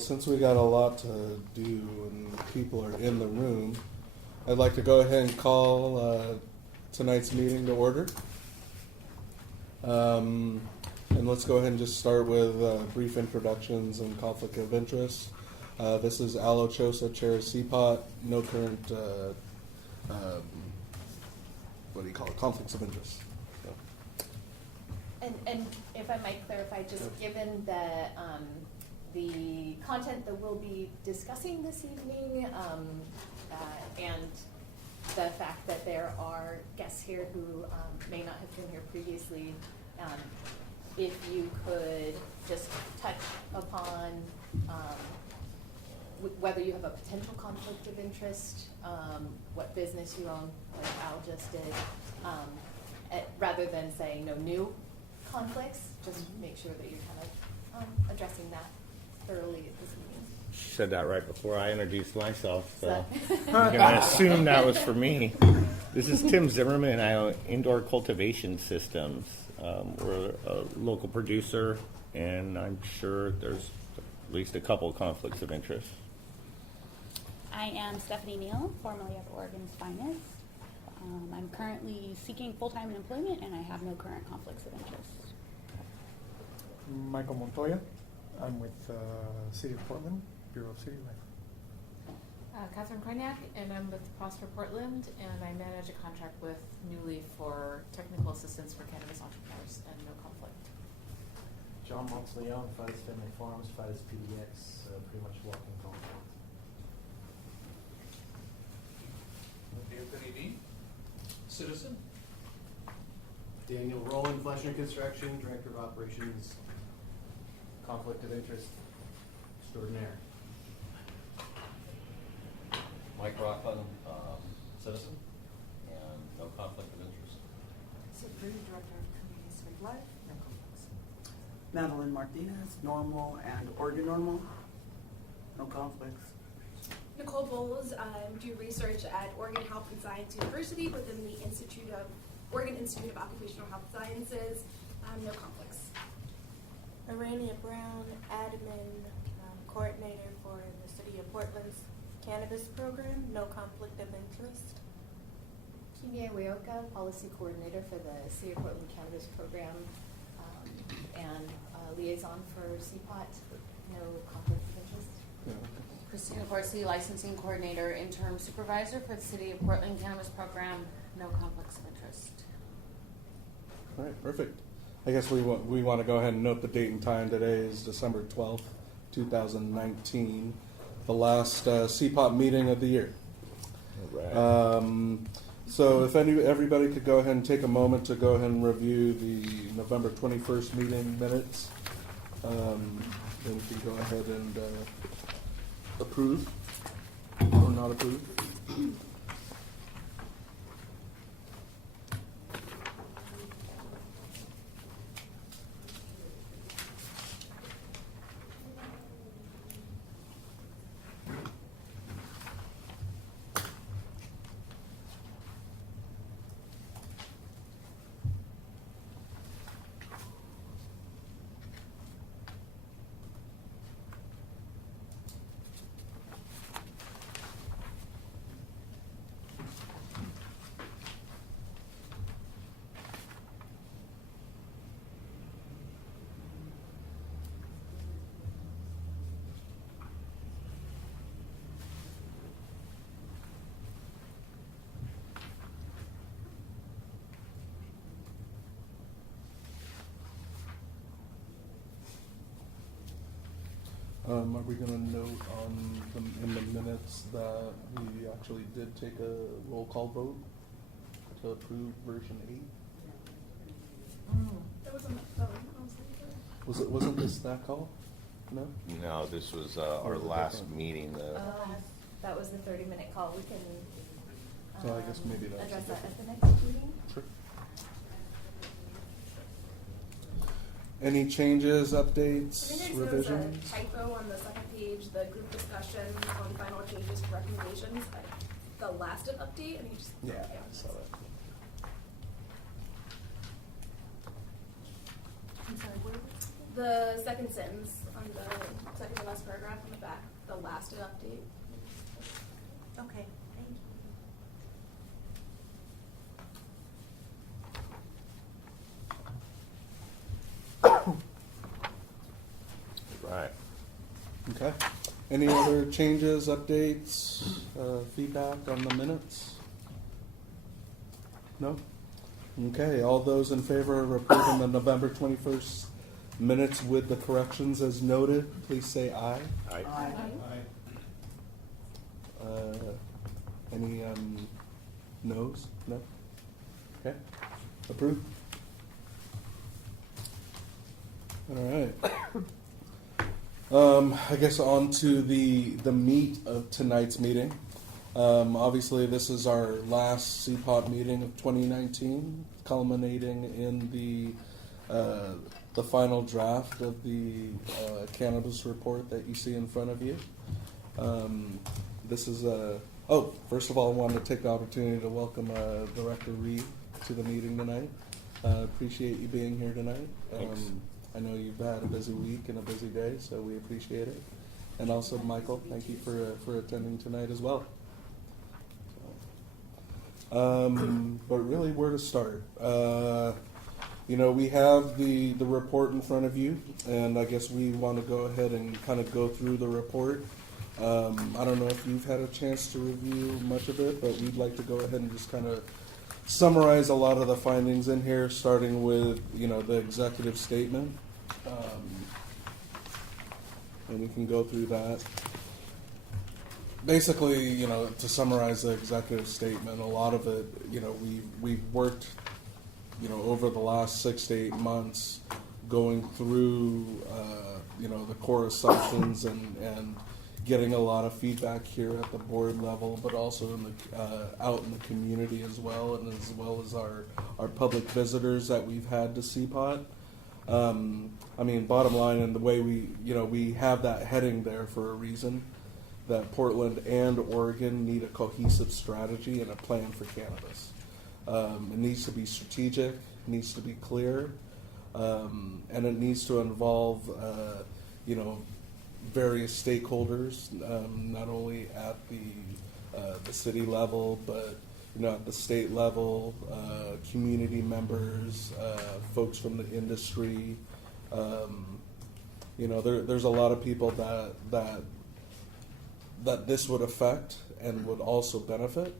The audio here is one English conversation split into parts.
Since we got a lot to do and people are in the room, I'd like to go ahead and call tonight's meeting to order. And let's go ahead and just start with brief introductions and conflict of interest. This is Alo Chosa, Chair of CPOT. No current, conflicts of interest. So. And if I might clarify, just given the content that we'll be discussing this evening, and the fact that there are guests here who may not have been here previously, if you could just touch upon whether you have a potential conflict of interest, what business you own, like Al just did, rather than saying no new conflicts, just make sure that you're kind of addressing that thoroughly at this meeting. She said that right before I introduced myself, so I'm going to assume that was for me. This is Tim Zimmerman, and I own Indoor Cultivation Systems. We're a local producer, and I'm sure there's at least a couple of conflicts of interest. I am Stephanie Neal, formerly of Oregon's Finest. I'm currently seeking full-time employment, and I have no current conflicts of interest. Michael Montoya. I'm with City of Portland, Bureau of City Life. Catherine Koinak, and I'm with Prosper Portland, and I manage a contract with New Leaf for technical assistance for cannabis entrepreneurs, and no conflict. John Monteleone, Fridays Family Farms, Fridays PDX, pretty much walking conflict. Anthony Dean, citizen. Daniel Rowland, Fleshner Construction, Director of Operations, conflict of interest extraordinaire. Mike Rockland, citizen, and no conflict of interest. So, Director of Community Civic Life, no conflicts. Madeline Martinez, Normal and Oregon Normal, no conflicts. Nicole Bowles, do research at Oregon Health and Science University within the Oregon Institute of Occupational Health Sciences, no conflicts. Arania Brown, admin, coordinator for the City of Portland's Cannabis program, no conflict of interest. Kimie Ueoka, policy coordinator for the City of Portland Cannabis program, and liaison for CPOT, no conflict of interest. Yeah. Christina Corsi, licensing coordinator, interim supervisor for the City of Portland Cannabis program, no conflicts of interest. All right, perfect. I guess we want to go ahead and note the date and time. Today is December 12th, 2019, the last CPOT meeting of the year. All right. So if everybody could go ahead and take a moment to go ahead and review the November 21st meeting minutes, then we can go ahead and approve or not approve. Are we going to note in the minutes that we actually did take a roll call vote to approve version 8? That was on the phone. Wasn't this that call? No? No, this was our last meeting. That was the 30-minute call. We can So I guess maybe that's address that at the different. next meeting. Sure. Any changes, updates, I think revisions? there's a typo on the second page, the group discussion on final changes to recommendations. The last update, and you just Yeah, I saw that. I'm sorry, where? The second sentence on the second to last paragraph on the back, the last update. Okay, thank you. Right. Okay. Any other changes, updates, feedback on the minutes? No? Okay, all those in favor of approving the November 21st minutes with the corrections as noted, please say aye. Aye. Any noes? No? Okay, approved. All right. I guess on to the meat of tonight's meeting. Obviously, this is our last CPOT meeting of 2019, culminating in the final draft of the cannabis report that you see in front of you. This is first of all, I wanted to take the opportunity to welcome Director Reed to the meeting tonight. Appreciate you being here tonight. Thanks. I know you've had a busy week and a busy day, so we appreciate it. And also, Michael, thank you for attending tonight as well. But really, where to start? We have the report in front of you, and I guess we want to go ahead and kind of go through the report. I don't know if you've had a chance to review much of it, but we'd like to go ahead and just kind of summarize a lot of the findings in here, starting with the executive statement, and we can go through that. Basically, to summarize the executive statement, a lot of it, we've worked, over the last 6 to 8 months, going through, the core assumptions and getting a lot of feedback here at the board level, but also out in the community as well, and as well as our public visitors that we've had to CPOT. Bottom line, and the way we have that heading there for a reason, that Portland and Oregon need a cohesive strategy and a plan for cannabis. It needs to be strategic, it needs to be clear, and it needs to involve, various stakeholders, not only at the city level, but at the state level, community members, folks from the industry. There's a lot of people that this would affect and would also benefit.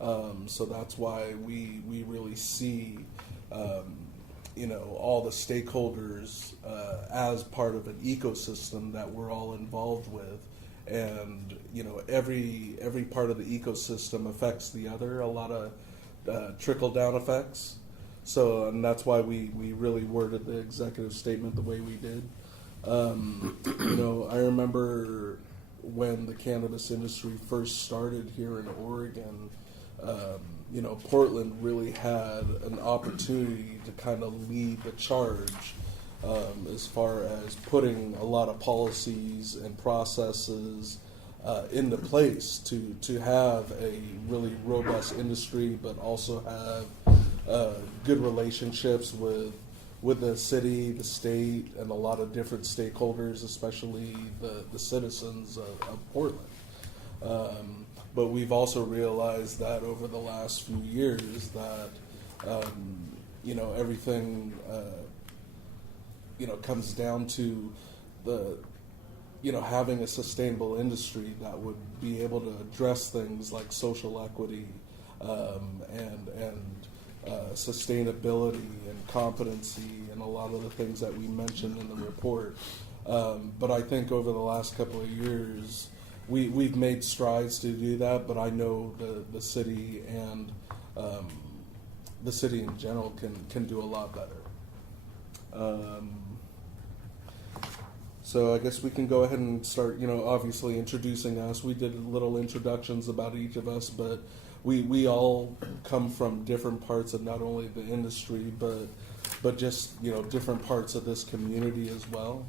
So that's why we really see all the stakeholders as part of an ecosystem that we're all involved with, and every part of the ecosystem affects the other. A lot of trickle down effects. So, and that's why we really worded the executive statement the way we did. I remember when the cannabis industry first started here in Oregon. Portland really had an opportunity to kind of lead the charge as far as putting a lot of policies and processes into place to have a really robust industry, but also have good relationships with the city, the state, and a lot of different stakeholders, especially the citizens of Portland. But we've also realized that over the last few years that, everything, comes down to having a sustainable industry that would be able to address things like social equity, and sustainability and competency and a lot of the things that we mentioned in the report. But I think over the last couple of years, we've made strides to do that, but I know the city and the city in general can do a lot better. So I guess we can go ahead and start, obviously introducing us. We did little introductions about each of us, but we all come from different parts of not only the industry, but just, different parts of this community as well.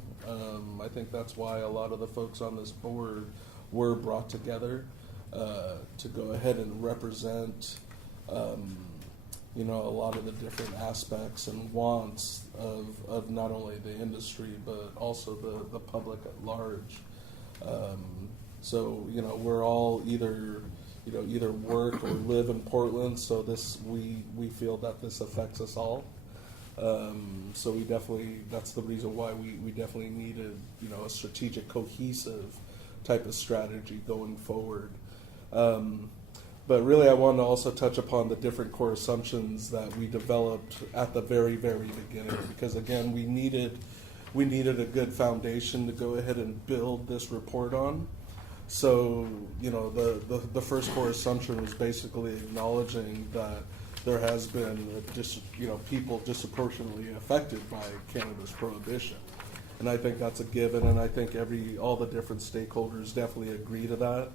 I think that's why a lot of the folks on this board were brought together to go ahead and represent a lot of the different aspects and wants of not only the industry but also the public at large. So we're all either work or live in Portland, so we feel that this affects us all. So that's the reason why we definitely needed a strategic, cohesive type of strategy going forward. But really, I wanted to also touch upon the different core assumptions that we developed at the very, very beginning, because again, we needed a good foundation to go ahead and build this report on. So, the first core assumption was basically acknowledging that there has been people disproportionately affected by cannabis prohibition. And I think that's a given, and I think all the different stakeholders definitely agree to that.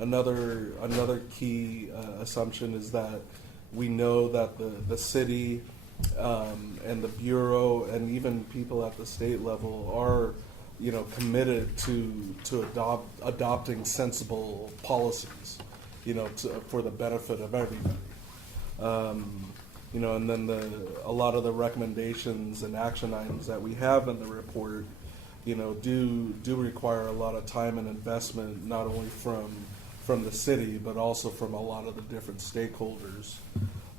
Another key assumption is that we know that the city and the bureau and even people at the state level are committed to adopting sensible policies for the benefit of everybody. And then a lot of the recommendations and action items that we have in the report do require a lot of time and investment, not only from the city, but also from a lot of the different stakeholders.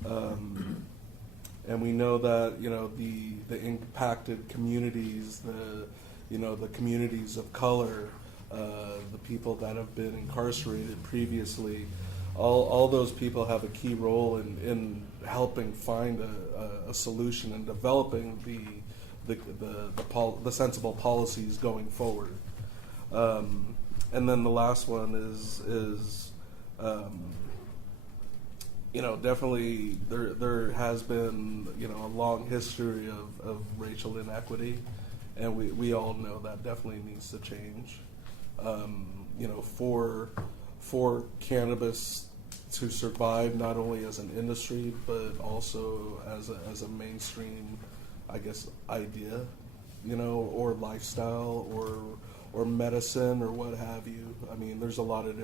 And we know that, the impacted communities, the communities of color, the people that have been incarcerated previously, all those people have a key role in helping find a solution and developing the sensible policies going forward. And then the last one is definitely there has been a long history of racial inequity, and we all know that definitely needs to change. For cannabis to survive not only as an industry but also as a mainstream, I guess, idea, or lifestyle or medicine or what have you. I mean, there's a lot of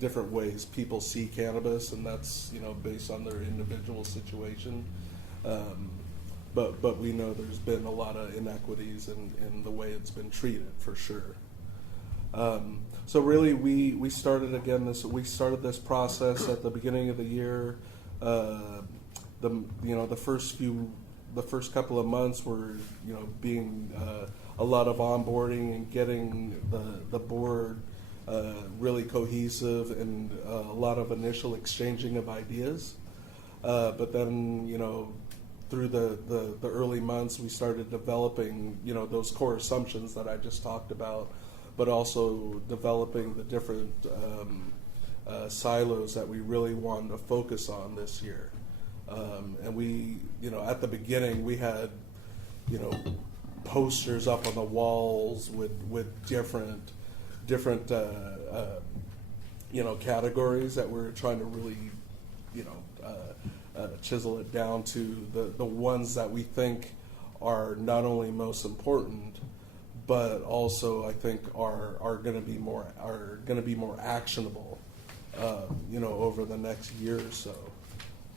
different ways people see cannabis, and that's based on their individual situation. But we know there's been a lot of inequities in the way it's been treated, for sure. So really, we started this process at the beginning of the year. The first couple of months were being a lot of onboarding and getting the board really cohesive, and a lot of initial exchanging of ideas. But then through the early months, we started developing those core assumptions that I just talked about, but also developing the different silos that we really wanted to focus on this year. And we, at the beginning, we had, posters up on the walls with different categories that we're trying to really, chisel it down to the ones that we think are not only most important, but also I think are going to be more actionable, over the next year or so,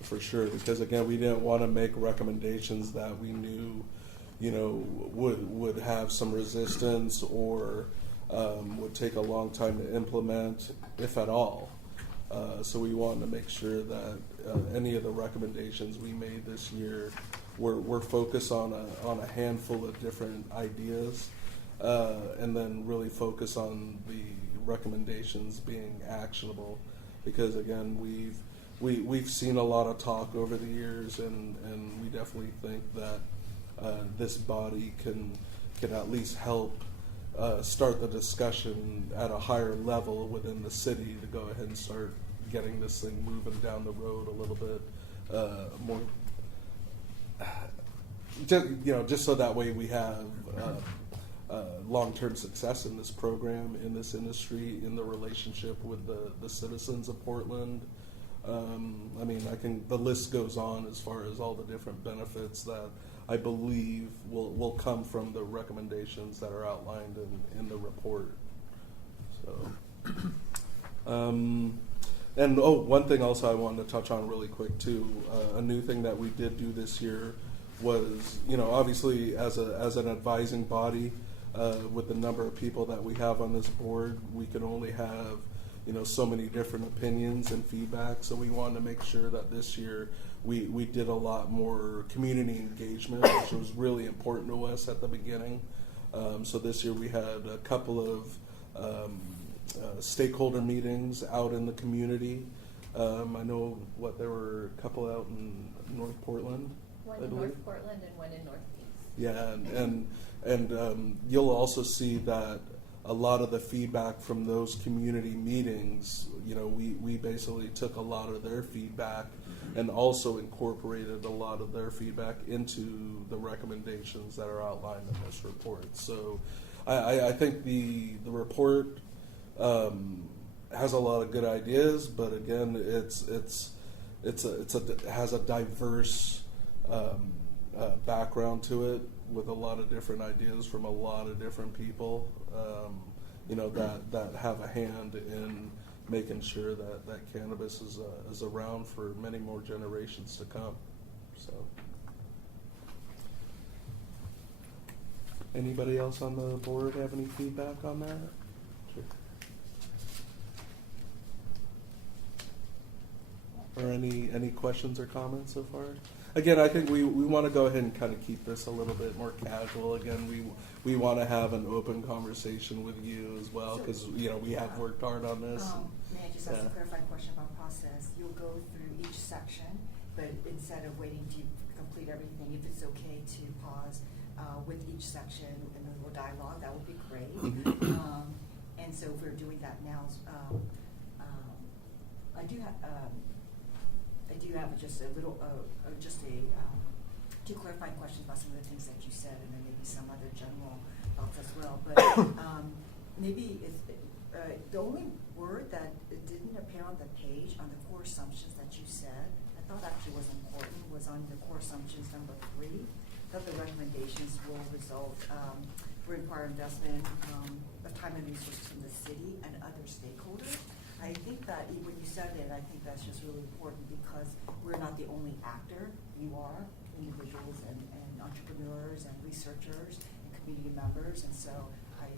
for sure. Because again, we didn't want to make recommendations that we knew, would have some resistance or would take a long time to implement, if at all. So we wanted to make sure that any of the recommendations we made this year were focused on a handful of different ideas, and then really focus on the recommendations being actionable. Because again, we've seen a lot of talk over the years, and we definitely think that this body can at least help start the discussion at a higher level within the city to go ahead and start getting this thing moving down the road a little bit more. Just so that way we have long-term success in this program, in this industry, in the relationship with the citizens of Portland. The list goes on as far as all the different benefits that I believe will come from the recommendations that are outlined in the report. So, And one thing also I wanted to touch on really quick too. A new thing that we did do this year was, obviously as an advising body, with the number of people that we have on this board, we can only have, so many different opinions and feedback. So we wanted to make sure that this year we did a lot more community engagement, which was really important to us at the beginning. So this year we had a couple of stakeholder meetings out in the community. I know there were a couple out in North Portland. One in North Portland and one in Northeast. Yeah, and you'll also see that a lot of the feedback from those community meetings, we basically took a lot of their feedback and also incorporated a lot of their feedback into the recommendations that are outlined in this report. So I think the report has a lot of good ideas, but again, it has a diverse background to it, with a lot of different ideas from a lot of different people, that have a hand in making sure that cannabis is around for many more generations to come. So, anybody else on the board have any feedback on that? Sure. Or any questions or comments so far? Again, I think we want to go ahead and kind of keep this a little bit more casual. Again, we want to have an open conversation with you as well, because we have worked hard on this. May I just ask a clarifying question about process? You'll go through each section, but instead of waiting to complete everything, if it's okay to pause with each section in a little dialogue, that would be great. And so if we're doing that now, I do have just a little, two clarifying questions about some of the things that you said, and then maybe some other general thoughts as well. But maybe it's, the only word that didn't appear on the page on the core assumptions that you said, I thought actually was important, was on the core assumptions number 3, that the recommendations will result require investment of time and resources from the city and other stakeholders. I think that when you said it, I think that's just really important, because we're not the only actor. You are individuals and entrepreneurs and researchers and community members, and so I've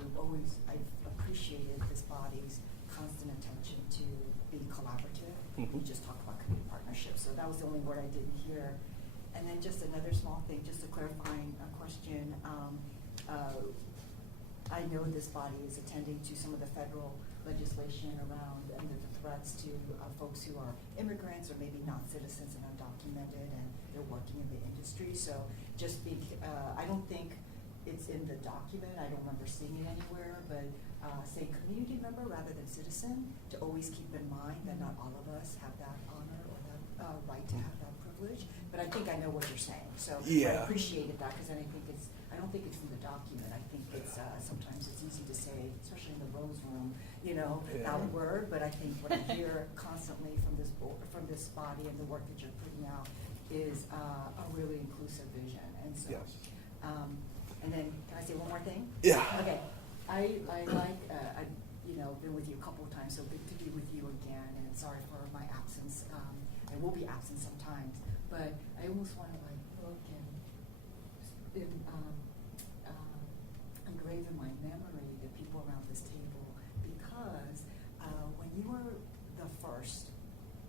appreciated this body's constant attention to being collaborative. We just talked about community partnerships, so that was the only word I didn't hear. And then just another small thing, just a clarifying question. I know this body is attending to some of the federal legislation around and the threats to folks who are immigrants or maybe not citizens and undocumented, and they're working in the industry. So just I don't think it's in the document. I don't remember seeing it anywhere, but say community member rather than citizen, to always keep in mind that not all of us have that honor or that right to have that privilege. But I think I know what you're saying. So I appreciated that, because I don't think it's in the document. I think it's sometimes it's easy to say, especially in the Rose Room, that word. But I think what I hear constantly from this board, from this body, and the work that you're putting out is a really inclusive vision. And so, and then can I say one more thing? Yeah. Okay. I like been with you a couple of times, so good to be with you again. And sorry for my absence. I will be absent sometimes, but I almost want to look and engrave in my memory the people around this table, because when you were the first,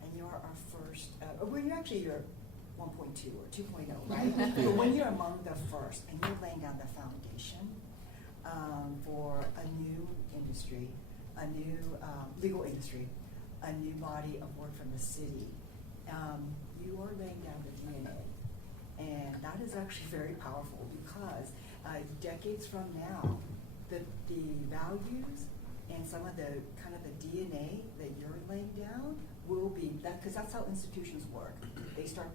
and you're our first, well, you're 1.2 or 2.0, right? But when you're among the first, and you're laying down the foundation for a new industry, a new legal industry, a new body of work from the city, you are laying down the DNA. And that is actually very powerful, because decades from now, the values and some of the kind of the DNA that you're laying down will be that, because that's how institutions work. They start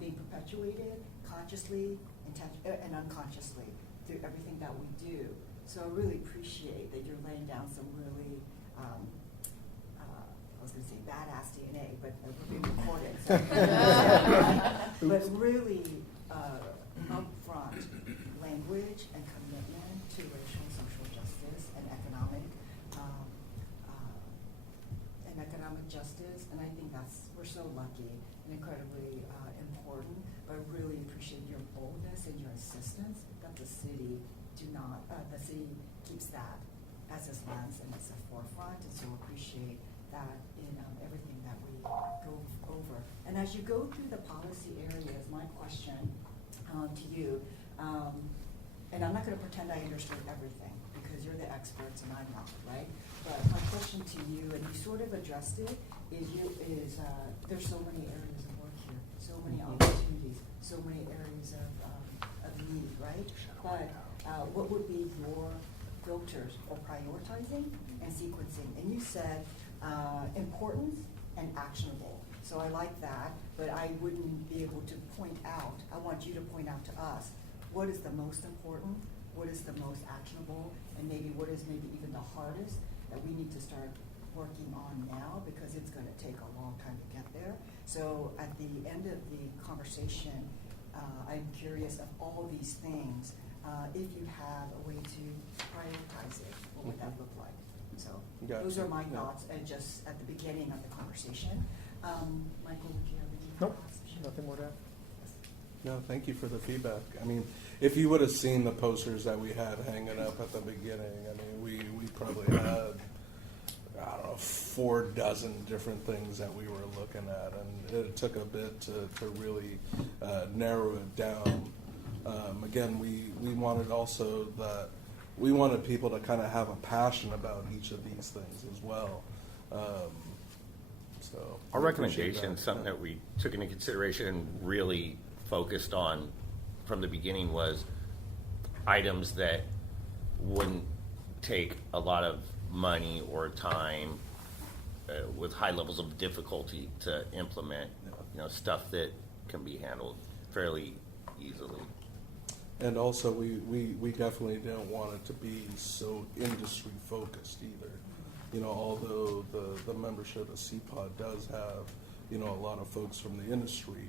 being perpetuated consciously and unconsciously through everything that we do. So I really appreciate that you're laying down some really, I was going to say badass DNA, but we're being recorded. So. But really upfront language and commitment to racial and social justice and economic so lucky and incredibly important, but I really appreciate your boldness and your insistence that the city the city keeps that as its lens and it's a forefront, and so appreciate that in everything that we go over. And as you go through the policy areas, my question to you, and I'm not going to pretend I understood everything because you're the experts and I'm not, right? But my question to you, and you sort of addressed it, is there's so many areas of work here, so many opportunities, so many areas of need, right? But what would be your filters for prioritizing and sequencing? And you said importance and actionable. So I like that, but I wouldn't be able to point out. I want you to point out to us what is the most important, what is the most actionable, and maybe what is maybe even the hardest that we need to start working on now, because it's going to take a long time to get there. So at the end of the conversation, I'm curious of all these things, if you have a way to prioritize it, what would that look like? So those are my thoughts, and just at the beginning of the conversation. Michael, would you have any Nope, thoughts? nothing more to add. No, thank you for the feedback. I mean, if you would have seen the posters that we had hanging up at the beginning, I mean, we probably had, I don't know, 4 dozen different things that we were looking at, and it took a bit to really narrow it down. Again, we wanted also that we wanted people to kind of have a passion about each of these things as well. So Our I appreciate recommendation, that. something that we took into consideration and really focused on from the beginning, was items that wouldn't take a lot of money or time with high levels of difficulty to implement, stuff that can be handled fairly easily. And also, we definitely didn't want it to be so industry focused either. Although the membership of CPOT does have, a lot of folks from the industry,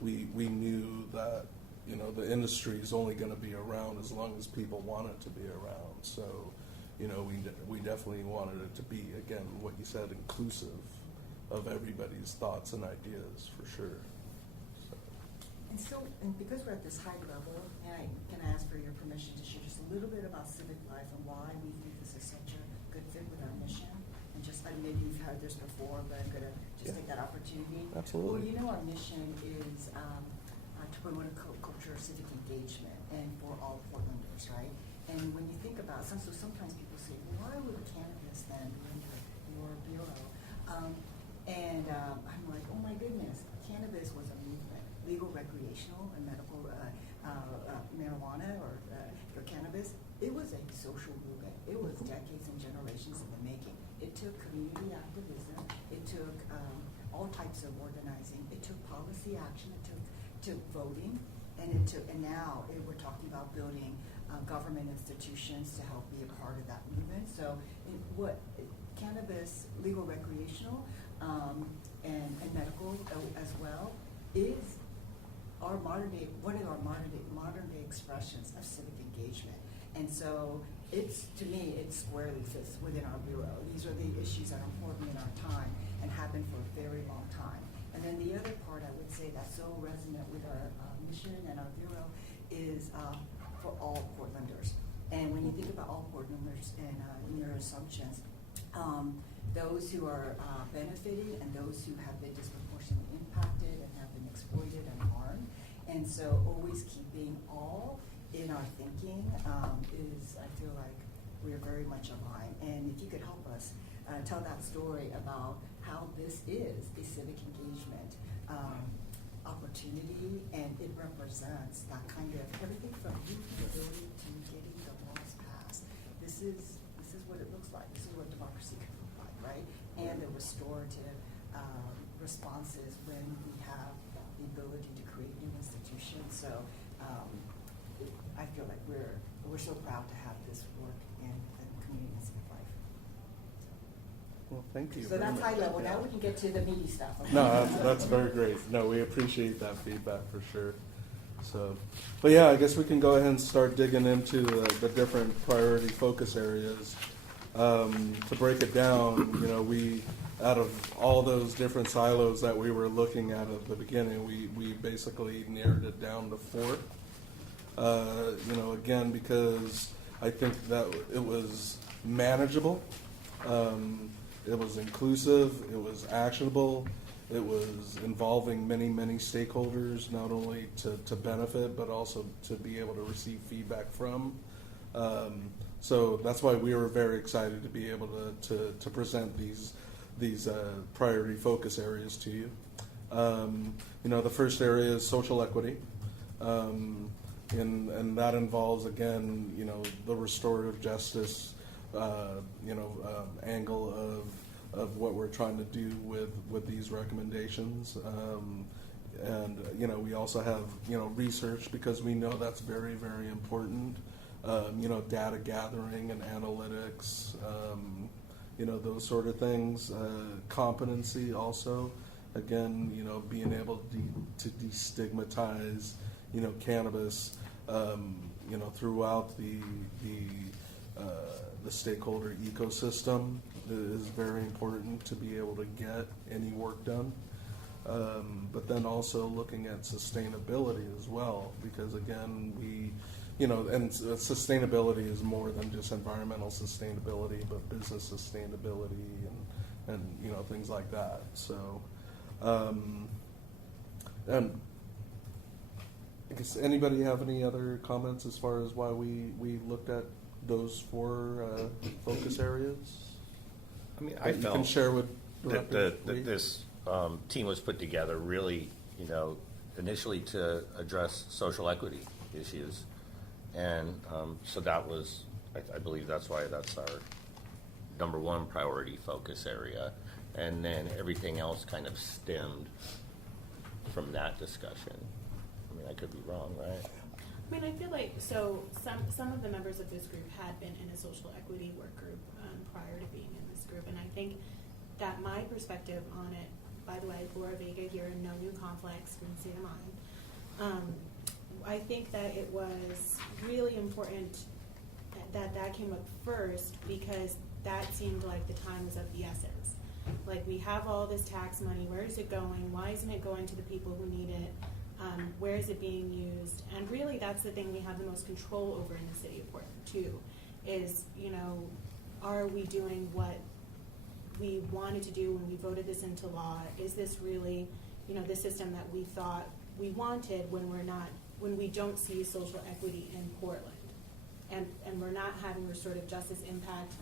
we knew that, the industry is only going to be around as long as people want it to be around. So, we definitely wanted it to be, again, what you said, inclusive of everybody's thoughts and ideas, for sure. And because we're at this high level, and can I ask for your permission to share just a little bit about civic life and why we think this is such a good fit with our mission? And just, maybe you've heard this before, but I'm going to just take that opportunity. Absolutely. Well, our mission is to promote a culture of civic engagement and for all Portlanders, right? And when you think about so sometimes people say, well, why would cannabis then be under your bureau? I'm like, oh my goodness, cannabis was a movement. Legal, recreational, and medical marijuana or cannabis, it was a social movement. It was decades and generations in the making. It took community activism. It took all types of organizing. It took policy action. It took voting, and now we're talking about building government institutions to help be a part of that movement. So, cannabis, legal, recreational, and medical as well is one of our modern day expressions of civic engagement. And so to me, it squarely fits within our bureau. These are the issues that are important in our time and have been for a very long time. And then the other part I would say that's so resonant with our mission and our bureau is for all Portlanders. And when you think about all Portlanders and in your assumptions, those who are benefiting and those who have been disproportionately impacted and have been exploited and harmed. And so always keeping all in our thinking is, I feel like we are very much aligned. And if you could help us tell that story about how this is a civic engagement opportunity, and it represents that kind of everything from youth mobility to getting the laws passed. This is what it looks like. This is what democracy can look like, right? And the restorative responses when we have the ability to create new institutions. So I feel like we're so proud to have this work in community and civic life. Well, thank you. So that's high level. Now we can get to the meaty stuff. Okay? No, that's very great. No, we appreciate that feedback for sure. So, but yeah, I guess we can go ahead and start digging into the different priority focus areas. To break it down, you know, we, out of all those different silos that we were looking at the beginning, we basically narrowed it down to 4. You know, again, because I think that it was manageable, it was inclusive, it was actionable, it was involving many, many stakeholders, not only to benefit, but also to be able to receive feedback from. So that's why we were very excited to be able to present these priority focus areas to you. You know, the first area is social equity. And that involves, again, you know, the restorative justice, angle of what we're trying to do with these recommendations. And, you know, we also have, you know, research, because we know that's very, very important. You know, data gathering and analytics, you know, those sort of things. Competency also, again, you know, being able to destigmatize, you know, cannabis, you know, throughout the stakeholder ecosystem is very important to be able to get any work done. But then also looking at sustainability as well, because again, you know, and sustainability is more than just environmental sustainability, but business sustainability and you know, things like that. So, and I guess anybody have any other comments as far as why we looked at those 4 focus areas? I mean, That I you can felt share with that Director Lee? this team was put together really, you know, initially to address social equity issues. And so that was, I believe that's why that's our number 1 priority focus area. And then everything else kind of stemmed from that discussion. I mean, I could be wrong, right? I mean, I feel like, so some of the members of this group had been in a social equity work group prior to being in this group, and I think that my perspective on it, by the way, Laura Vega here, no new conflicts, Green State of Mind. I think that it was really important that came up first, because that seemed like the time was of the essence. Like, we have all this tax money, where is it going? Why isn't it going to the people who need it? Where is it being used? And really, that's the thing we have the most control over in the city of Portland too, is, you know, are we doing what we wanted to do when we voted this into law? Is this really, you know, the system that we thought we wanted when we don't see social equity in Portland? And we're not having restorative justice impact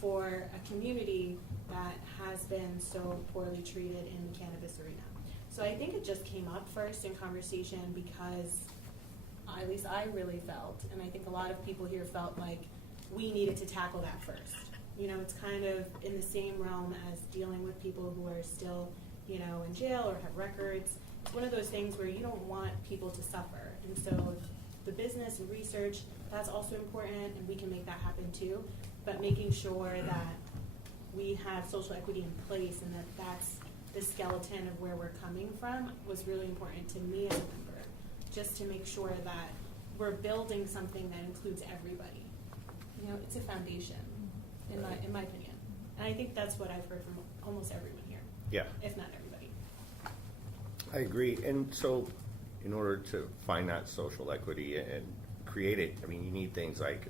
for a community that has been so poorly treated in the cannabis arena. So I think it just came up first in conversation because at least I really felt, and I think a lot of people here felt like we needed to tackle that first. You know, it's kind of in the same realm as dealing with people who are still, you know, in jail or have records. It's one of those things where you don't want people to suffer. And so the business and research, that's also important, and we can make that happen too. But making sure that we have social equity in place and that that's the skeleton of where we're coming from was really important to me as a member, just to make sure that we're building something that includes everybody. You know, it's a foundation, in my opinion. And I think that's what I've heard from almost everyone here. Yeah. If not everybody. I agree. And so in order to find that social equity and create it, I mean, you need things like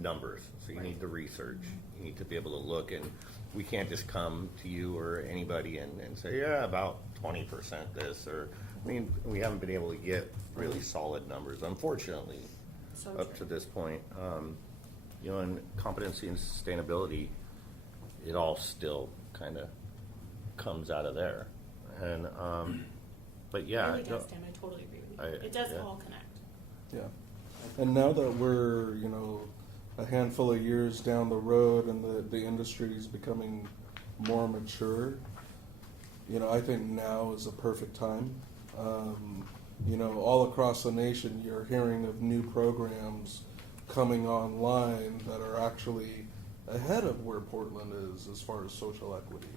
numbers. So you need the research. You need to be able to look, and we can't just come to you or anybody and say, yeah, about 20% this, or, I mean, we haven't been able to get really solid numbers, unfortunately, So up true. to this point. You know, and competency and sustainability, it all still kind of comes out of there. And, but yeah. It really does, Tim. I totally agree with you. It does all connect. Yeah. And now that we're, you know, a handful of years down the road and the industry is becoming more mature, you know, I think now is a perfect time. You know, all across the nation, you're hearing of new programs coming online that are actually ahead of where Portland is as far as social equity.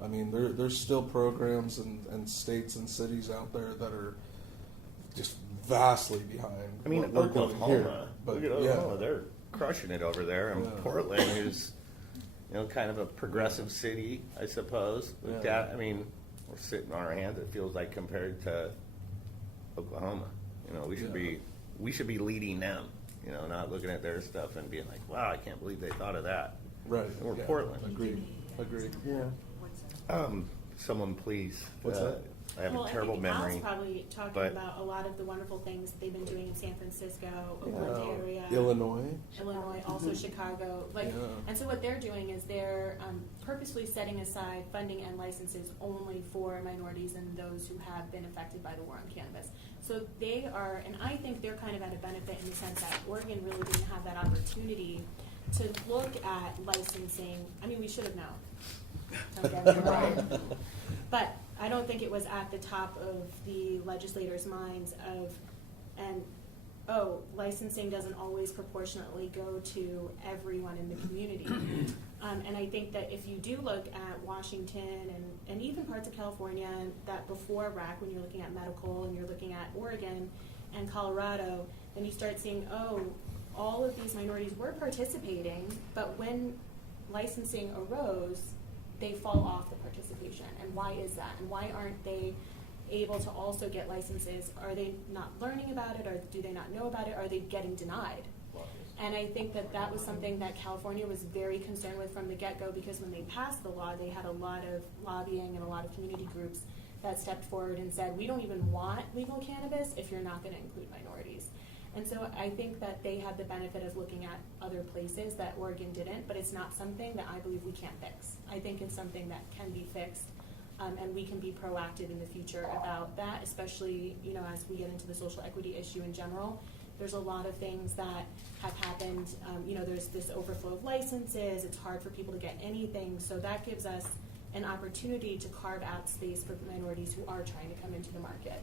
I mean, there's still programs and states and cities out there that are just vastly behind. I mean, what we're doing Oklahoma, here. But look at Oklahoma, they're crushing it over there, and Yeah. Portland is you know, kind of a progressive city, I suppose. With Yeah. that, I mean, we're sitting on our hands, it feels like, compared to Oklahoma. You know, we should be leading them, you know, not looking at their stuff and being like, wow, I can't believe they thought of that. Right. And we're Yeah. Portland. Agreed. Yeah. Someone please. What's that? I have Well, a terrible I think memory. Al's probably talking but- about a lot of the wonderful things they've been doing in San Francisco, Oakland area. Illinois. Also Chicago, like, Yeah. and so what they're doing is they're purposely setting aside funding and licenses only for minorities and those who have been affected by the war on cannabis. So they are, and I think they're kind of at a benefit in the sense that Oregon really didn't have that opportunity to look at licensing. I mean, we should have known. Don't get me wrong. But I don't think it was at the top of the legislators' minds of, licensing doesn't always proportionately go to everyone in the community. And I think that if you do look at Washington and even parts of California, that before RAC, when you're looking at medical and you're looking at Oregon and Colorado, then you start seeing, all of these minorities were participating, but when licensing arose, they fall off the participation. And why is that? And why aren't they able to also get licenses? Are they not learning about it, or do they not know about it? Are they getting denied? And I think that that was something that California was very concerned with from the get-go, because when they passed the law, they had a lot of lobbying and a lot of community groups that stepped forward and said, we don't even want legal cannabis if you're not going to include minorities. And so I think that they had the benefit of looking at other places that Oregon didn't, but it's not something that I believe we can't fix. I think it's something that can be fixed, and we can be proactive in the future about that, especially, you know, as we get into the social equity issue in general. There's a lot of things that have happened. You know, there's this overflow of licenses. It's hard for people to get anything. So that gives us an opportunity to carve out space for minorities who are trying to come into the market.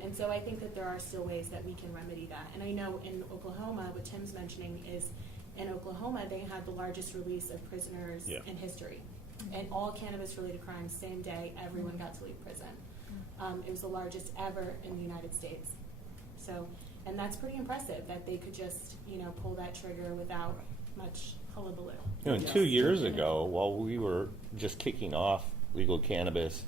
And so I think that there are still ways that we can remedy that. And I know in Oklahoma, what Tim's mentioning is in Oklahoma, they had the largest release of prisoners in history. And all cannabis-related crimes, same day, everyone got to leave prison. It was the largest ever in the United States. So, and that's pretty impressive that they could just, you know, pull that trigger without much hullabaloo. You know, and 2 years ago, while we were just kicking off legal cannabis,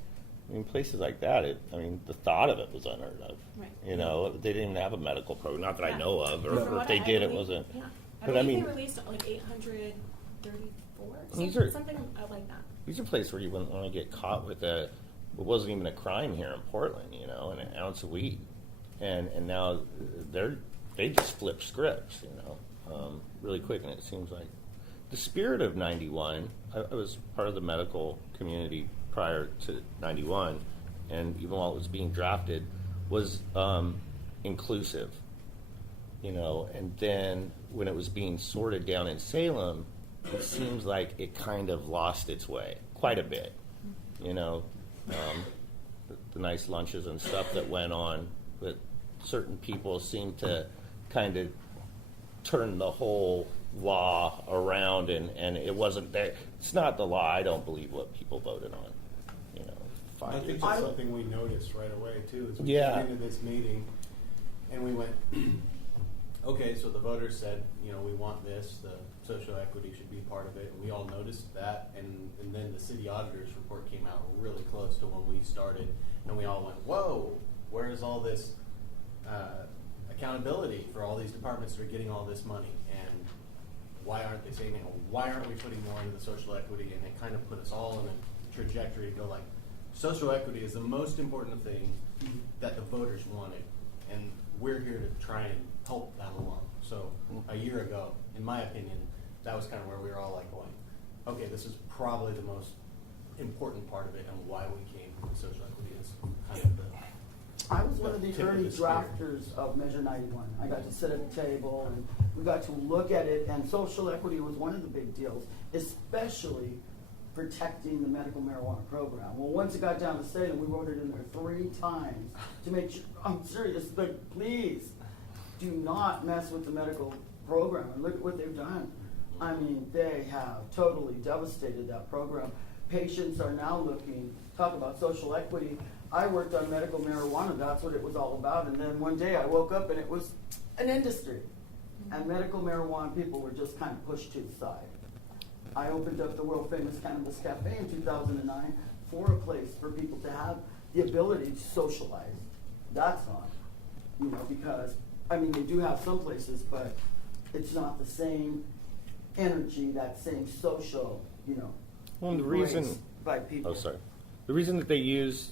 I mean, places like that, the thought of it was unheard of. Right. You know, they didn't even have a medical program, not that I know of, or From if what they I did, it believe- wasn't. Yeah. But I believe mean, they released like 834, These are- something like that. these are places where you wouldn't want to get caught with it wasn't even a crime here in Portland, you know, and an ounce of weed. And now they just flip scripts, you know, really quick. And it seems like the spirit of 91, I was part of the medical community prior to 91, and even while it was being drafted, was inclusive, you know. And then when it was being sorted down in Salem, it seems like it kind of lost its way quite a bit, you know. The nice lunches and stuff that went on, but certain people seem to kind of turn the whole law around, and it wasn't there. It's not the law. I don't believe what people voted on, you know, 5 I years think ago. that's something we noticed right away too. As we Yeah. came into this meeting, and we went, okay, so the voters said, you know, we want this. The social equity should be part of it, and we all noticed that. And then the city auditor's report came out really close to when we started, and we all went, whoa, where is all this accountability for all these departments that are getting all this money, and why aren't they saying it? Why aren't we putting more into the social equity? And it kind of put us all in a trajectory to go like, social equity is the most important thing that the voters wanted, and we're here to try and help that along. So a year ago, in my opinion, that was kind of where we were all like going, okay, this is probably the most important part of it, and why we came to social equity is kind of the I was one of the tip of early the spear. drafters of Measure 91. I got to sit at the table and we got to look at it, and social equity was one of the big deals, especially protecting the medical marijuana program. Well, once it got down to Salem, we wrote it in there 3 times to make sure, I'm serious, but please do not mess with the medical program. And look at what they've done. I mean, they have totally devastated that program. Patients are now looking, talk about social equity. I worked on medical marijuana, that's what it was all about. And then one day I woke up and it was an industry. And medical marijuana people were just kind of pushed to the side. I opened up the world famous Cannabis Cafe in 2009 for a place for people to have the ability to socialize. That's not, because, I mean, they do have some places, but it's not the same energy, that same social, Well, the reason, embrace by people. oh, sorry. The reason that they used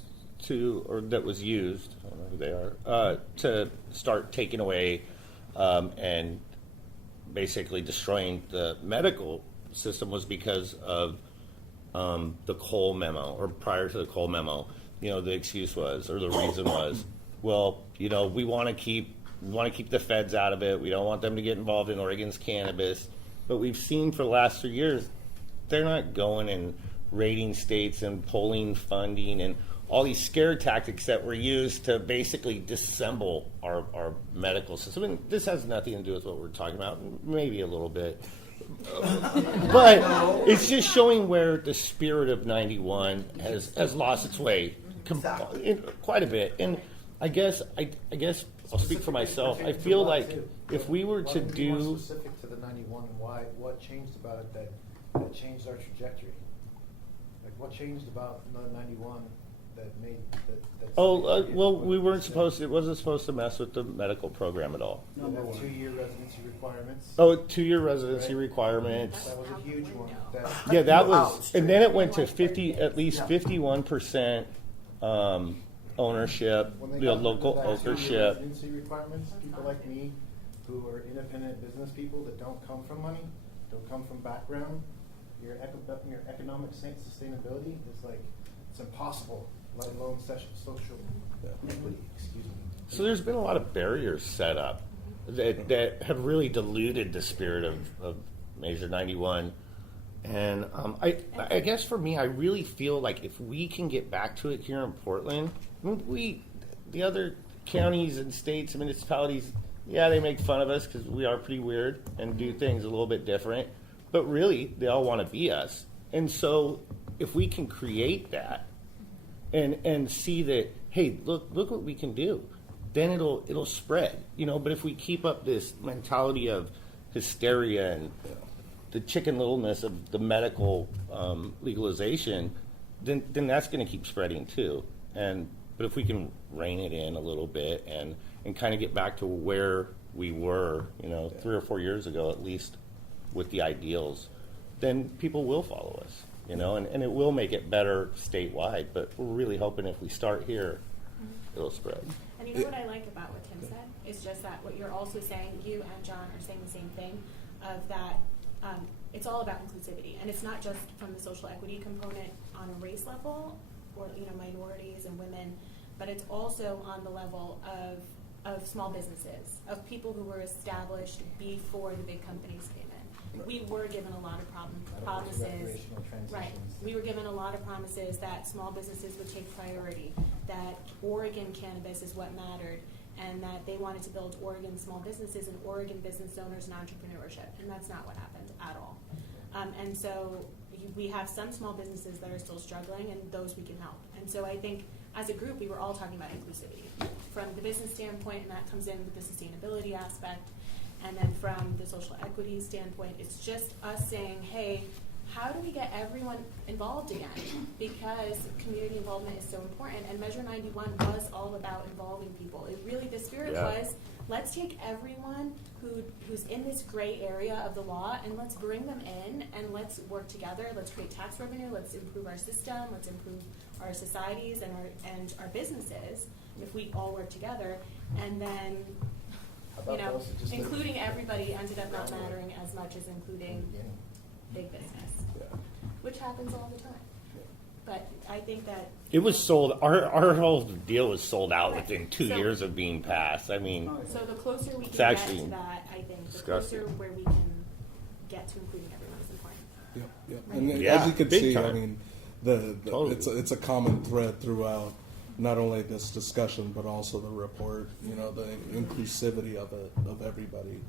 that was used, I don't know who they are, to start taking away and basically destroying the medical system was because of the Cole memo, or prior to the Cole memo. The excuse was, or the reason was, well, we want to keep the feds out of it. We don't want them to get involved in Oregon's cannabis. But we've seen for the last 3 years, they're not going and raiding states and pulling funding and all these scare tactics that were used to basically disassemble our medical system. And this has nothing to do with what we're talking about, maybe a little bit. But it's just showing where the spirit of 91 has lost its way quite a bit. And I guess I'll speak for myself. I feel like if we were to Be more do... specific to the 91 and what changed about it that changed our trajectory? Like what changed about 91 that made that? well, we weren't supposed to, it wasn't supposed to mess with the medical program at all. You have 2-year residency requirements. Oh, 2-year residency Right. requirements. That was a huge one. Yeah, that was, and then it went to at least 51% ownership, When they the got rid of local that 2-year ownership. residency requirements, people like me, who are independent business people that don't come from money, don't come from background, your economic sustainability is like, it's impossible, let alone social equity, excuse me. So there's been a lot of barriers set up that have really diluted the spirit of Measure 91. And I guess for me, I really feel like if we can get back to it here in Portland, the other counties and states and municipalities, yeah, they make fun of us because we are pretty weird and do things a little bit different. But really, they all want to be us. And so if we can create that and see that, hey, look what we can do, then it'll spread. But if we keep up this mentality of hysteria and the chicken littleness of the medical legalization, then that's going to keep spreading too. But if we can rein it in a little bit and kind of get back to where we were, 3 or 4 years ago at least, with the ideals, then people will follow us, and it will make it better statewide. But we're really hoping if we start here, it'll spread. And you know what I like about what Tim said? Is just that what you're also saying, you and John are saying the same thing, of that it's all about inclusivity. And it's not just from the social equity component on a race level, or minorities and women, but it's also on the level of small businesses, of people who were established before the big companies came in. Right. We were given a lot of promises. Recreational transitions. Right. We were given a lot of promises that small businesses would take priority, that Oregon cannabis is what mattered, and that they wanted to build Oregon small businesses and Oregon business owners and entrepreneurship, and that's not what happened at all. And so we have some small businesses that are still struggling, and those we can help. And so I think as a group, we were all talking about inclusivity from the business standpoint, and that comes in with the sustainability aspect. And then from the social equity standpoint, it's just us saying, hey, how do we get everyone involved again? Because community involvement is so important, and Measure 91 was all about involving people. It really, the spirit was, let's take everyone who's in this gray area of the law and let's bring them in and let's work together. Let's create tax revenue. Let's improve our system. Let's improve our societies and our businesses if we all work together. And then, including everybody ended up not mattering as much as including big business, which happens all the time. But I think that it was sold. Our whole deal was sold out within 2 years of being passed. I mean, so the closer we can it's get to that, I think the disgusting. closer where we can get to including everyone is important. And Yeah, as you can big see, time. I mean, Totally. it's a common thread throughout not only this discussion but also the report. The inclusivity of it, of everybody.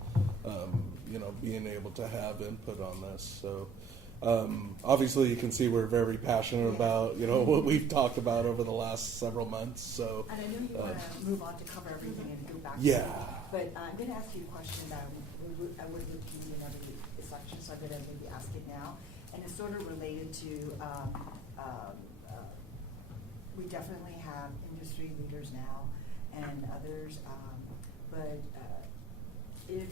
Being able to have input on this. So. Obviously, you can see we're very passionate about what we've talked about over the last several months. So, And I know you want to move on to cover everything and go back. Yeah. To it, but I'm going to ask you a question about I would repeat in every section, so I'm going to maybe ask it now. and it's sort of related to, we definitely have industry leaders now and others, but if,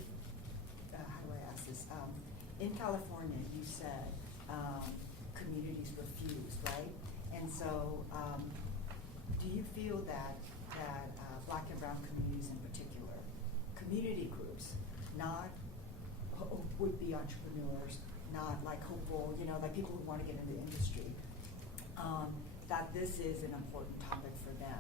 how do I ask this? In California, you said communities refused, right? And so, do you feel that Black and brown communities in particular, community groups, not would-be entrepreneurs, not like hopeful, you know, like people who want to get into the industry, that this is an important topic for them,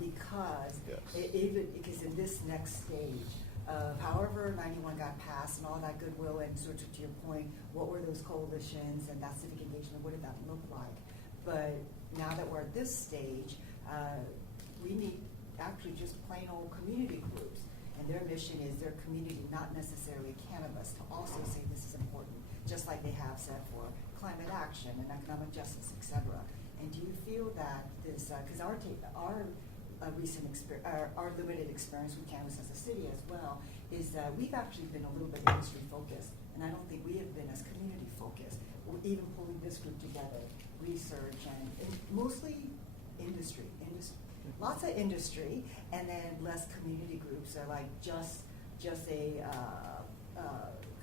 because because in this next stage of however 91 got passed and all that goodwill, and sort of to your point, what were those coalitions and that civic engagement, what did that look like? But now that we're at this stage, we need actually just plain old community groups, and their mission is their community, not necessarily cannabis, to also say this is important, just like they have said for climate action and economic justice, et cetera. And do you feel that this, because our recent experience, our limited experience with cannabis as a city as well, is that we've actually been a little bit industry focused, and I don't think we have been as community focused. We're even pulling this group together, research and mostly industry, lots of industry, and then less community groups are like just a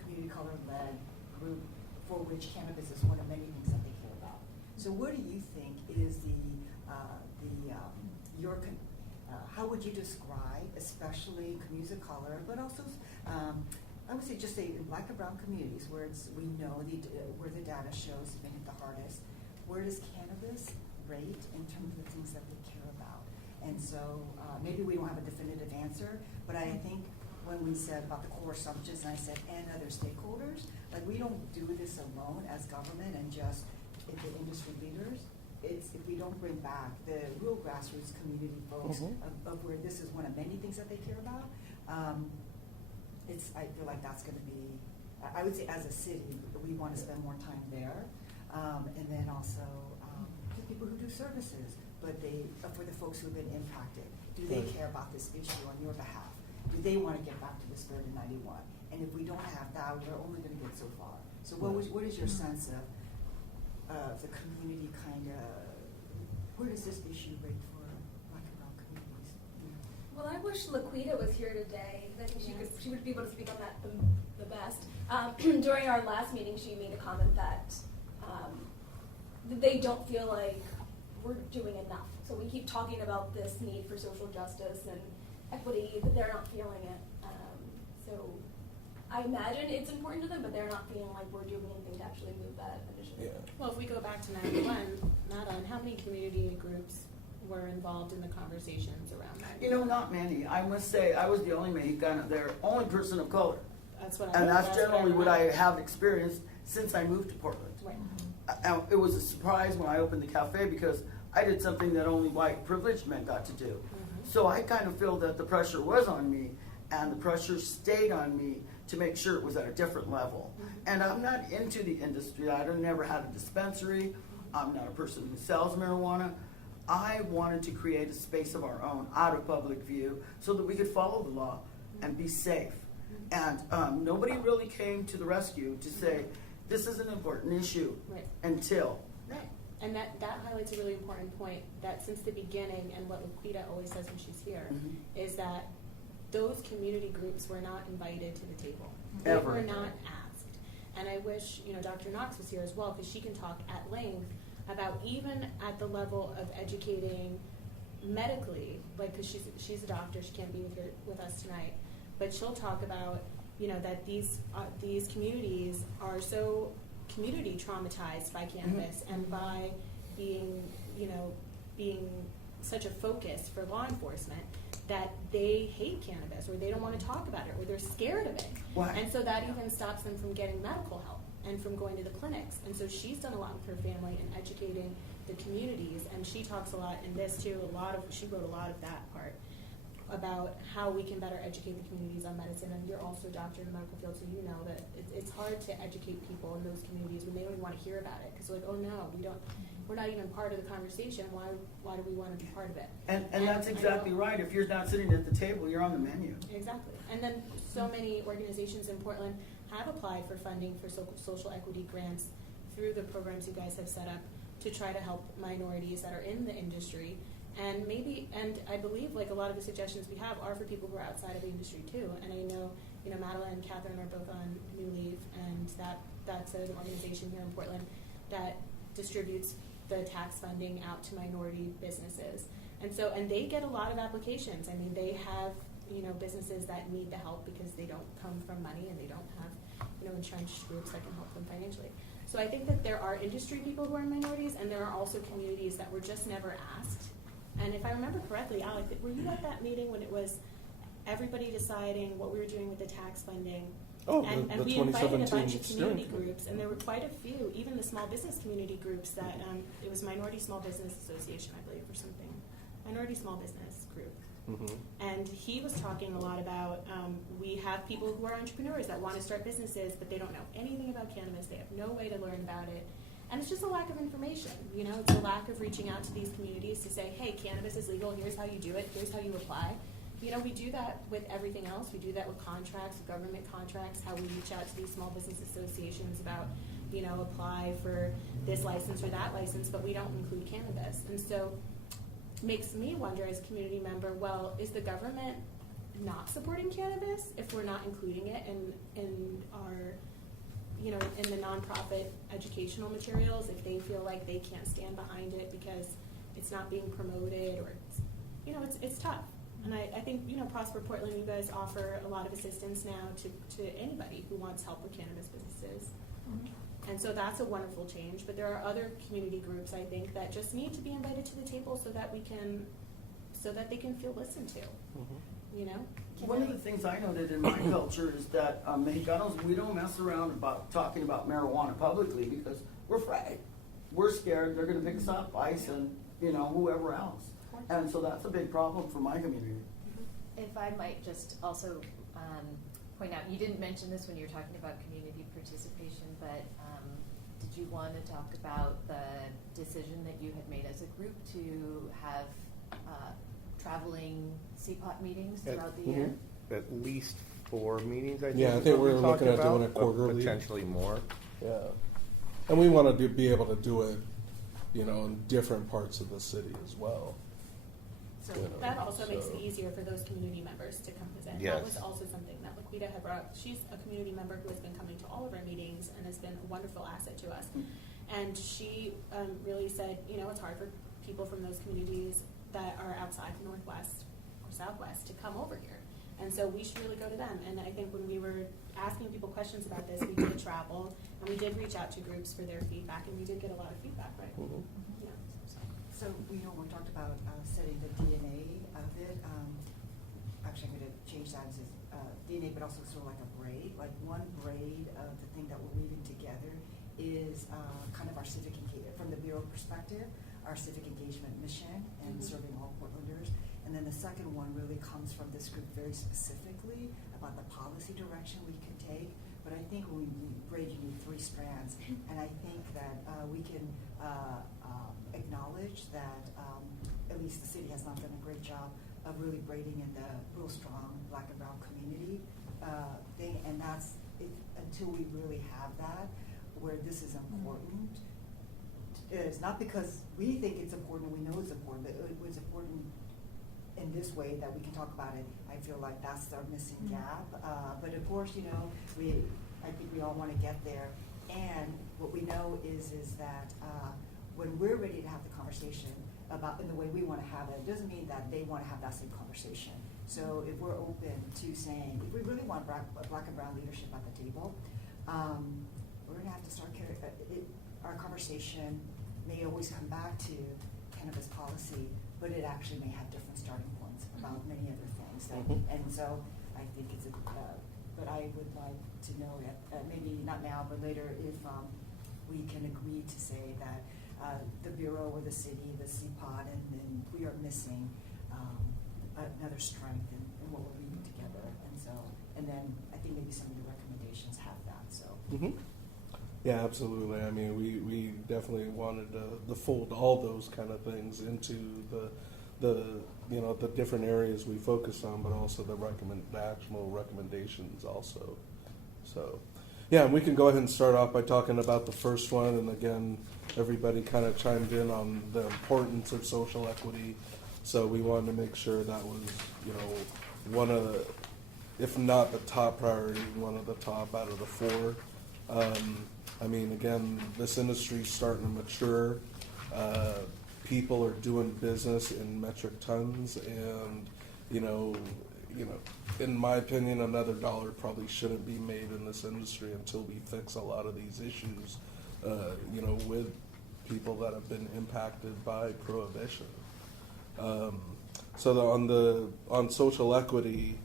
community color-led group for which cannabis is one of many things that they care about. So what do you think is how would you describe, especially communities of color, but also, I would say just say Black and brown communities where we know where the data shows it's been hit the hardest, where does cannabis rate in terms of the things that they care about? And so maybe we don't have a definitive answer, but I think when we said about the core assumptions, and I said, and other stakeholders, like we don't do this alone as government and just the industry leaders. It's if we don't bring back the real grassroots community folks of where this is one of many things that they care about. I feel like that's going to be, I would say as a city, we want to spend more time there. And then also the people who do services, but for the folks who have been impacted, do they care about this issue on your behalf? Do they want to get back to the spirit of 91? And if we don't have that, we're only going to get so far. So what is your sense of the community kind of, where does this issue rate for Black and brown communities? Well, I wish Laquita was here today. I think she would be able to speak on that the best. During our last meeting, she made a comment that they don't feel like we're doing enough. So we keep talking about this need for social justice and equity, but they're not feeling it. So I imagine it's important to them, but they're not feeling like we're doing anything to actually move that initiative. Yeah. Well, if we go back to 91, Madeline, how many community groups were involved in the conversations around that? You know, not many. I must say, I was the only Mexicana there, only person of color. That's what and that's generally what I have experienced since I moved to Portland. Right. It was a surprise when I opened the cafe because I did something that only white privileged men got to do. So I kind of feel that the pressure was on me, and the pressure stayed on me to make sure it was at a different level. And I'm not into the industry. I never had a dispensary. I'm not a person who sells marijuana. I wanted to create a space of our own out of public view so that we could follow the law and be safe. And nobody really came to the rescue to say, this is an important issue until. Right. And that highlights a really important point that since the beginning, and what Laquita always says when she's here, is that those community groups were not invited to the table. They were not asked. And I wish, Dr. Knox was here as well, because she can talk at length about even at the level of educating medically, like, because she's a doctor, she can't be with us tonight, but she'll talk about, that these communities are so community traumatized by cannabis and by being such a focus for law enforcement that they hate cannabis or they don't want to talk about it or they're scared of it. Why? And so that even stops them from getting medical help and from going to the clinics. And so she's done a lot with her family in educating the communities, and she talks a lot in this too, she wrote a lot of that part about how we can better educate the communities on medicine. And you're also a doctor in the medical field, so you know that it's hard to educate people in those communities when they don't even want to hear about it, because they're like, oh no, we're not even part of the conversation. Why do we want to be part of it? And that's exactly right. If you're not sitting at the table, you're on the menu. Exactly. And then so many organizations in Portland have applied for funding for social equity grants through the programs you guys have set up to try to help minorities that are in the industry. And I believe like a lot of the suggestions we have are for people who are outside of the industry too. And I know, Madeline and Catherine are both on New Leaf, and that's an organization here in Portland that distributes the tax funding out to minority businesses. And they get a lot of applications. I mean, they have, businesses that need the help because they don't come from money and they don't have, entrenched groups that can help them financially. So I think that there are industry people who are minorities, and there are also communities that were just never asked. And if I remember correctly, Alec, were you at that meeting when it was everybody deciding what we were doing with the tax funding? Oh, and the we invited a 2017 bunch of steering community committee. groups, and there were quite a few, even the small business community groups that, it was Minority Small Business Association, I believe, or something. Minority Small Business Group. Mm-hmm. And he was talking a lot about, we have people who are entrepreneurs that want to start businesses, but they don't know anything about cannabis. They have no way to learn about it. And it's just a lack of information. It's a lack of reaching out to these communities to say, hey, cannabis is legal. Here's how you do it. Here's how you apply. We do that with everything else. We do that with contracts, with government contracts, how we reach out to these small business associations about, apply for this license or that license, but we don't include cannabis. And so makes me wonder as a community member, well, is the government not supporting cannabis if we're not including it in our, in the nonprofit educational materials, if they feel like they can't stand behind it because it's not being promoted, or it's tough. And I think, Prosper Portland, you guys offer a lot of assistance now to anybody who wants help with cannabis businesses. Mm-hmm. And so that's a wonderful change. But there are other community groups, I think, that just need to be invited to the table so that they can feel listened to. Mm-hmm. One of the things I noted in my culture is that Mexicanos, we don't mess around about talking about marijuana publicly because we're afraid. We're scared they're going to pick us up, ICE, and whoever else. And so that's a big problem for my community. If I might just also point out, you didn't mention this when you were talking about community participation, but did you want to talk about the decision that you had made as a group to have traveling CPOT meetings throughout the year? At least 4 meetings, I think. Yeah, I is think what we we're talked looking at about, doing it but quarterly. Potentially more. Yeah. And we want to be able to do it, in different parts of the city as well. So that also makes it easier for those community members to come visit. Yes. That was also something that Laquita had brought up. She's a community member who has been coming to all of our meetings and has been a wonderful asset to us. And she really said, it's hard for people from those communities that are outside the Northwest or Southwest to come over here. And so we should really go to them. And I think when we were asking people questions about this, we did travel and we did reach out to groups for their feedback, and we did get a lot of feedback, right? Mm-hmm. Yeah. So, we talked about setting the DNA of it. Actually, I'm going to change that and say DNA, but also sort of like a braid. Like one braid of the thing that we're weaving together is kind of our civic engagement, from the Bureau perspective, our civic engagement mission and serving all Portlanders. And then the second one really comes from this group very specifically about the policy direction we could take. But I think when we braid, you need 3 strands. And I think that we can acknowledge that at least the city has not done a great job of really braiding in the real strong Black and brown community thing. And that's until we really have that, where this is important. It's not because we think it's important, we know it's important, but it was important in this way that we can talk about it. I feel like that's our missing gap. But of course, I think we all want to get there. And what we know is that when we're ready to have the conversation about in the way we want to have it, it doesn't mean that they want to have that same conversation. So if we're open to saying, if we really want black and brown leadership at the table, we're going to have to start our conversation may always come back to cannabis policy, but it actually may have different starting points about many other things. And so I think it's but I would like to know, maybe not now, but later, if we can agree to say that the Bureau or the city, the CPOT, and then we are missing another strength in what we're reading together. And then I think maybe some of the recommendations have that, so. Mm-hmm. Yeah, absolutely. I mean, we definitely wanted to fold all those kind of things into the different areas we focus on, but also the actual recommendations also. So, Yeah, and we can go ahead and start off by talking about the first one, and again, everybody kind of chimed in on the importance of social equity. So we wanted to make sure that was, one of the, if not the top priority, one of the top out of the four. I mean, again, this industry's starting to mature. People are doing business in metric tons, and in my opinion, another dollar probably shouldn't be made in this industry until we fix a lot of these issues, with people that have been impacted by prohibition. On social equity,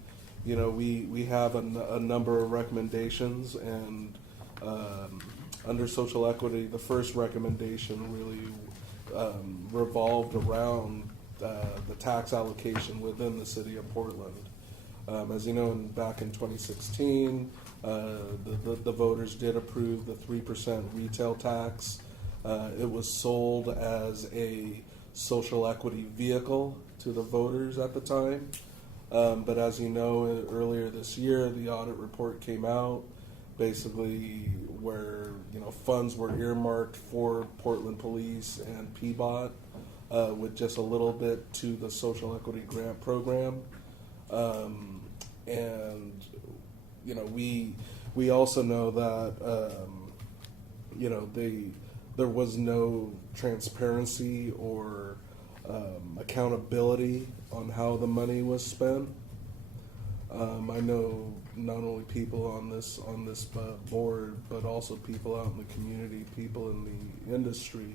we have a number of recommendations, and under social equity, the first recommendation really revolved around the tax allocation within the city of Portland. As you know, back in 2016, the voters did approve the 3% retail tax. It was sold as a social equity vehicle to the voters at the time. But as you know, earlier this year, the audit report came out, basically where funds were earmarked for Portland Police and PBOT, with just a little bit to the social equity grant program. We also know that there was no transparency or accountability on how the money was spent. I know not only people on this board, but also people out in the community, people in the industry,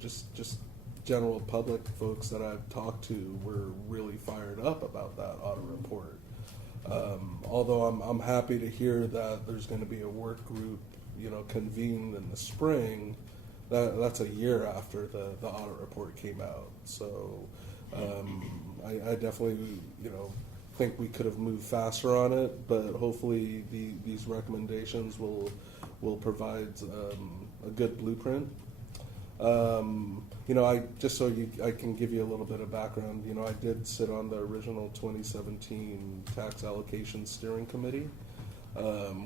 just general public folks that I've talked to were really fired up about that audit report. Although I'm happy to hear that there's going to be a work group, convened in the spring. That's a year after the audit report came out. So I definitely, think we could have moved faster on it, but hopefully these recommendations will provide a good blueprint. I can give you a little bit of background. I did sit on the original 2017 tax allocation steering committee,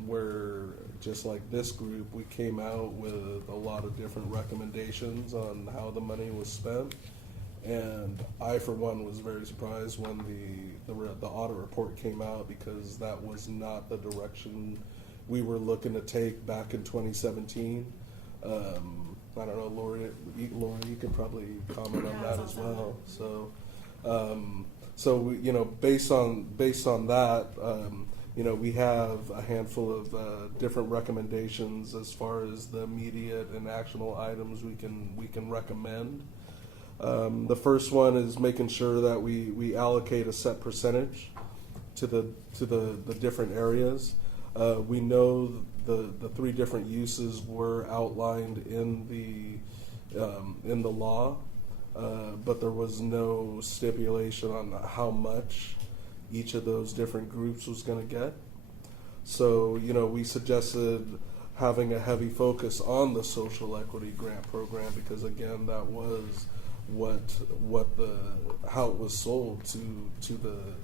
where just like this group, we came out with a lot of different recommendations on how the money was spent. And I, for one, was very surprised when the audit report came out, because that was not the direction we were looking to take back in 2017. I don't know, Lori, you could probably comment on that as well. Based on that, we have a handful of different recommendations as far as the immediate and actionable items we can recommend. The first one is making sure that we allocate a set percentage to the different areas. We know the three different uses were outlined in the law, but there was no stipulation on how much each of those different groups was going to get. So we suggested having a heavy focus on the social equity grant program, because again, that was how it was sold to the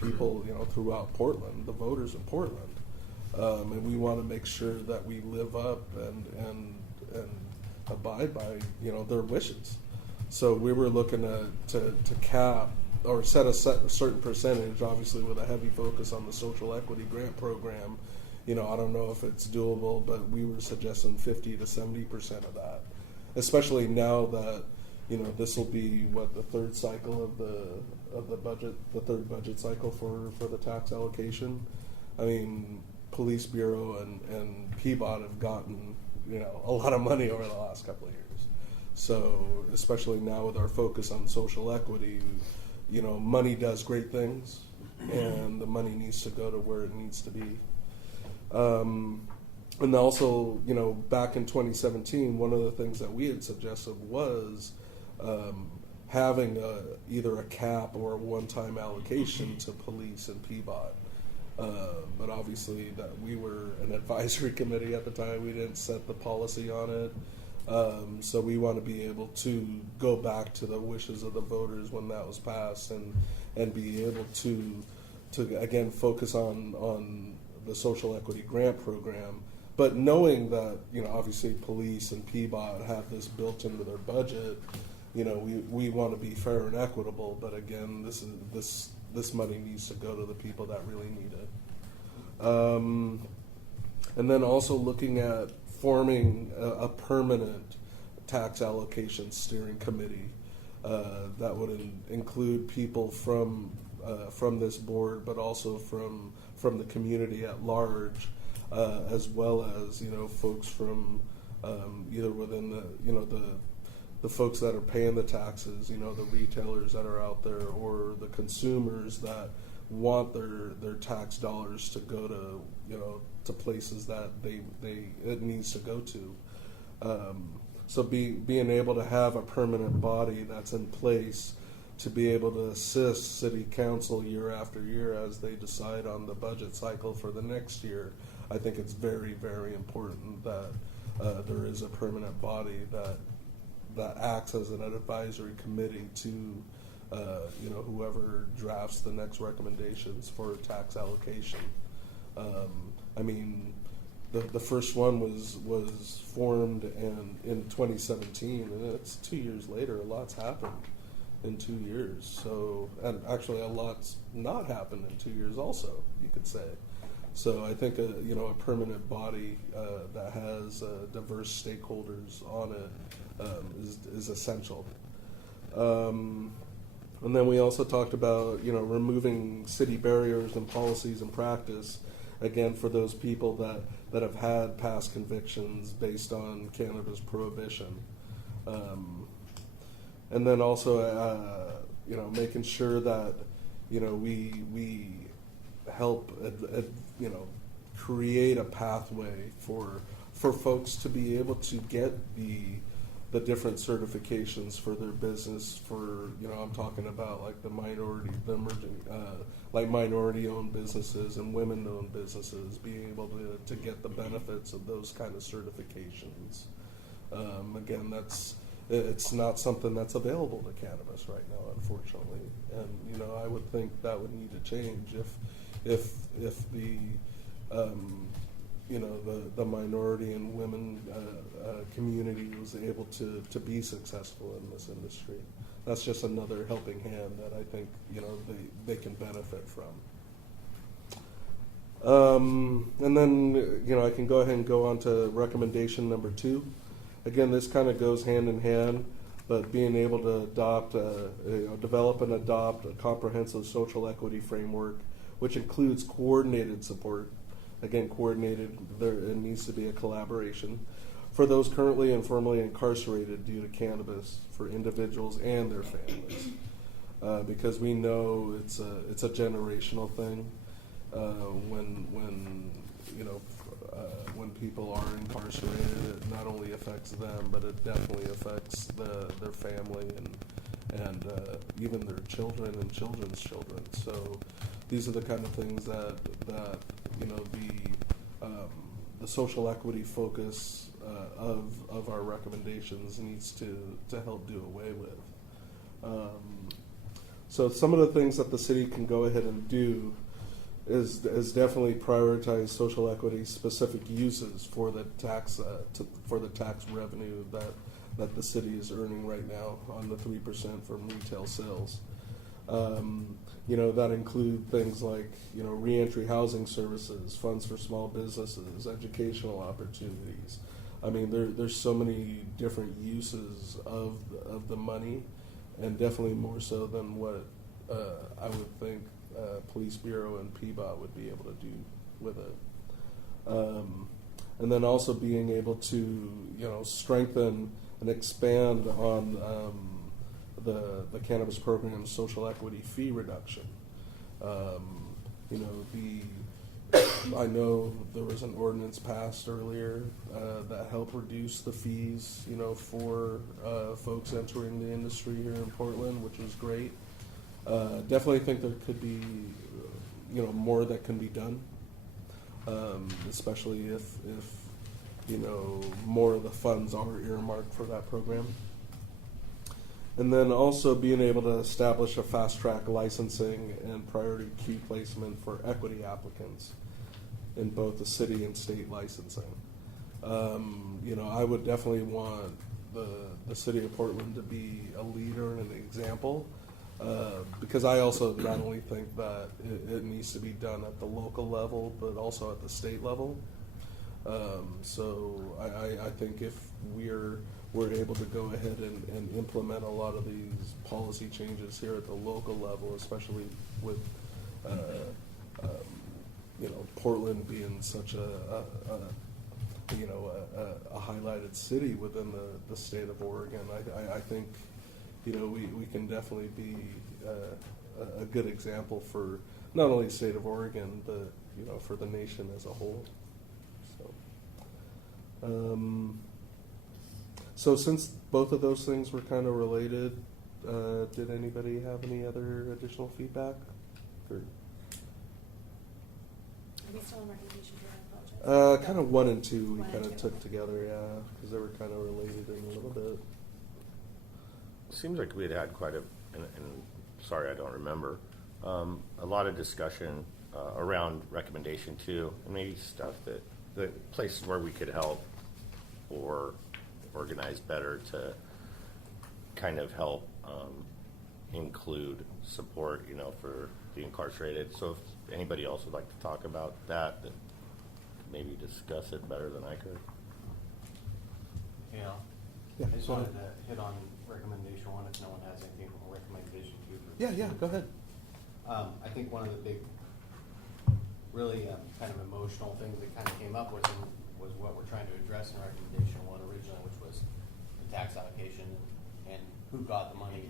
people throughout Portland, the voters in Portland, and we want to make sure that we live up and abide by their wishes. So we were looking to cap or set a certain percentage, obviously with a heavy focus on the social equity grant program. I don't know if it's doable, but we were suggesting 50 to 70% of that, especially now that this will be the third cycle of the budget, the third budget cycle for the tax allocation. I mean, Police Bureau and PBOT have gotten a lot of money over the last couple of years. So especially now with our focus on social equity, money does great things, and the money needs to go to where it needs to be. And also, back in 2017, one of the things that we had suggested was having either a cap or a one-time allocation to police and PBOT. But obviously, that we were an advisory committee at the time. We didn't set the policy on it. So we want to be able to go back to the wishes of the voters when that was passed, and be able to again focus on the social equity grant program, but knowing that, you know, obviously police and PBOT have this built into their budget, you know, we want to be fair and equitable, but again, this money needs to go to the people that really need it. And then also looking at forming a permanent tax allocation steering committee that would include people from this board, but also from the community at large, as well as, you know, folks from either within the, you know, the folks that are paying the taxes, you know, the retailers that are out there, or the consumers that want their tax dollars to go to, you know, to places that it needs to go to. So being able to have a permanent body that's in place to be able to assist city council year after year as they decide on the budget cycle for the next year, I think it's very, very important that there is a permanent body that acts as an advisory committee to you know, whoever drafts the next recommendations for tax allocation. I mean, the first one was formed in 2017, and it's 2 years later. A lot's happened in 2 years. So, and actually a lot's not happened in 2 years also, you could say. So I think you know, a permanent body that has diverse stakeholders on it is essential. And then we also talked about, you know, removing city barriers and policies and practice, again, for those people that have had past convictions based on cannabis prohibition. And then also, you know, making sure that, you know, we help, you know, create a pathway for folks to be able to get the different certifications for their business. For, you know, I'm talking about like the emerging, like minority-owned businesses and women-owned businesses being able to get the benefits of those kind of certifications. Again, it's not something that's available to cannabis right now, unfortunately. And, you know, I would think that would need to change if the you know, the minority and women community was able to be successful in this industry. That's just another helping hand that I think, you know, they can benefit from. And then, you know, I can go ahead and go on to recommendation number 2. Again, this kind of goes hand in hand, but being able to develop and adopt a comprehensive social equity framework, which includes coordinated support. Again, coordinated, it needs to be a collaboration for those currently and formerly incarcerated due to cannabis, for individuals and their families, because we know it's a generational thing. When you know, when people are incarcerated, it not only affects them, but it definitely affects their family and even their children and children's children. So these are the kind of things that you know, the social equity focus of our recommendations needs to help do away with. So some of the things that the city can go ahead and do is definitely prioritize social equity specific uses for the tax revenue that the city is earning right now on the 3% from retail sales. You know, that include things like, you know, reentry housing services, funds for small businesses, educational opportunities. I mean, there's so many different uses of the money, and definitely more so than what I would think Police Bureau and PBOT would be able to do with it. And then also being able to, you know, strengthen and expand on the cannabis program's social equity fee reduction. You know, I know there was an ordinance passed earlier that helped reduce the fees, you know, for folks entering the industry here in Portland, which was great. Definitely think there could be, you know, more that can be done, especially if you know, more of the funds are earmarked for that program. And then also being able to establish a fast-track licensing and priority queue placement for equity applicants in both the city and state licensing. You know, I would definitely want the city of Portland to be a leader and an example, because I also not only think that it needs to be done at the local level, but also at the state level. So I think if we're able to go ahead and implement a lot of these policy changes here at the local level, especially with you know, Portland being such a highlighted city within the state of Oregon, I think, you know, we can definitely be a good example for not only the state of Oregon, but, you know, for the nation as a whole. So since both of those things were kind of related, did anybody have any other additional feedback? Or? Are we still on recommendation here? I apologize. Kind of 1 and 2 we One and kind of two. took together, yeah, because they were kind of related in a little bit. Seems like we had quite a, and sorry I don't remember, a lot of discussion around recommendation 2, and maybe stuff that the places where we could help or organize better to kind of help include support, you know, for the incarcerated. So if anybody else would like to talk about that maybe discuss it better than I could. Yeah. Yeah, I just go wanted ahead. to hit on recommendation 1 if no one has anything from recommendation 2. Yeah, go ahead. I think one of the big, really kind of emotional things that kind of came up was what we're trying to address in recommendation 1 originally, which was the tax allocation and who got the money.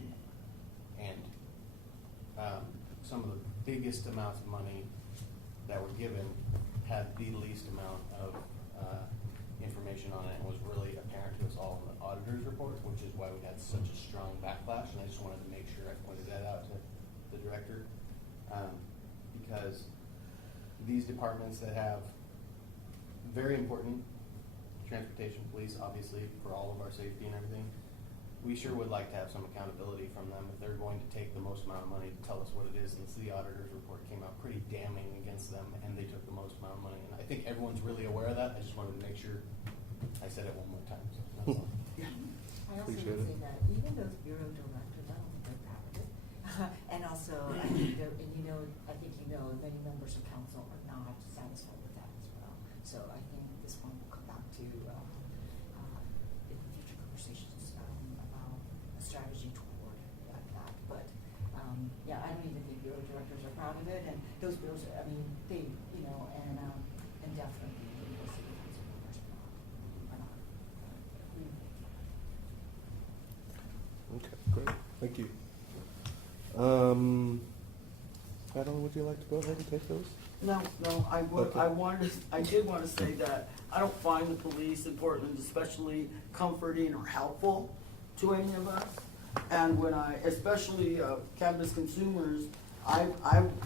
And some of the biggest amounts of money that were given had the least amount of information on it, and was really apparent to us all in the auditor's report, which is why we had such a strong backlash. And I just wanted to make sure I pointed that out to the director, because these departments that have very important transportation, police, obviously, for all of our safety and everything, we sure would like to have some accountability from them if they're going to take the most amount of money to tell us what it is. And the auditor's report came out pretty damning against them, and they took the most amount of money. And I think everyone's really aware of that. I just wanted to make sure I said it one more time. So that's all. I also Appreciate would it. say that even those bureau directors, I don't think they're proud of it. And also, I think there, and I think many members of council are not satisfied with that as well. So I think this one will come back to in future conversations about a strategy toward that. But yeah, I don't even think bureau directors are proud of it, and those bureaus, I mean, they, and definitely the city council members are not. Okay, great. Thank you. Adam, would you like to go ahead and take those? No, I would, Okay. I did want to say that I don't find the police in Portland especially comforting or helpful to any of us. And when especially cannabis consumers, I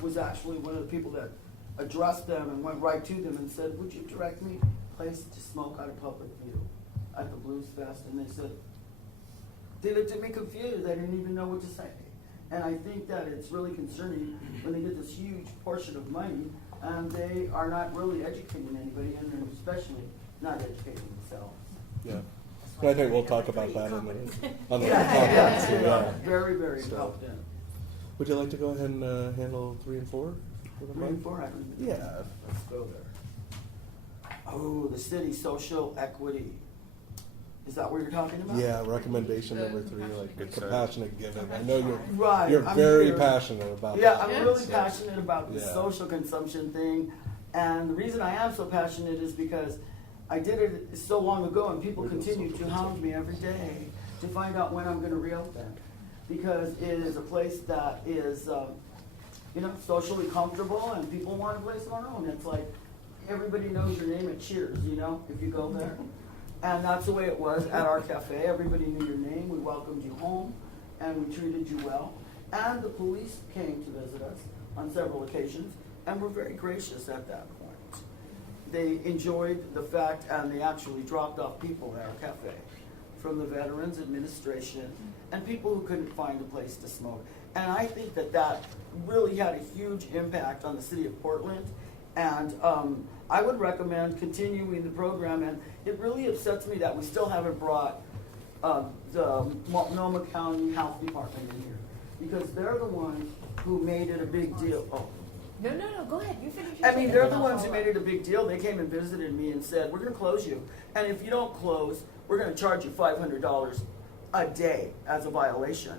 was actually one of the people that addressed them and went right to them and said, would you direct me to a place to smoke out of public view at the Blues Fest? And they looked at me confused. They didn't even know what to say. And I think that it's really concerning when they get this huge portion of money and they are not really educating anybody, and they're especially not educating themselves. Yeah. And I think we'll talk about that on the Yeah, too, yeah. very, very So, helped in. would you like to go ahead and handle 3 and 4? for the 3 and month? 4, I don't even know. Yeah. Let's go there. Oh, the city social equity. Is that what you're talking about? Yeah, recommendation The number 3, like Good compassionate giving. I know Right, you're I'm very here. passionate about Yeah, that. I'm really So, passionate about the Yeah. social consumption thing. And the reason I am so passionate is because I did it so long ago, and people We're doing continue social to hound me every day to find out when I'm going to reopen. Because it is a place that is, socially comfortable, and people want a place of their own. It's like everybody knows your name at Cheers, if you go there. And that's the way it was at our cafe. Everybody knew your name. We welcomed you home, and we treated you well. And the police came to visit us on several occasions, and were very gracious at that point. They enjoyed the fact, and they actually dropped off people at our cafe from the Veterans Administration and people who couldn't find a place to smoke. And I think that that really had a huge impact on the city of Portland. And I would recommend continuing the program. And it really upsets me that we still haven't brought the Multnomah County Health Department in here, because they're the ones who made it a big deal. Oh. No, go ahead, you finish your I mean, statement, they're and the I'll ones who follow made up. it a big deal. They came and visited me and said, we're gonna close you. And if you don't close, we're gonna charge you $500 a day as a violation.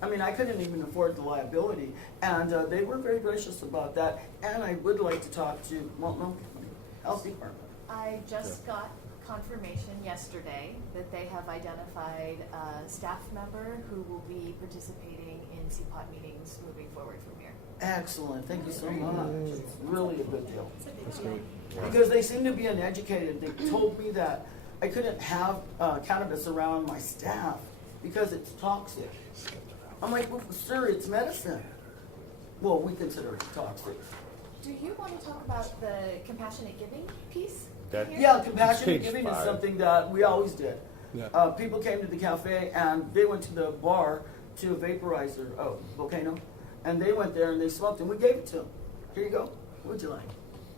I mean, I couldn't even afford the liability. And they were very gracious about that. And I would like to talk to Multnomah County Health Department. I just got confirmation yesterday that they have identified a staff member who will be participating in CPOT meetings moving forward from here. Excellent, thank you so much. It's really a good deal. That's great. Because they seem to be uneducated. They told me that I couldn't have cannabis around my staff because it's toxic. I'm like, well, sir, it's medicine. Well, we consider it toxic. Do you want to talk about the compassionate giving piece? That- here? Yeah, compassionate Page giving is 5. something that we always did. Yeah. People came to the cafe and they went to the bar to a vaporizer, Volcano, and they went there and they smoked and we gave it to them. Here you go. What would you like?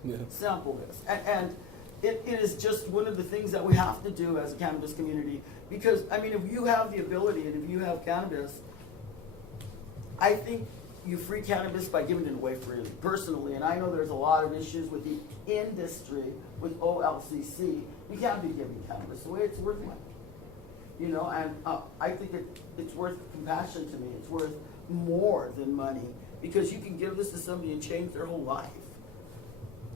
Yeah. Sample this. And it is just one of the things that we have to do as a cannabis community, because, I mean, if you have the ability and if you have cannabis, I think you free cannabis by giving it away freely, personally. And I know there's a lot of issues with the industry, with OLCC. You can't be giving cannabis away. It's worth money. You know, and I think it's worth compassion to me. It's worth more than money, because you can give this to somebody and change their whole life.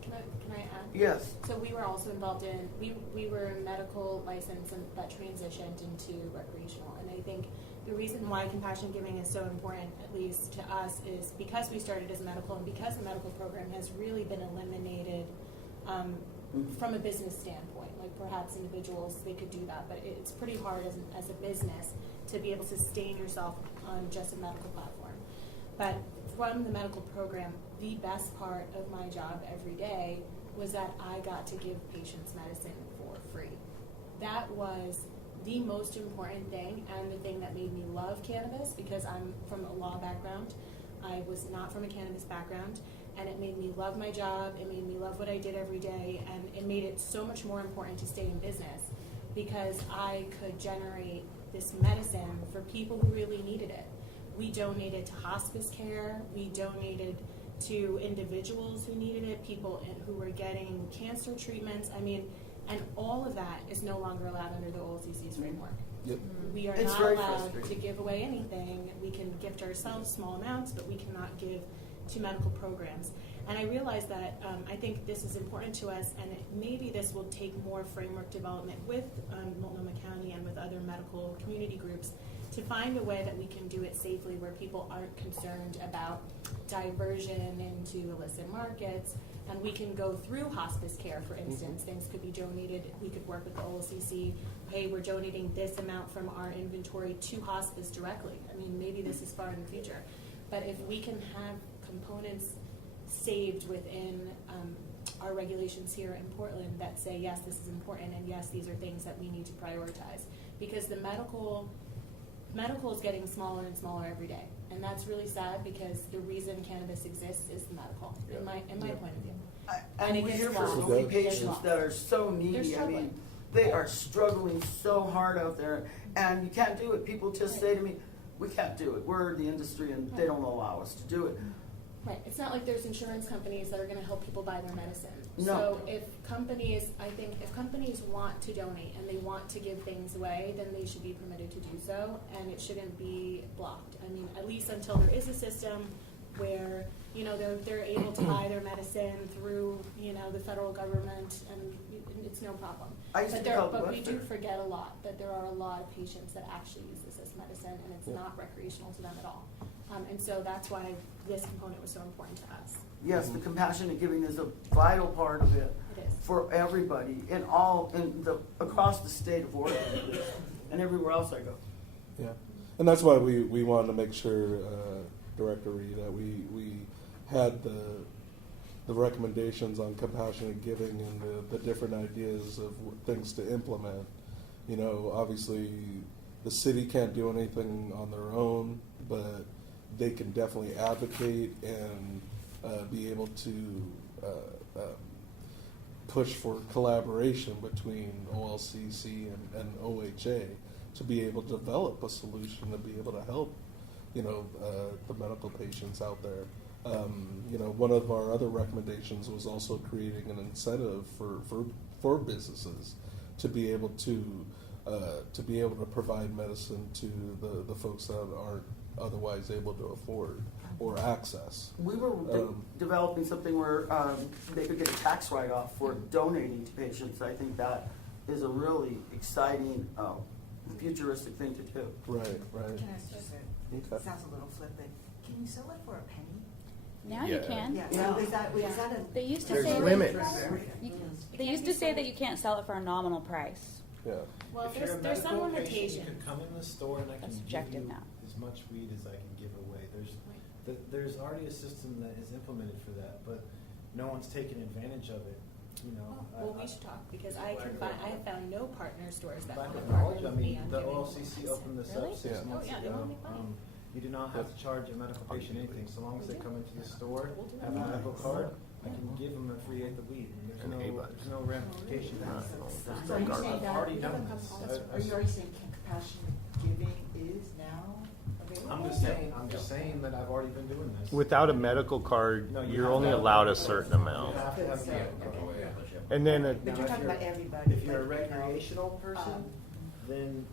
Can I add? Yes. So we were also involved in, we were a medical license and that transitioned into recreational. And I think the reason why compassion giving is so important, at least to us, is because we started as medical and because the medical program has really been eliminated from a business standpoint. Like perhaps individuals, they could do that, but it's pretty hard as a business to be able to sustain yourself on just a medical platform. But from the medical program, the best part of my job every day was that I got to give patients medicine for free. That was the most important thing, and the thing that made me love cannabis, because I'm from a law background. I was not from a cannabis background, and it made me love my job, it made me love what I did every day, and it made it so much more important to stay in business, because I could generate this medicine for people who really needed it. We donated to hospice care, we donated to individuals who needed it, people who were getting cancer treatments. I mean, and all of that is no longer allowed under the OLCC's framework. Yep. We are It's not very allowed frustrating. to give away anything. We can gift ourselves small amounts, but we cannot give to medical programs. And I realize that I think this is important to us, and maybe this will take more framework development with Multnomah County and with other medical community groups to find a way that we can do it safely, where people aren't concerned about diversion into illicit markets. And we can go through hospice care, for instance. Things could be donated. We could work with the OLCC. Hey, we're donating this amount from our inventory to hospice directly. I mean, maybe this is far in the future. But if we can have components saved within our regulations here in Portland that say, yes, this is important, and yes, these are things that we need to prioritize. Because the medical is getting smaller and smaller every day. And that's really sad, because the reason cannabis exists is the medical, in my point of view. And it we gets hear from lost. so many It gets patients lost. that are so They're needy. I struggling. mean, they are struggling so hard out there, and you can't do it. People just say to me, we can't do it. We're the industry, and they don't allow us to do it. Right. It's not like there's insurance companies that are going to help people buy their medicine. No. So if companies want to donate and they want to give things away, then they should be permitted to do so, and it shouldn't be blocked. I mean, at least until there is a system where, you know, they're able to buy their medicine through, you know, the federal government, and it's no problem. I used to be But we do Webster. forget a lot that there are a lot of patients that actually use this as medicine, and it's not recreational to them at all. And so that's why this component was so important to us. Yes, the compassionate giving is a vital part of it It is. for everybody across the state of Oregon, and everywhere else I go. Yeah, and that's why we wanted to make sure, Director Reed, that we had the recommendations on compassionate giving and the different ideas of things to implement, You know, obviously, the city can't do anything on their own, but they can definitely advocate and be able to push for collaboration between OLCC and OHA to be able to develop a solution to be able to help, you know, the medical patients out there. You know, one of our other recommendations was also creating an incentive for businesses to be able to provide medicine to the folks that aren't otherwise able to afford or access. We were developing something where they could get a tax write-off for donating to patients. I think that is a really exciting, futuristic thing to do. Right. Can I just say, Okay. it sounds a little flippant. Can you sell it for a penny? Now you can. Yeah. Is that a? They used to There's say limits. They used to say that you can't sell it for a nominal price. Yeah. Well, If you're a there's some medical patient, limitations. you can come in the store and I can That's give subjective you now. as much weed as I can give away. There's already a system that is implemented for that, but no one's taken advantage of it. You know. Well, we should talk, because I have found no partner stores that Lack want of to partner knowledge. I with me mean, on the giving OLCC away. opened this Really? up 6 Yeah. months Oh, yeah, they ago. want to make money. You do not have to charge a medical patient anything, so long as they come into the store, have a medical card. I can give them a free eighth of weed. And there's no ramification. So are you saying I've already done this. Are you already saying compassionate giving is now available? I'm just saying that I've already been doing this. Without a medical card, No, you you're have only to have allowed a a certain amount. You have to have a medical card. And then Now, But you're if talking you're- about everybody. If you're a like, you know, recreational person, then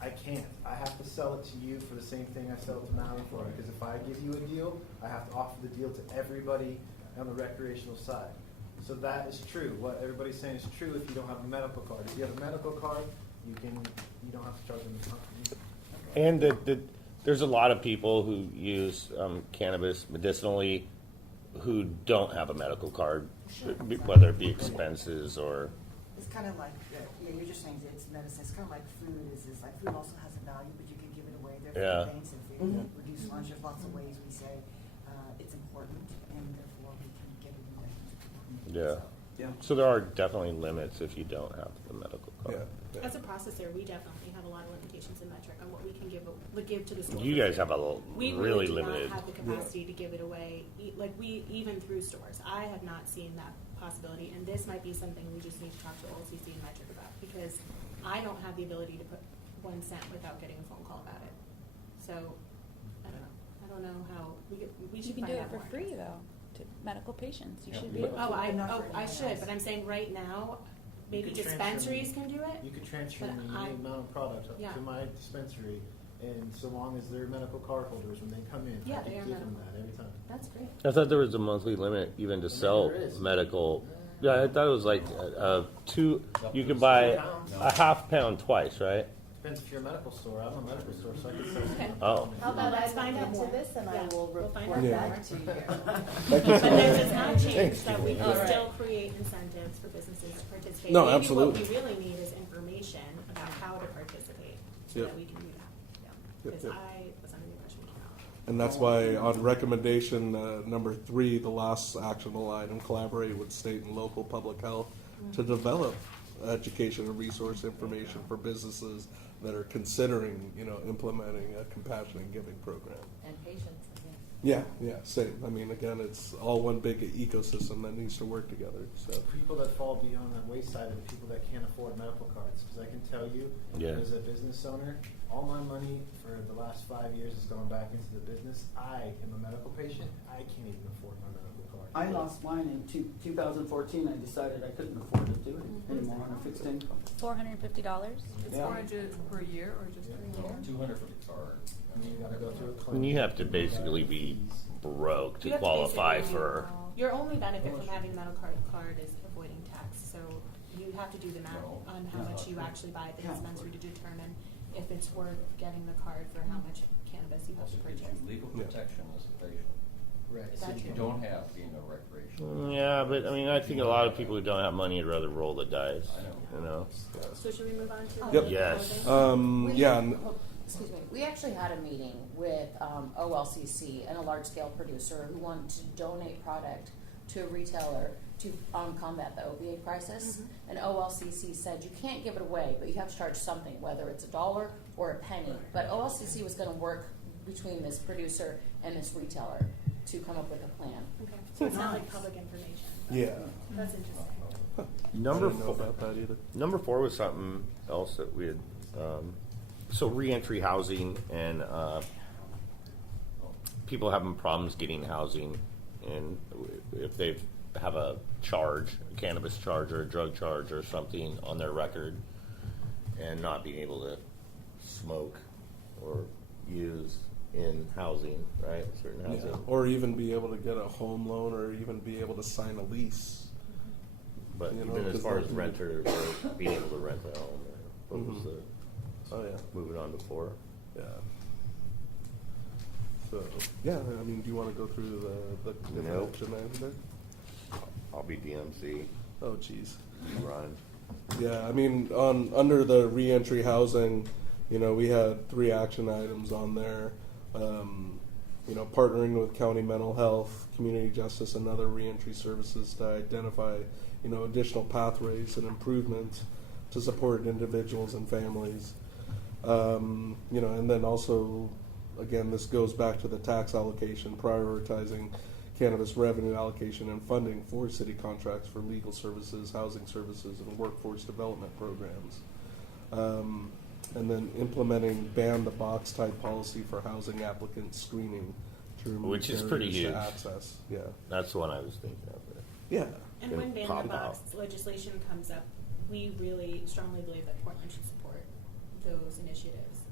I can't. I have to sell it to you for the same thing I sell it to Madeline for. Because if I give you a deal, I have to offer the deal to everybody on the recreational side. So that is true. What everybody's saying is true if you don't have a medical card. If you have a medical card, you don't have to charge them. And there's a lot of people who use cannabis medicinally who don't have a medical card, whether it be expenses or. It's kind of like, you're just saying it's medicine. It's kind of like food. It's like food also has a value, but you can give it away. There are things, if we reduce lunch, there's lots of ways we say it's important, and therefore we can get it away. So there are definitely limits if you don't have the medical card. Yeah. As a processor, we definitely have a lot of limitations in metric on what we can give to the store. You guys have We really do limited. not have the capacity to give it away, even through stores. I have not seen that possibility, and this might be something we just need to talk to OLCC and metric about, because I don't have the ability to put 1 cent without getting a phone call about it. So, I don't know. I don't know how, we should You can find do it out for more. free though, to medical patients. You Yeah. should be able to. I should, but I'm saying right now, maybe You could transfer me- dispensaries can do it. You could transfer But me I- any amount of product up Yeah. to my dispensary, and so long as they're medical card holders, when they come in, Yeah, I they can are give them medical. that every time. That's great. I thought there was a monthly limit even to sell there is. medical. Yeah, I thought it was like you could buy a half pound twice, right? Depends if you're a medical store. I'm a medical store, so I can sell Okay. Oh. How about I Let's find look out more. into this and I Yeah, will we'll find report out Yeah. back to you. Thank you But so that much. does not change Thanks, that we Julie. can All right. still create incentives for businesses to participate. No, Maybe absolutely. what we really need is information about how to participate, so Yep. that we can do that. Yep, Because yep. I was under the impression we cannot. And that's why on recommendation number 3, the last actionable item, collaborate with state and local public health to develop education and resource information for businesses that are considering, implementing a compassionate giving program. And patients, Yeah, same. I mean, again, it's all one big ecosystem that needs to work together. So, people that fall beyond that wayside are the people that can't afford medical cards. Because I can tell you, as a business owner, all my money for the last 5 years has gone back into the business. I am a medical patient. I can't even afford my medical card. I lost mine in 2014. I decided I couldn't afford to do it anymore on a fixed income. $450. It's Yeah. per year or just per year? 200 for the card. I mean, you got to go through a And clinic. you have to basically be broke to You have to qualify basically- for. Your only benefit from having a medical card is avoiding tax, so you have to do the math on how much you actually buy at the dispensary to determine if it's worth getting the card for how much cannabis you have to Also gives purchase. you legal Yeah. protection as a patient. Right. That's You true. don't have being a recreational. Yeah, but I mean, I think a lot of people who don't have money would rather roll the dice. I You know. So should we move on to? Yep. the Yes. closing? Excuse me, we actually had a meeting with OLCC and a large-scale producer who wanted to donate product to a retailer to combat the opioid crisis. Mhm. And OLCC said you can't give it away, but you have to charge something, whether it's $1 or a penny. But OLCC was going to work between this producer and this retailer to come up with a plan. Okay, so it's not like public information. but Yeah. That's interesting. Number I didn't know four, about that either. number 4 was something else that we had. So reentry housing and people having problems getting housing, and if they have a charge, a cannabis charge or a drug charge or something on their record, and not being able to smoke or use in housing, right? Certain housing. Yeah. Or even be able to get a home loan, or even be able to sign a lease. But You know, even as 'cause far that as can- renter or being able to rent a home, what was Mhm. the Oh yeah. moving on to 4? Yeah. So yeah, I mean, do you want to go through the different Nope. action items there? I'll be DMC. Oh geez. You run. Yeah, I mean, under the reentry housing, you know, we had 3 action items on there. You know, partnering with county mental health, community justice, and other reentry services to identify, you know, additional pathways and improvements to support individuals and families. You know, and then also, again, this goes back to the tax allocation, prioritizing cannabis revenue allocation and funding for city contracts for legal services, housing services, and workforce development programs. And then implementing ban-the-box type policy for housing applicant screening to remove Which is pretty barriers to huge. access. Yeah. That's the one I was thinking of. Yeah. And when ban pop the box out. legislation comes up, we really strongly believe that Portland should support those initiatives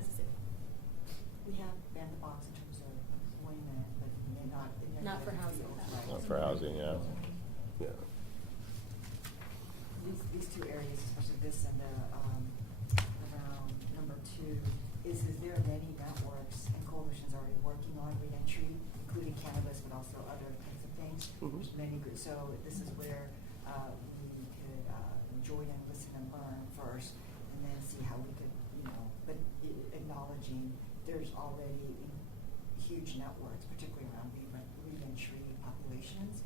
as a city. We have banned the box in terms of employment, but may not. Not for housing. Not for housing, yeah. Yeah. These 2 areas, especially this and the around number 2, is there many networks and coalitions already working on reentry, including cannabis, but also other types of things. Mhm. There's many groups. So this is where we could join and listen and learn first, and then see how we could, you know, but acknowledging there's already huge networks, particularly around reentry populations.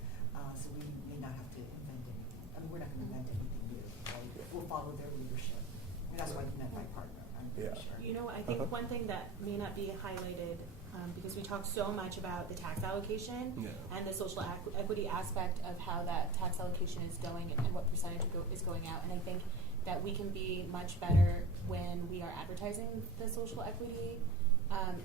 So we may not have to invent anything. I mean, we're not going to invent anything new, right? We'll follow their leadership. And that's what I meant by partner, I'm pretty sure. You know, I think Uh-huh. one thing that may not be highlighted, because we talk so much about the tax allocation Yeah. and the social equity aspect of how that tax allocation is going and what percentage is going out. And I think that we can be much better when we are advertising the social equity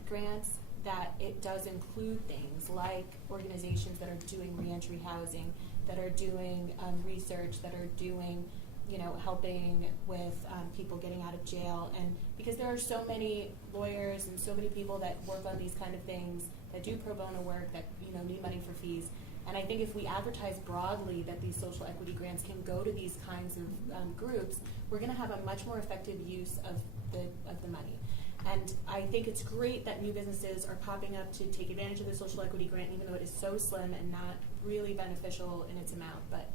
grants, that it does include things like organizations that are doing reentry housing, that are doing research, that are doing, you know, helping with people getting out of jail. And because there are so many lawyers and so many people that work on these kind of things, that do pro bono work, that, you know, need money for fees. And I think if we advertise broadly that these social equity grants can go to these kinds of groups, we're going to have a much more effective use of the money. And I think it's great that new businesses are popping up to take advantage of the social equity grant, even though it is so slim and not really beneficial in its amount. But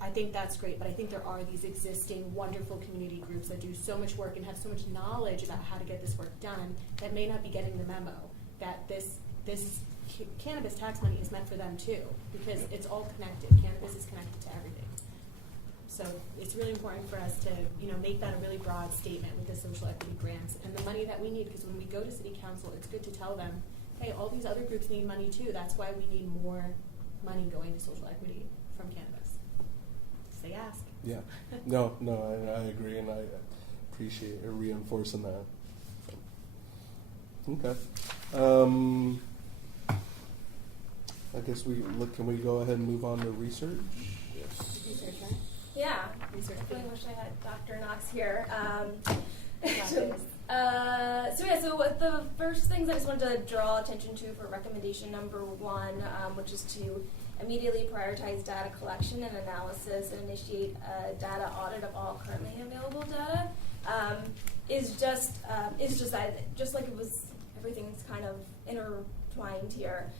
I think that's great. But I think there are these existing wonderful community groups that do so much work and have so much knowledge about how to get this work done that may not be getting the memo that this cannabis tax money is meant for them too, because it's all connected. Cannabis is connected to everything. So it's really important for us to, you know, make that a really broad statement with the social equity grants and the money that we need, because when we go to city council, it's good to tell them, hey, all these other groups need money too. That's why we need more money going to social equity from cannabis. So they ask. Yeah. No, I agree, and I appreciate you reinforcing that. Okay. I guess can we go ahead and move on to research? Yes. Research, right? Yeah, Research. I really wish I had Dr. Knox here. Got So what the first things I just wanted to draw attention to for recommendation number 1, which is to immediately prioritize data collection and analysis and initiate a data audit of all currently available data, is just that, just like it was, everything's kind of intertwined here.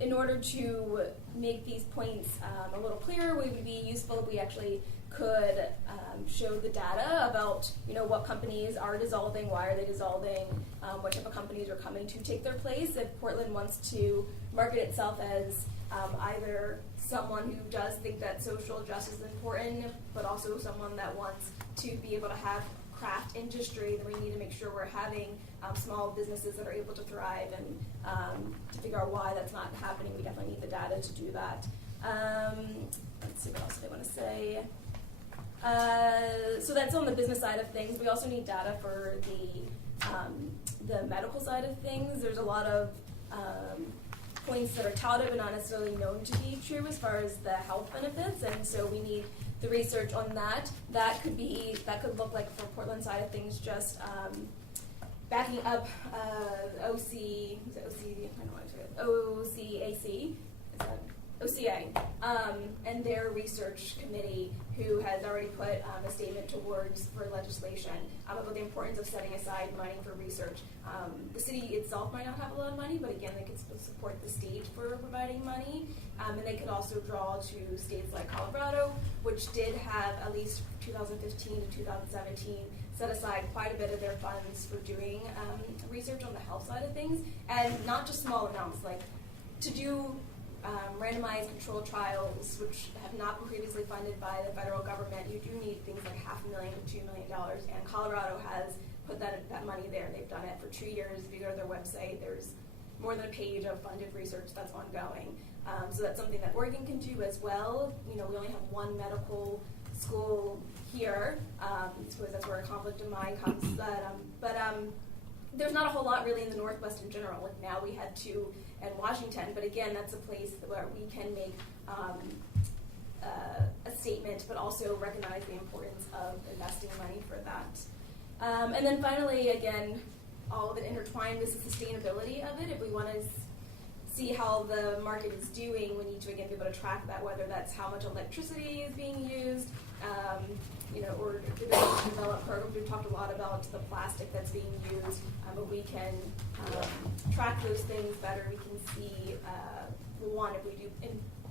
In order to make these points a little clearer, it would be useful if we actually could show the data about, you know, what companies are dissolving, why are they dissolving, what type of companies are coming to take their place. If Portland wants to market itself as either someone who does think that social justice is important, but also someone that wants to be able to have craft industry, then we need to make sure we're having small businesses that are able to thrive, and to figure out why that's not happening, we definitely need the data to do that. Let's see, what else do I want to say? So that's on the business side of things. We also need data for the medical side of things. There's a lot of points that are touted but not necessarily known to be true as far as the health benefits, and so we need the research on that. That could look like, for Portland side of things, just backing up OCAC, OCA, and their research committee, who has already put a statement towards for legislation about the importance of setting aside money for research. The city itself might not have a lot of money, but again, they could support the state for providing money, and they could also draw to states like Colorado, which did have, at least 2015 to 2017, set aside quite a bit of their funds for doing research on the health side of things, and not just small amounts, like to do randomized controlled trials, which have not been previously funded by the federal government. You do need things like $500,000 to $2 million, and Colorado has put that money there. They've done it for 2 years. If you go to their website, there's more than a page of funded research that's ongoing. So that's something that Oregon can do as well. You know, we only have one medical school here. I suppose that's where a conflict of mind comes. But there's not a whole lot really in the Northwest in general. Like now we had two in Washington, but again, that's a place where we can make a statement, but also recognize the importance of investing money for that. And then finally, again, all of it intertwined with the sustainability of it. If we want to see how the market is doing, we need to again be able to track that, whether that's how much electricity is being used, or develop programs. We've talked a lot about the plastic that's being used, but we can track those things better. We can see, one, if we do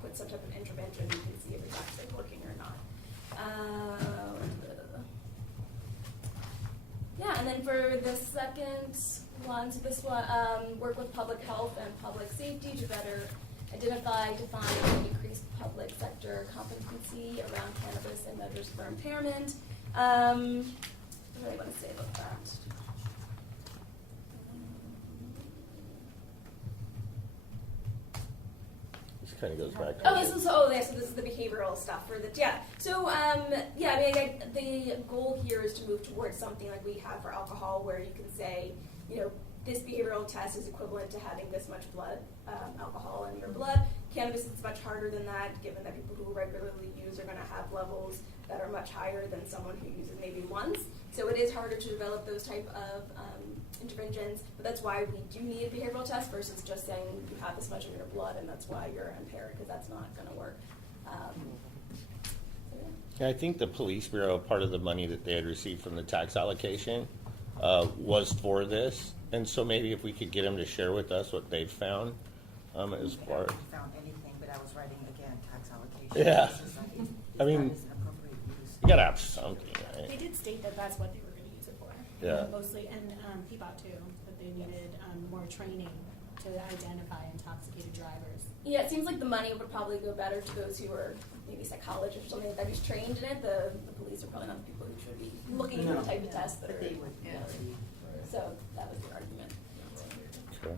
put some type of intervention, we can see if it's actually working or not. Yeah, and then for the second one, so this one, work with public health and public safety to better identify, define, and increase public sector competency around cannabis and measures for impairment. What do I want to say about that? This kind of goes back to So this is the behavioral stuff for the So the goal here is to move towards something like we have for alcohol, where you can say, this behavioral test is equivalent to having this much blood alcohol in your blood. Cannabis is much harder than that, given that people who regularly use are going to have levels that are much higher than someone who uses maybe once. So it is harder to develop those type of interventions, but that's why we do need a behavioral test versus just saying you have this much in your blood and that's why you're impaired, because that's not going to work. Yeah, I think the police bureau, part of the money that they had received from the tax allocation was for this. And so maybe if we could get them to share with us what they've found as far. I haven't found anything, but I was writing again tax allocation. Yeah. I mean, you gotta have something, right? They did state that that's what they were going to use it for. Yeah. Mostly, and CPOT too, that they needed more training to identify intoxicated drivers. Yeah, it seems like the money would probably go better to those who are maybe psychologists or something like that who's trained in it. The police are probably not the people who should be looking for the type of tests that are. They would. So that was the argument. Sure.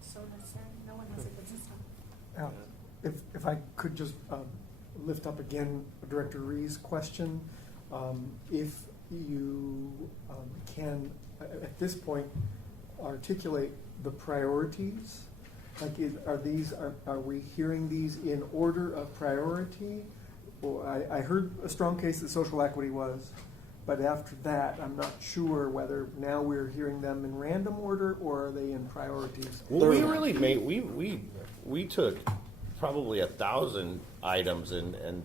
So no one has a good system. If I could just lift up again Director Ree's question, if you can, at this point, articulate the priorities. Like, are we hearing these in order of priority? Well, I heard a strong case that social equity was, but after that, I'm not sure whether now we're hearing them in random order or are they in priorities. Well, we really made we took probably 1,000 items and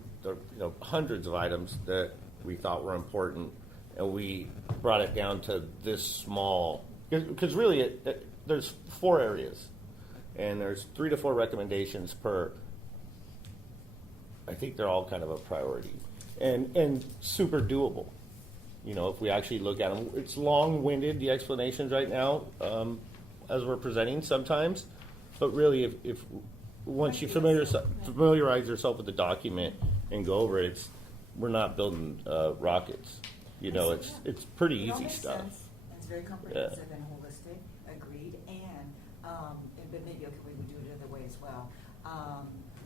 hundreds of items that we thought were important, and we brought it down to this small. Because really, there's 4 areas, and there's 3 to 4 recommendations per. I think they're all kind of a priority, and super doable. If we actually look at them, it's long-winded, the explanations right now, as we're presenting sometimes, but really, if once you familiarize yourself with the document and go over it, we're not building rockets. You know, it's pretty It all easy makes stuff. sense. It's very comprehensive and holistic, agreed, but maybe, okay, we would do it another way as well.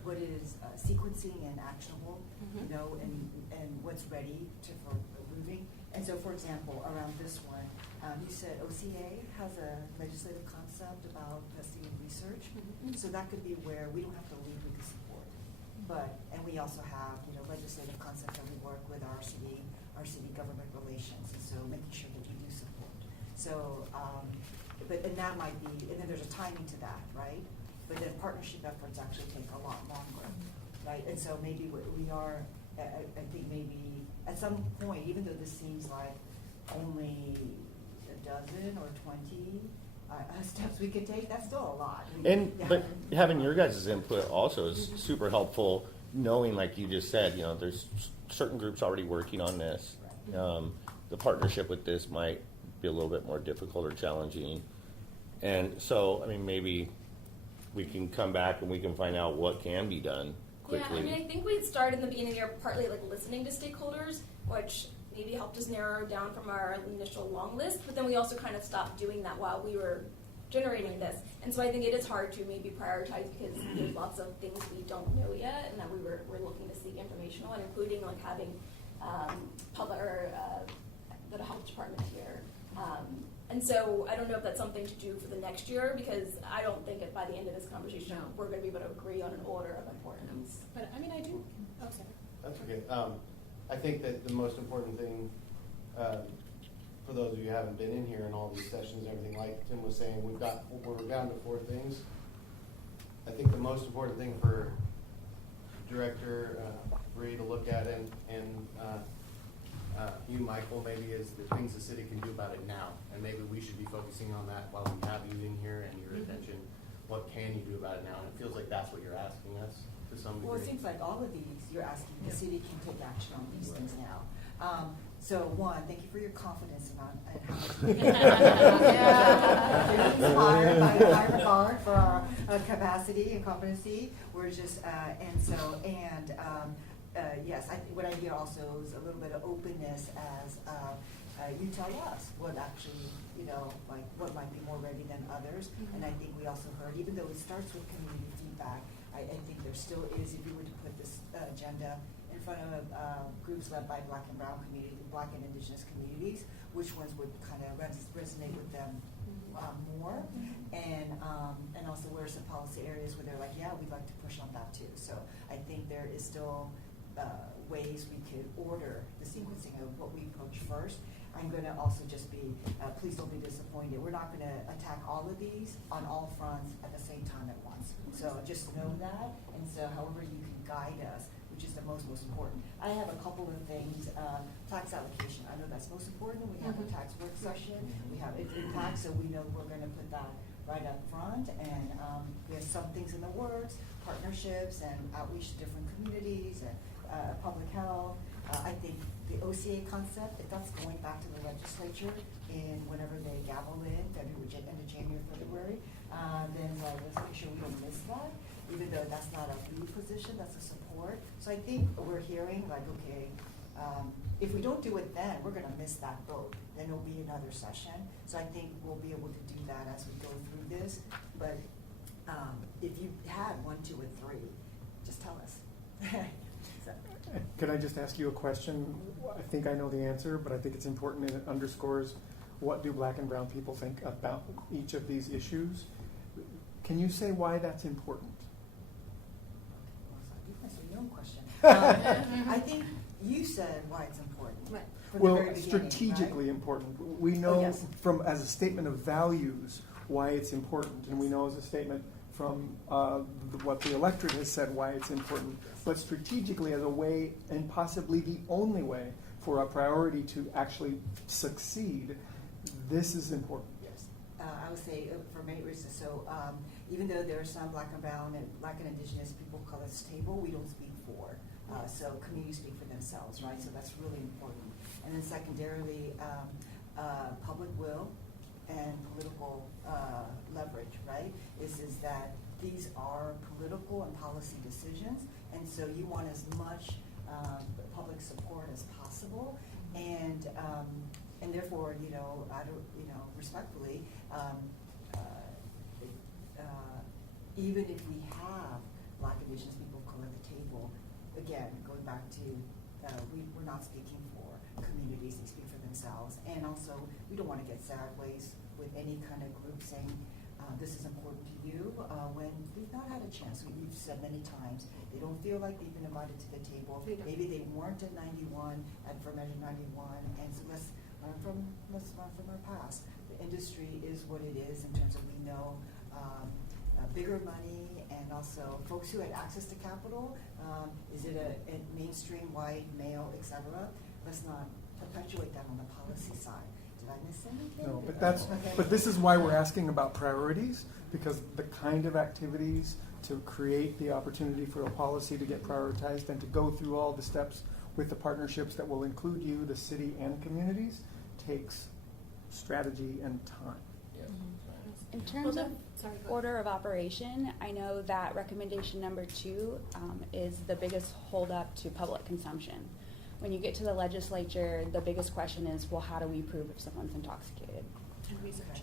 What is sequencing and actionable, you know, and what's ready for moving. And so, for example, around this one, you said OCA has a legislative concept about testing and research. So that could be where we don't have to lead, we can support. And we also have, you know, legislative concepts that we work with our city government relations, and so making sure that we do support. So, and that might be, and then there's a timing to that, right? But then partnership efforts actually take a lot longer, right? And so maybe we are, I think maybe at some point, even though this seems like only a dozen or 20 steps we could take, that's still a lot. But having your guys' input also is super helpful, knowing, like you just said, you know, there's certain groups already working on this. The partnership with this might be a little bit more difficult or challenging. And so, I mean, maybe we can come back and we can find out what can be done quickly. Yeah, I mean, I think we started in the beginning of the year partly like listening to stakeholders, which maybe helped us narrow down from our initial long list, but then we also kind of stopped doing that while we were generating this. And so I think it is hard to maybe prioritize because there's lots of things we don't know yet and that we're looking to seek information on, including like having the health department here. And so I don't know if that's something to do for the next year, because I don't think by the end of this conversation we're going to be able to agree on an order of importance. But I mean, I do. Oh, sorry. That's okay. I think that the most important thing, for those of you who haven't been in here in all these sessions and everything, like Tim was saying, we're down to 4 things. I think the most important thing for Director Bree to look at and you, Michael, maybe is the things the city can do about it now. And maybe we should be focusing on that while we have you in here and your attention. What can you do about it now? And it feels like that's what you're asking us to some degree. Well, it seems like all of these, you're asking the city can take action on these things now. So one, thank you for your confidence in how much we can. Inspired by the high regard for our capacity and competency. We're just, yes, what I hear also is a little bit of openness as you tell us what actually, you know, like what might be more ready than others. And I think we also heard, even though it starts with community feedback, I think there still is, if you were to put this agenda in front of groups led by Black and Brown community, Black and Indigenous communities, which ones would kind of resonate with them more, and also where are some policy areas where they're like, yeah, we'd like to push on that too. So I think there is still ways we could order the sequencing of what we approach first. I'm going to also just be, please don't be disappointed. We're not going to attack all of these on all fronts at the same time at once. So just know that, and so however you can guide us, which is the most important. I have a couple of things. Tax allocation, I know that's most important. We have a tax work session. We have impact, so we know we're going to put that right up front, and we have some things in the works, partnerships and outreach to different communities and public health. I think the OCA concept, if that's going back to the legislature in whenever they gavel in, February, end of January, February, then let's make sure we don't miss that, even though that's not a lead position, that's a support. So I think we're hearing like, okay, if we don't do it then, we're gonna miss that boat. Then it'll be another session. So I think we'll be able to do that as we go through this. But if you had 1, 2, and 3, just tell us. So. Can I just ask you a question? I think I know the answer, but I think it's important and it underscores what do Black and Brown people think about each of these issues. Can you say why that's important? That's your own question. I think you said why it's important. Right. Well, strategically important. We know from as a statement of values why it's important, and we know as a statement from what the electorate has said why it's important, but strategically as a way, and possibly the only way, for a priority to actually succeed, this is important. Yes. I would say for many reasons. So even though there are some Black and Brown and Black and Indigenous people call us table, we don't speak for. So communities speak for themselves, right? So that's really important. And then secondarily, public will and political leverage, right? Is that these are political and policy decisions, and so you want as much public support as possible, and therefore, respectfully, even if we have Black Indigenous people of color at the table, again, going back to, we're not speaking for communities, they speak for themselves. And also, we don't want to get sideways with any kind of group saying, this is important to you, when we've not had a chance. We've said many times, they don't feel like they've been invited to the table. Maybe they weren't in 91, for Measure 91, and so let's learn from our past. The industry is what it is in terms of we know bigger money, and also folks who had access to capital. Is it a mainstream, white, male, etc.? Let's not perpetuate that on the policy side. Did I miss anything? No, but Okay. but this is why we're asking about priorities, because the kind of activities to create the opportunity for a policy to get prioritized and to go through all the steps with the partnerships that will include you, the city, and communities takes strategy and time. In terms of order of operation, I know that recommendation number 2 is the biggest holdup to public consumption. When you get to the legislature, the biggest question is, well, how do we prove if someone's intoxicated? And research.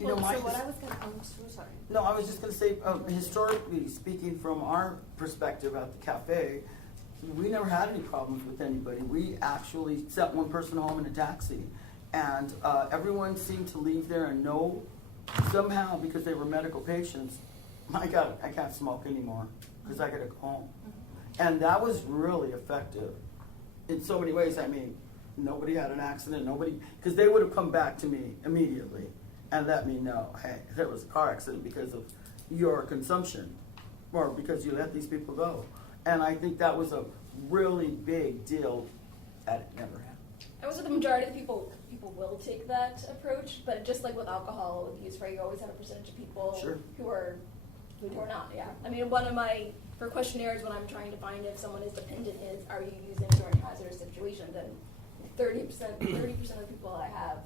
You know, So my- what I was going to, I'm so sorry. No, I was just going to say, historically speaking, from our perspective at the cafe, we never had any problems with anybody. We actually sent one person home in a taxi, and everyone seemed to leave there and know somehow, because they were medical patients, my God, I can't smoke anymore because I got to go home. And that was really effective in so many ways. I mean, nobody had an accident, because they would have come back to me immediately and let me know, hey, there was a car accident because of your consumption or because you let these people go. And I think that was a really big deal that it never happened. I would say the majority of the people will take that approach, but just like with alcohol abuse, right, you always have a percentage of people Sure. who are not, yeah. I mean, one of my, for questionnaires when I'm trying to find if someone is dependent is, are you using during hazardous situations, and 30% of the people I have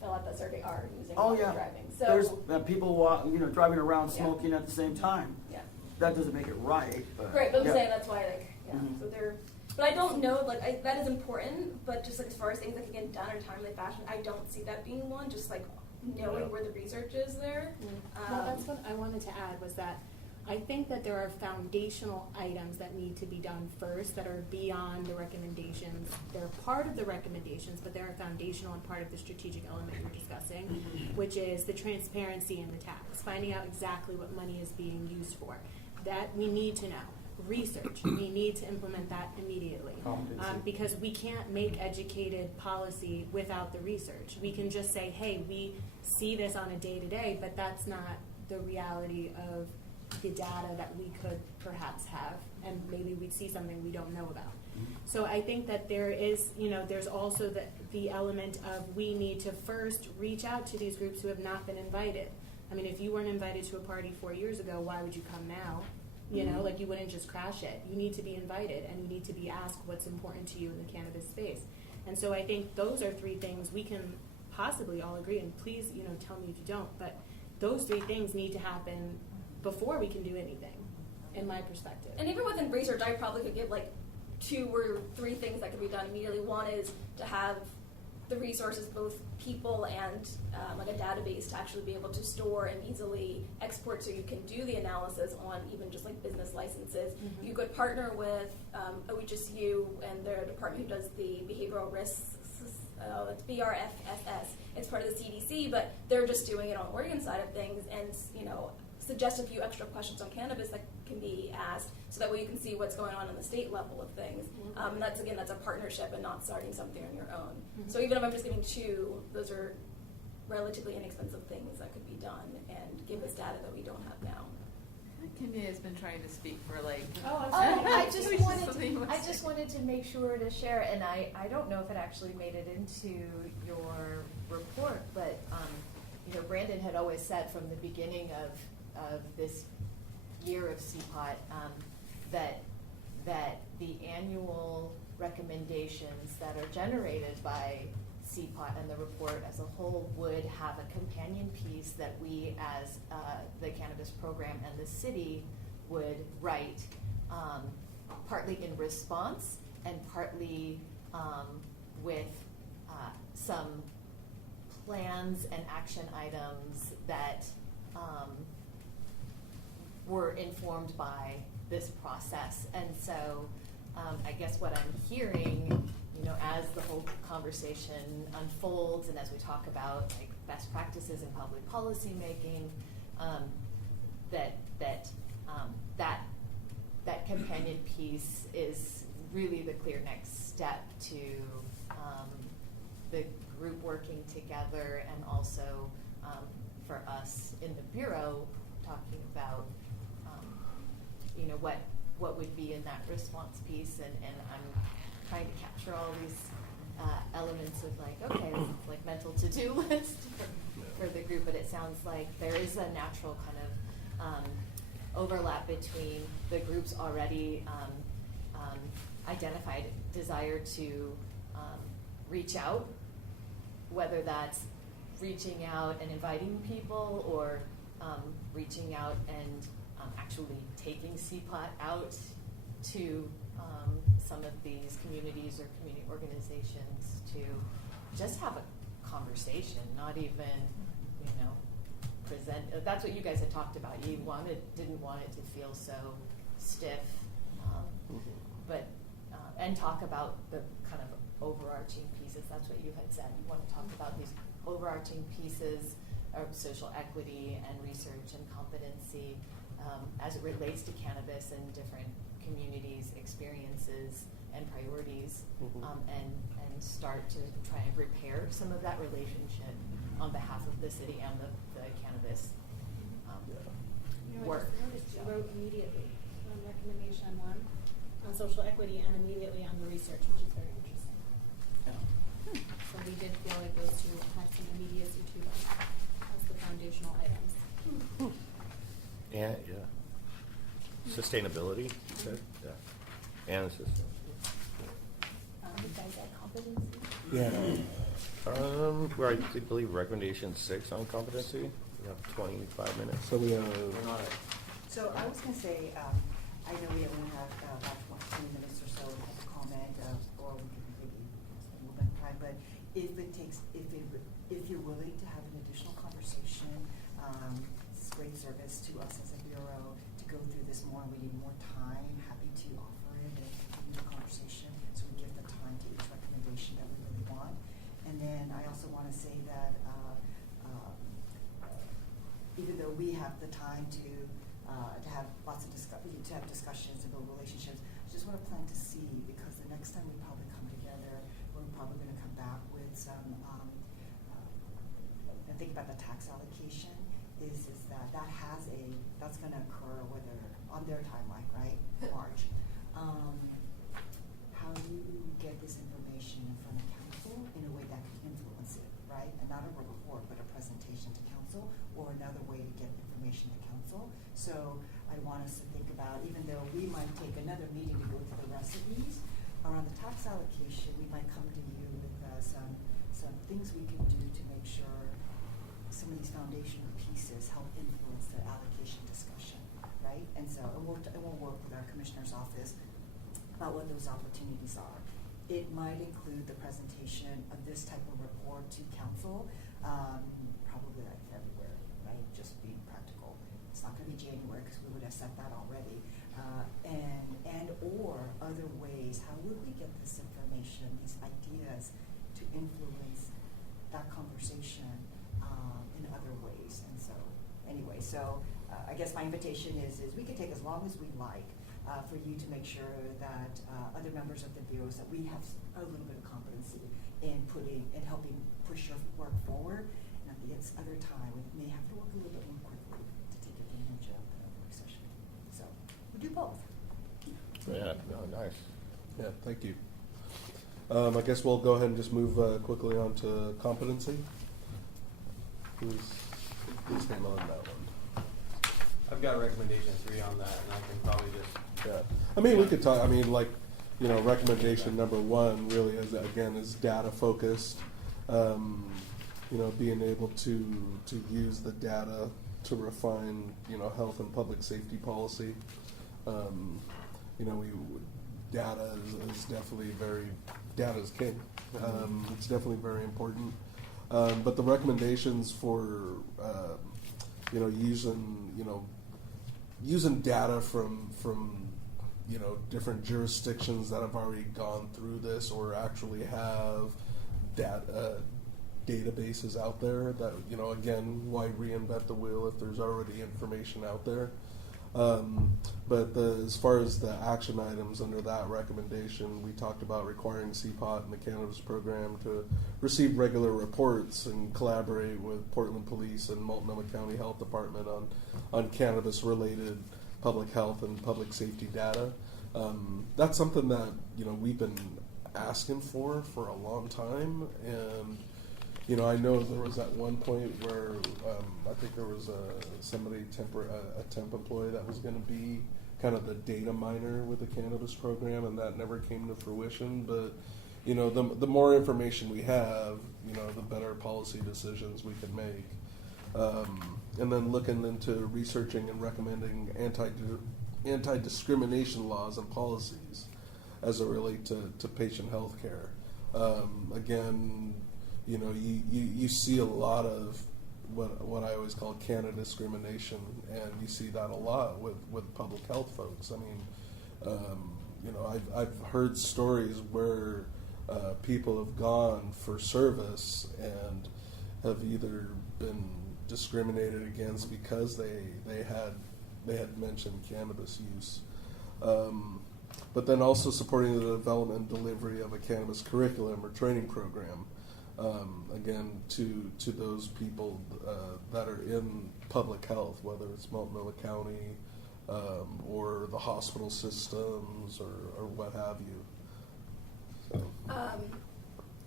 fill out that survey are using Oh while yeah, driving. So there's people driving around Yeah. smoking at the same time. yeah. That doesn't make it right, but. Right, but I'm yeah. saying that's why, yeah. Mhm. So but I don't know, that is important, but just as far as things that can get done in a timely fashion, I don't see that being one, just knowing where the research is there. Well, that's what I wanted to add, was that I think that there are foundational items that need to be done first that are beyond the recommendations. They're part of the recommendations, but they're foundational and part of the strategic element you're discussing, which is the transparency in the tax, finding out exactly what money is being used for. That we need to know. Research, we need to implement that immediately. Because we can't make educated policy without the research. We can just say, hey, we see this on a day-to-day, but that's not the reality of the data that we could perhaps have, and maybe we'd see something we don't know about. So I think that there is, there's also the element of we need to first reach out to these groups who have not been invited. I mean, if you weren't invited to a party 4 years ago, why would you come now? You wouldn't just crash it. You need to be invited, and you need to be asked what's important to you in the cannabis space. And so I think those are 3 things we can possibly all agree, and please, tell me if you don't, but those 3 things need to happen before we can do anything, in my perspective. And even within research, I probably could give 2 or 3 things that could be done immediately. One is to have the resources, both people and a database, to actually be able to store and easily export, so you can do the analysis on even just business licenses. Mm-hmm. You could partner with OHSU and their department who does the behavioral risks. It's BRFSS. It's part of the CDC, but they're just doing it on the Oregon side of things, and suggest a few extra questions on cannabis that can be asked, so that way you can see what's going on the state level of things. And that's a partnership and not starting something on your own. Mm-hmm. So even if I'm just giving 2, those are relatively inexpensive things that could be done and give us data that we don't have now. Kimmy has been trying to speak for I just wanted to make sure to share, and I don't know if it actually made it into your report, but Brandon had always said from the beginning of this year of CPOT that the annual recommendations that are generated by CPOT and the report as a whole would have a companion piece that we as the cannabis program and the city would write, partly in response and partly with some plans and action items that were informed by this process. And so I guess what I'm hearing, you know, as the whole conversation unfolds and as we talk about like best practices in public policy making, that companion piece is really the clear next step to the group working together, and also for us in the Bureau talking about you know, what would be in that response piece, and I'm trying to capture all these elements of like, okay, this is like mental to-do list for the group, but it sounds like there is a natural kind of overlap between the group's already identified desire to reach out, whether that's reaching out and inviting people, or reaching out and actually taking CPOT out to some of these communities or community organizations to just have a conversation, not even, you know, present. That's what you guys had talked about. You didn't want it to feel so stiff, but and talk about the kind of overarching pieces. That's what you had said. You want to talk about these overarching pieces of social equity and research and competency as it relates to cannabis and different communities' experiences and priorities, and start to try and repair some of that relationship on behalf of the city and the cannabis work. I noticed you wrote immediately on recommendation 1 on social equity and immediately on the research, which is very interesting. So we did feel like those two had some immediacy to them as the foundational items. And sustainability, you said? Yeah. And sustainability. You guys had competency? Yeah. Where I believe recommendation 6 on competency. We have 25 minutes. So we have. So I was going to say, I know we only have about 20 minutes or so to comment, or we can maybe spend a little bit of time. But if you're willing to have an additional conversation, it's great service to us as a bureau to go through this more, and we need more time. Happy to offer it and continue the conversation, so we give the time to each recommendation that we really want. And then I also want to say that even though we have the time to have lots of discussions and build relationships, I just want to plant to see, because the next time we probably come together, we're probably going to come back with some. And think about the tax allocation. Is that that's going to occur whether on their timeline, right? March. How do you get this information in front of council in a way that can influence it, right? And not a report, but a presentation to council, or another way to get information to council. So I want us to think about, even though we might take another meeting to go through the rest of these, around the tax allocation, we might come to you with some things we can do to make sure some of these foundational pieces help influence the allocation discussion, right? And so we'll work with our commissioner's office about what those opportunities are. It might include the presentation of this type of report to council, probably like February, right? Just being practical. It's not going to be January because we would have set that already. And or other ways, how would we get this information, these ideas, to influence that conversation in other ways? And so, anyway, I guess my invitation is we could take as long as we like for you to make sure that other members of the bureaus, that we have a little bit of competency in helping push your work forward. And at the other time, we may have to work a little bit more quickly to take advantage of the work session. So we do both. Yeah, nice. Yeah, thank you. I guess we'll go ahead and just move quickly on to competency. Who's handling that one? I've got recommendation 3 on that, and I can probably just. Yeah, I mean, we could talk. I mean, like, you know, recommendation number 1 really is data focused. You know, being able to use the data to refine, you know, health and public safety policy. You know, data is definitely data is king. It's definitely very important. But the recommendations for, you know, using data from you know, different jurisdictions that have already gone through this or actually have databases out there that, you know, again, why reinvent the wheel if there's already information out there. But as far as the action items under that recommendation, we talked about requiring CPOT and the Cannabis program to receive regular reports and collaborate with Portland Police and Multnomah County Health Department on cannabis-related public health and public safety data. That's something that, you know, we've been asking for a long time, and you know, I know there was at one point where I think there was a temp employee that was going to be kind of the data miner with the Cannabis program, and that never came to fruition. But you know, the more information we have, you know, the better policy decisions we can make. And then looking into researching and recommending anti-discrimination laws and policies as it relates to patient health care. Again, you know, you see a lot of what I always call Canada discrimination, and you see that a lot with public health folks. I mean, you know, I've heard stories where people have gone for service and have either been discriminated against because they had mentioned cannabis use. But then also supporting the development and delivery of a cannabis curriculum or training program. Again, to those people that are in public health, whether it's Multnomah County or the hospital systems or what have you. So.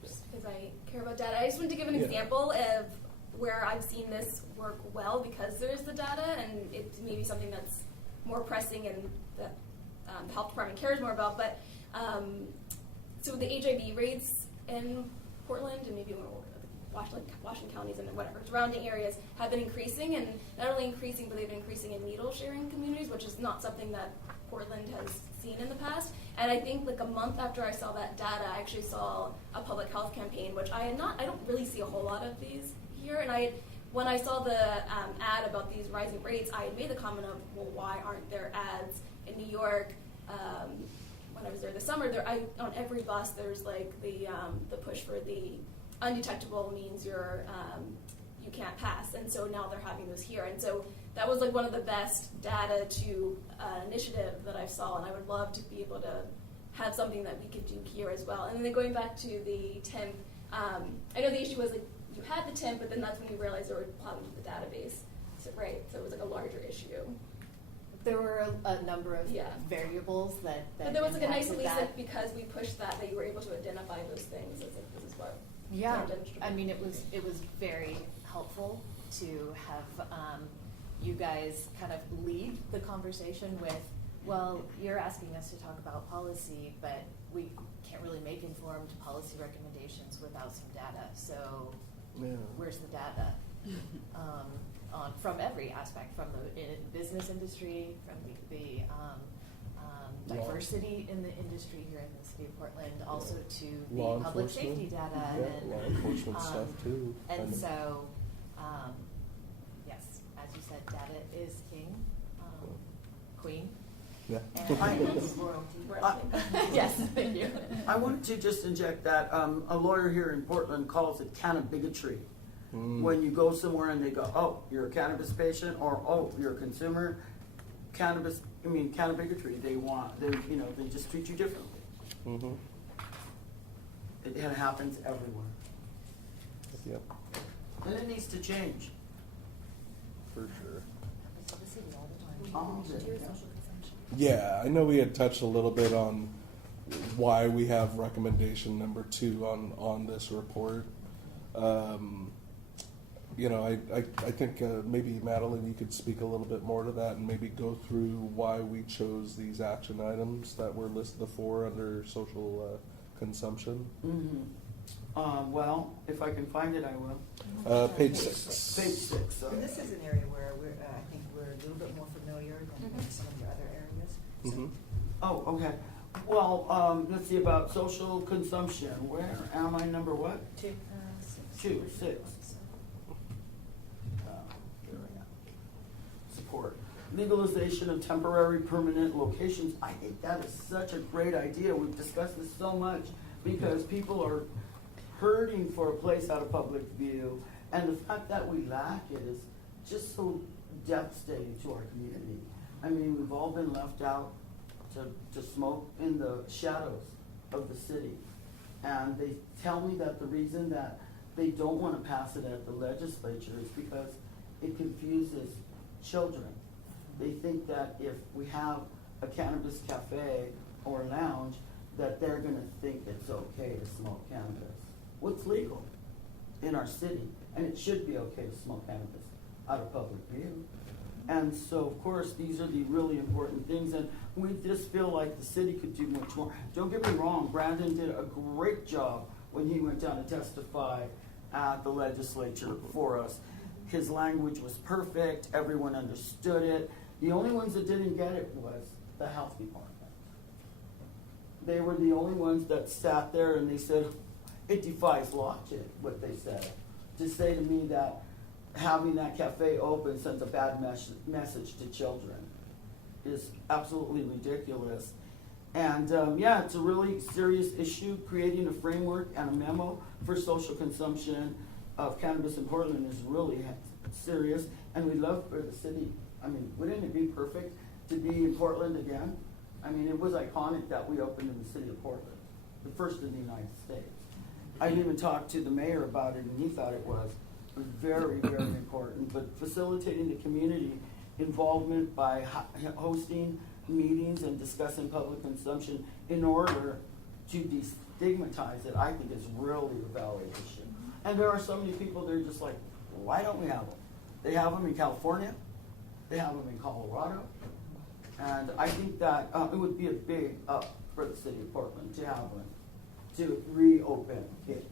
Just because I care about data, I just wanted to give an example of where I've seen this work well because there's the data, and it's maybe something that's more pressing and that the health department cares more about. But so the HIV rates in Portland and maybe Washington counties and whatever surrounding areas have been increasing, and not only increasing, but they've been increasing in needle sharing communities, which is not something that Portland has seen in the past. And I think like a month after I saw that data, I actually saw a public health campaign, which I don't really see a whole lot of these here. And when I saw the ad about these rising rates, I had made the comment of, well, why aren't there ads in New York? When I was there this summer, on every bus there's like the push for the undetectable means you can't pass, and so now they're having those here, and so that was like one of the best data to initiative that I saw, and I would love to be able to have something that we could do here as well. And then going back to the TIMP, I know the issue was like you had the TIMP, but then that's when you realized there were problems with the database, so, right? So it was like a larger issue. There were a number of variables that But there was like a nice impacted release that. because we pushed that you were able to identify those things. As like, this is what. Yeah, I mean, it was very helpful to have you guys kind of lead the conversation with, well, you're asking us to talk about policy, but we can't really make informed policy recommendations without some data. So where's the data? From every aspect, from the business industry, from the diversity in the industry here in the city of Portland, also to the public safety data and law enforcement stuff too. And so, yes, as you said, data is king, queen. Yeah. Yes, thank you. I wanted to just inject that a lawyer here in Portland calls it cannabigotry. When you go somewhere and they go, oh, you're a cannabis patient, or oh, you're a consumer, cannabigotry. They just treat you differently. Mm-hmm. It happens everywhere. Yep. And it needs to change. For sure. Oh, Yeah, I know we had touched a little bit on why we have recommendation number 2 on this report. You know, I think maybe Madeline, you could speak a little bit more to that and maybe go through why we chose these action items that were listed before under social consumption. Mm-hmm. Well, if I can find it, I will. Page 6. Page 6, sorry. And this is an area where I think we're a little bit more familiar than maybe some of the other areas. Mhm. Oh, okay. Well, let's see about social consumption. Where am I? Number what? 2. 2, 6. Here I am. Support. Legalization of temporary permanent locations. I think that is such a great idea. We've discussed this so much because people are hurting for a place out of public view. And the fact that we lack it is just so devastating to our community. I mean, we've all been left out to smoke in the shadows of the city. And they tell me that the reason that they don't want to pass it at the legislature is because it confuses children. They think that if we have a cannabis cafe or lounge, that they're going to think it's okay to smoke cannabis. What's legal in our city? And it should be okay to smoke cannabis out of public view. And so, of course, these are the really important things, and we just feel like the city could do much more. Don't get me wrong, Brandon did a great job when he went down to testify at the legislature for us. His language was perfect, everyone understood it. The only ones that didn't get it was the health department. They were the only ones that sat there and they said, it defies logic, what they said. To say to me that having that cafe open sends a bad message to children is absolutely ridiculous. And yeah, it's a really serious issue. Creating a framework and a memo for social consumption of cannabis in Portland is really serious. And we'd love for the city, I mean, wouldn't it be perfect to be in Portland again? I mean, it was iconic that we opened in the city of Portland, the first in the United States. I even talked to the mayor about it, and he thought it was very, very important. But facilitating the community involvement by hosting meetings and discussing public consumption in order to destigmatize it, I think is really a valid issue. And there are so many people, they're just like, why don't we have them? They have them in California, they have them in Colorado, and I think that it would be a big up for the city of Portland to have one, to reopen it.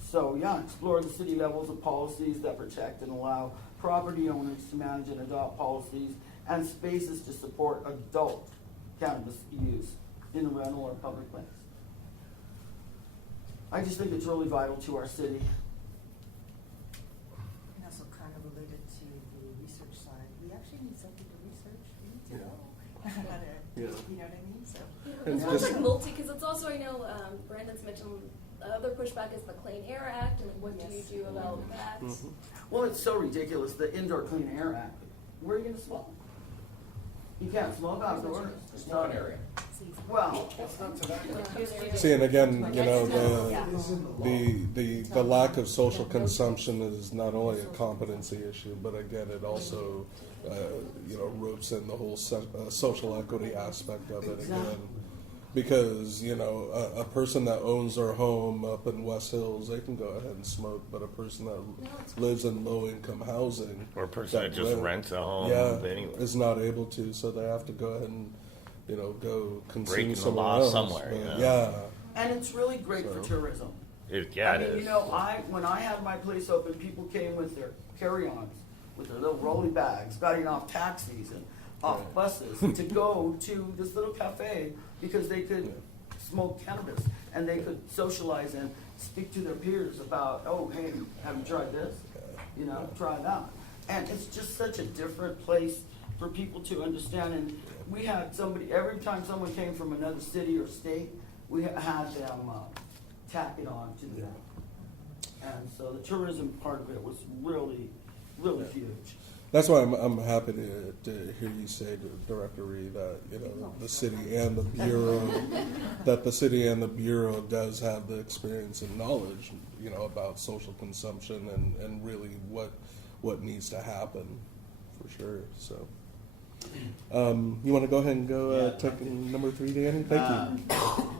So yeah, explore the city levels of policies that protect and allow property owners to manage and adopt policies and spaces to support adult cannabis use in a rental or public place. I just think it's really vital to our city. And also kind of related to the research side, we actually need something to research. We need to know how to, you know what I mean? So It's almost like multi, because it's also, I know Brandon's mentioned the other pushback is the Clean Air Act, and what do you do about that? Mm-hmm. Well, it's so ridiculous, the Indoor Clean Air Act. Where are you gonna smoke? You can't smoke outdoors. It's not an area. Well, See, and again, you know, the lack of social consumption is not only a competency issue, but again, it also, you know, ropes in the whole social equity aspect of it again. Because, you know, a person that owns their home up in West Hills, they can go ahead and smoke, but a person that lives in low-income housing, or a person that just rents a home, anyway, is not able to, so they have to go ahead and, you know, go consume breaking the somewhere law else. somewhere. But, Yeah. and it's really great for tourism. I mean, You know, when I had my place open, people came with their carry-ons, with their little rolly bags, getting off taxis and off buses to go to this little cafe because they could smoke cannabis and they could socialize and speak to their peers about, oh, hey, have you tried this? You know, try that. And it's just such a different place for people to understand. And we had somebody, every time someone came from another city or state, we had them tack it on to them. And so the tourism part of it was really, really huge. That's why I'm happy to hear you say, Director Reed, that, you know, the city and the bureau, that the city and the bureau does have the experience and knowledge, you know, about social consumption and really what needs to happen, for sure. So, you want to go ahead and go take number 3, Danny? Thank you.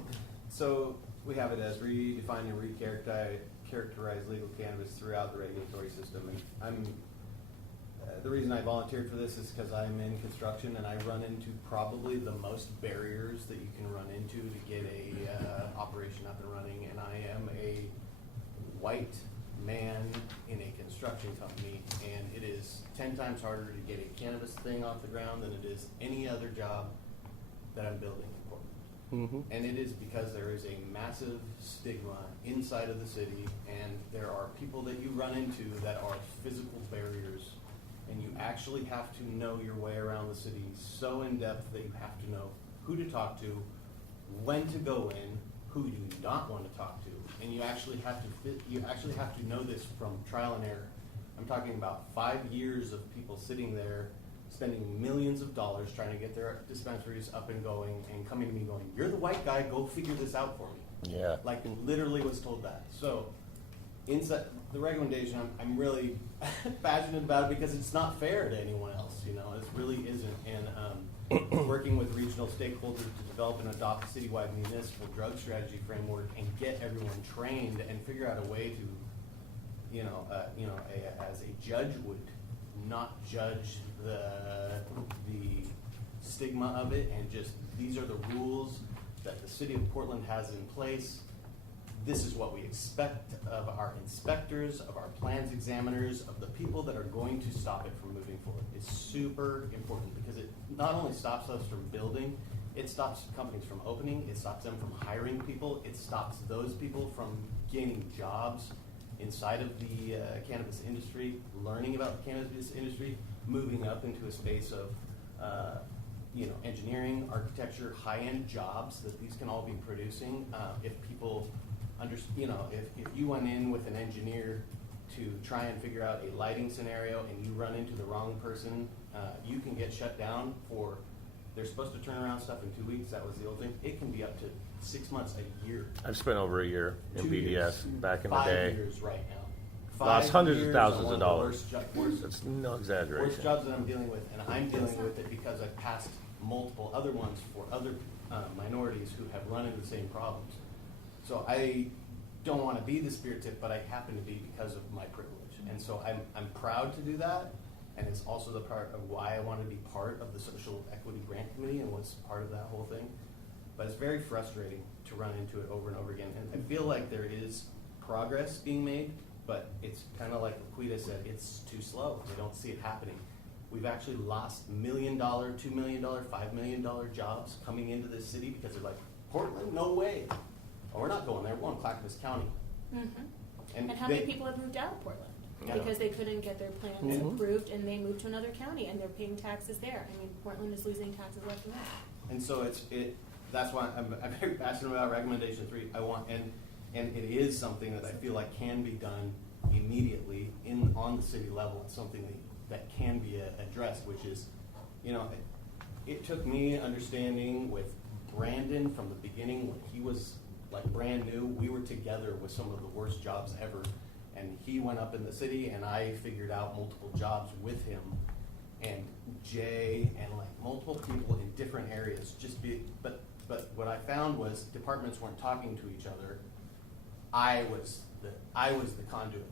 So we have it as redefine and recharacterize legal cannabis throughout the regulatory system, and I'm the reason I volunteered for this is because I'm in construction and I run into probably the most barriers that you can run into to get a operation up and running. And I am a white man in a construction company, and it is 10 times harder to get a cannabis thing off the ground than it is any other job that I'm building in Portland. And it is because there is a massive stigma inside of the city, and there are people that you run into that are physical barriers, and you actually have to know your way around the city so in depth that you have to know who to talk to, when to go in, who you do not want to talk to, and you actually have to know this from trial and error. I'm talking about 5 years of people sitting there spending millions of dollars trying to get their dispensaries up and going, and coming to me going, "You're the white guy, go figure this out for me." Yeah. Like, literally was told that. So inside the recommendation, I'm really passionate about it because it's not fair to anyone else, you know, it really isn't. And working with regional stakeholders to develop and adopt a citywide municipal drug strategy framework and get everyone trained and figure out a way to, as a judge would, not judge the stigma of it, and just, these are the rules that the city of Portland has in place. This is what we expect of our inspectors, of our plans examiners, of the people that are going to stop it from moving forward. It's super important because it not only stops us from building, it stops companies from opening, it stops them from hiring people, it stops those people from gaining jobs inside of the cannabis industry, learning about the cannabis industry, moving up into a space of engineering, architecture, high-end jobs that these can all be producing. If people if you went in with an engineer to try and figure out a lighting scenario and you run into the wrong person, you can get shut down for, they're supposed to turn around stuff in 2 weeks, that was the old thing. It can be up to 6 months, a year. I've spent over a year in 2 BDS years. back in the 5 day. years right now. Lost 5 hundreds of years thousands on of one dollars. worst That's no exaggeration. worst jobs that I'm dealing with, and I'm dealing with it because I've passed multiple other ones for other minorities who have run into the same problems. So I don't want to be the spear tip, but I happen to be because of my privilege. And so I'm proud to do that, and it's also the part of why I want to be part of the Social Equity Grant Committee and was part of that whole thing. But it's very frustrating to run into it over and over again. And I feel like there is progress being made, but it's kind of like Laquita said, it's too slow. We don't see it happening. We've actually lost $1 million, $2 million, $5 million jobs coming into this city because they're like, Portland, no way. Oh, we're not going there, we're going to Clackamas County. And how many people have moved out of Portland? Because they couldn't get their plans approved and they moved to another county and they're paying taxes there. I mean, Portland is losing taxes left and right. And so that's why I'm very passionate about recommendation 3. And it is something that I feel like can be done immediately on the city level. It's something that can be addressed, which is, it took me understanding with Brandon from the beginning when he was like brand new. We were together with some of the worst jobs ever, and he went up in the city and I figured out multiple jobs with him and Jay and like multiple people in different areas. But what I found was departments weren't talking to each other. I was the conduit,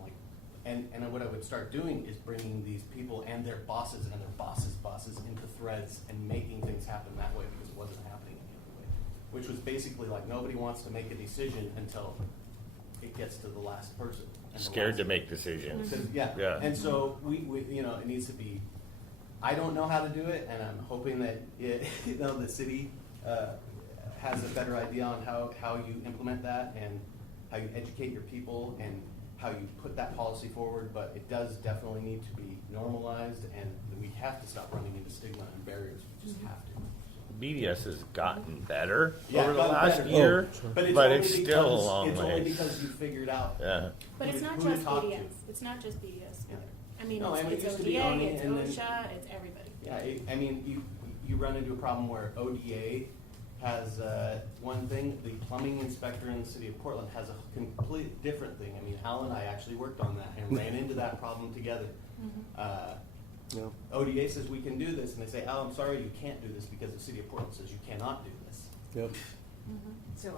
and what I would start doing is bringing these people and their bosses and their bosses into threads and making things happen that way because it wasn't happening any other way. Which was basically like nobody wants to make a decision until it gets to the last person. Scared to make decisions. Yeah. And so we it needs to be. I don't know how to do it, and I'm hoping that the city has a better idea on how you implement that and how you educate your people and how you put that policy forward. But it does definitely need to be normalized, and we have to stop running into stigma and barriers. We just have to. BDS has gotten better Yeah, over the gotten last better. year, But it's still a long It's way. only because you figured out. Yeah. But it's not who to just talk to. BDS. It's not just BDS. Yeah. I mean, No, it's it used to be ODA, ONI, it's and then- OSHA, it's everybody. Yeah, you run into a problem where ODA has one thing, the plumbing inspector in the city of Portland has a complete different thing. I mean, Al and I actually worked on that and ran into that problem together. ODA says we can do this, and they say, Al, I'm sorry, you can't do this because the city of Portland says you cannot do this. Yep. So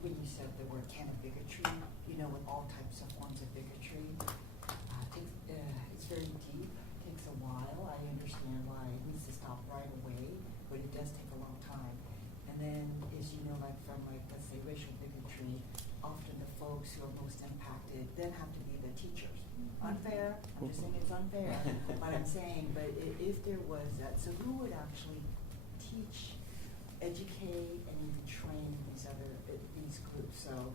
when you said the word can of bigotry, with all types of forms of bigotry, it's very deep. takes a while. I understand why it needs to stop right away, but it does take a long time. And then, as you know, like from like, let's say racial bigotry, often the folks who are most impacted then have to be the teachers. Unfair, I'm just saying it's unfair, but I'm saying, but if there was that, so who would actually teach, educate, and even train these groups? So,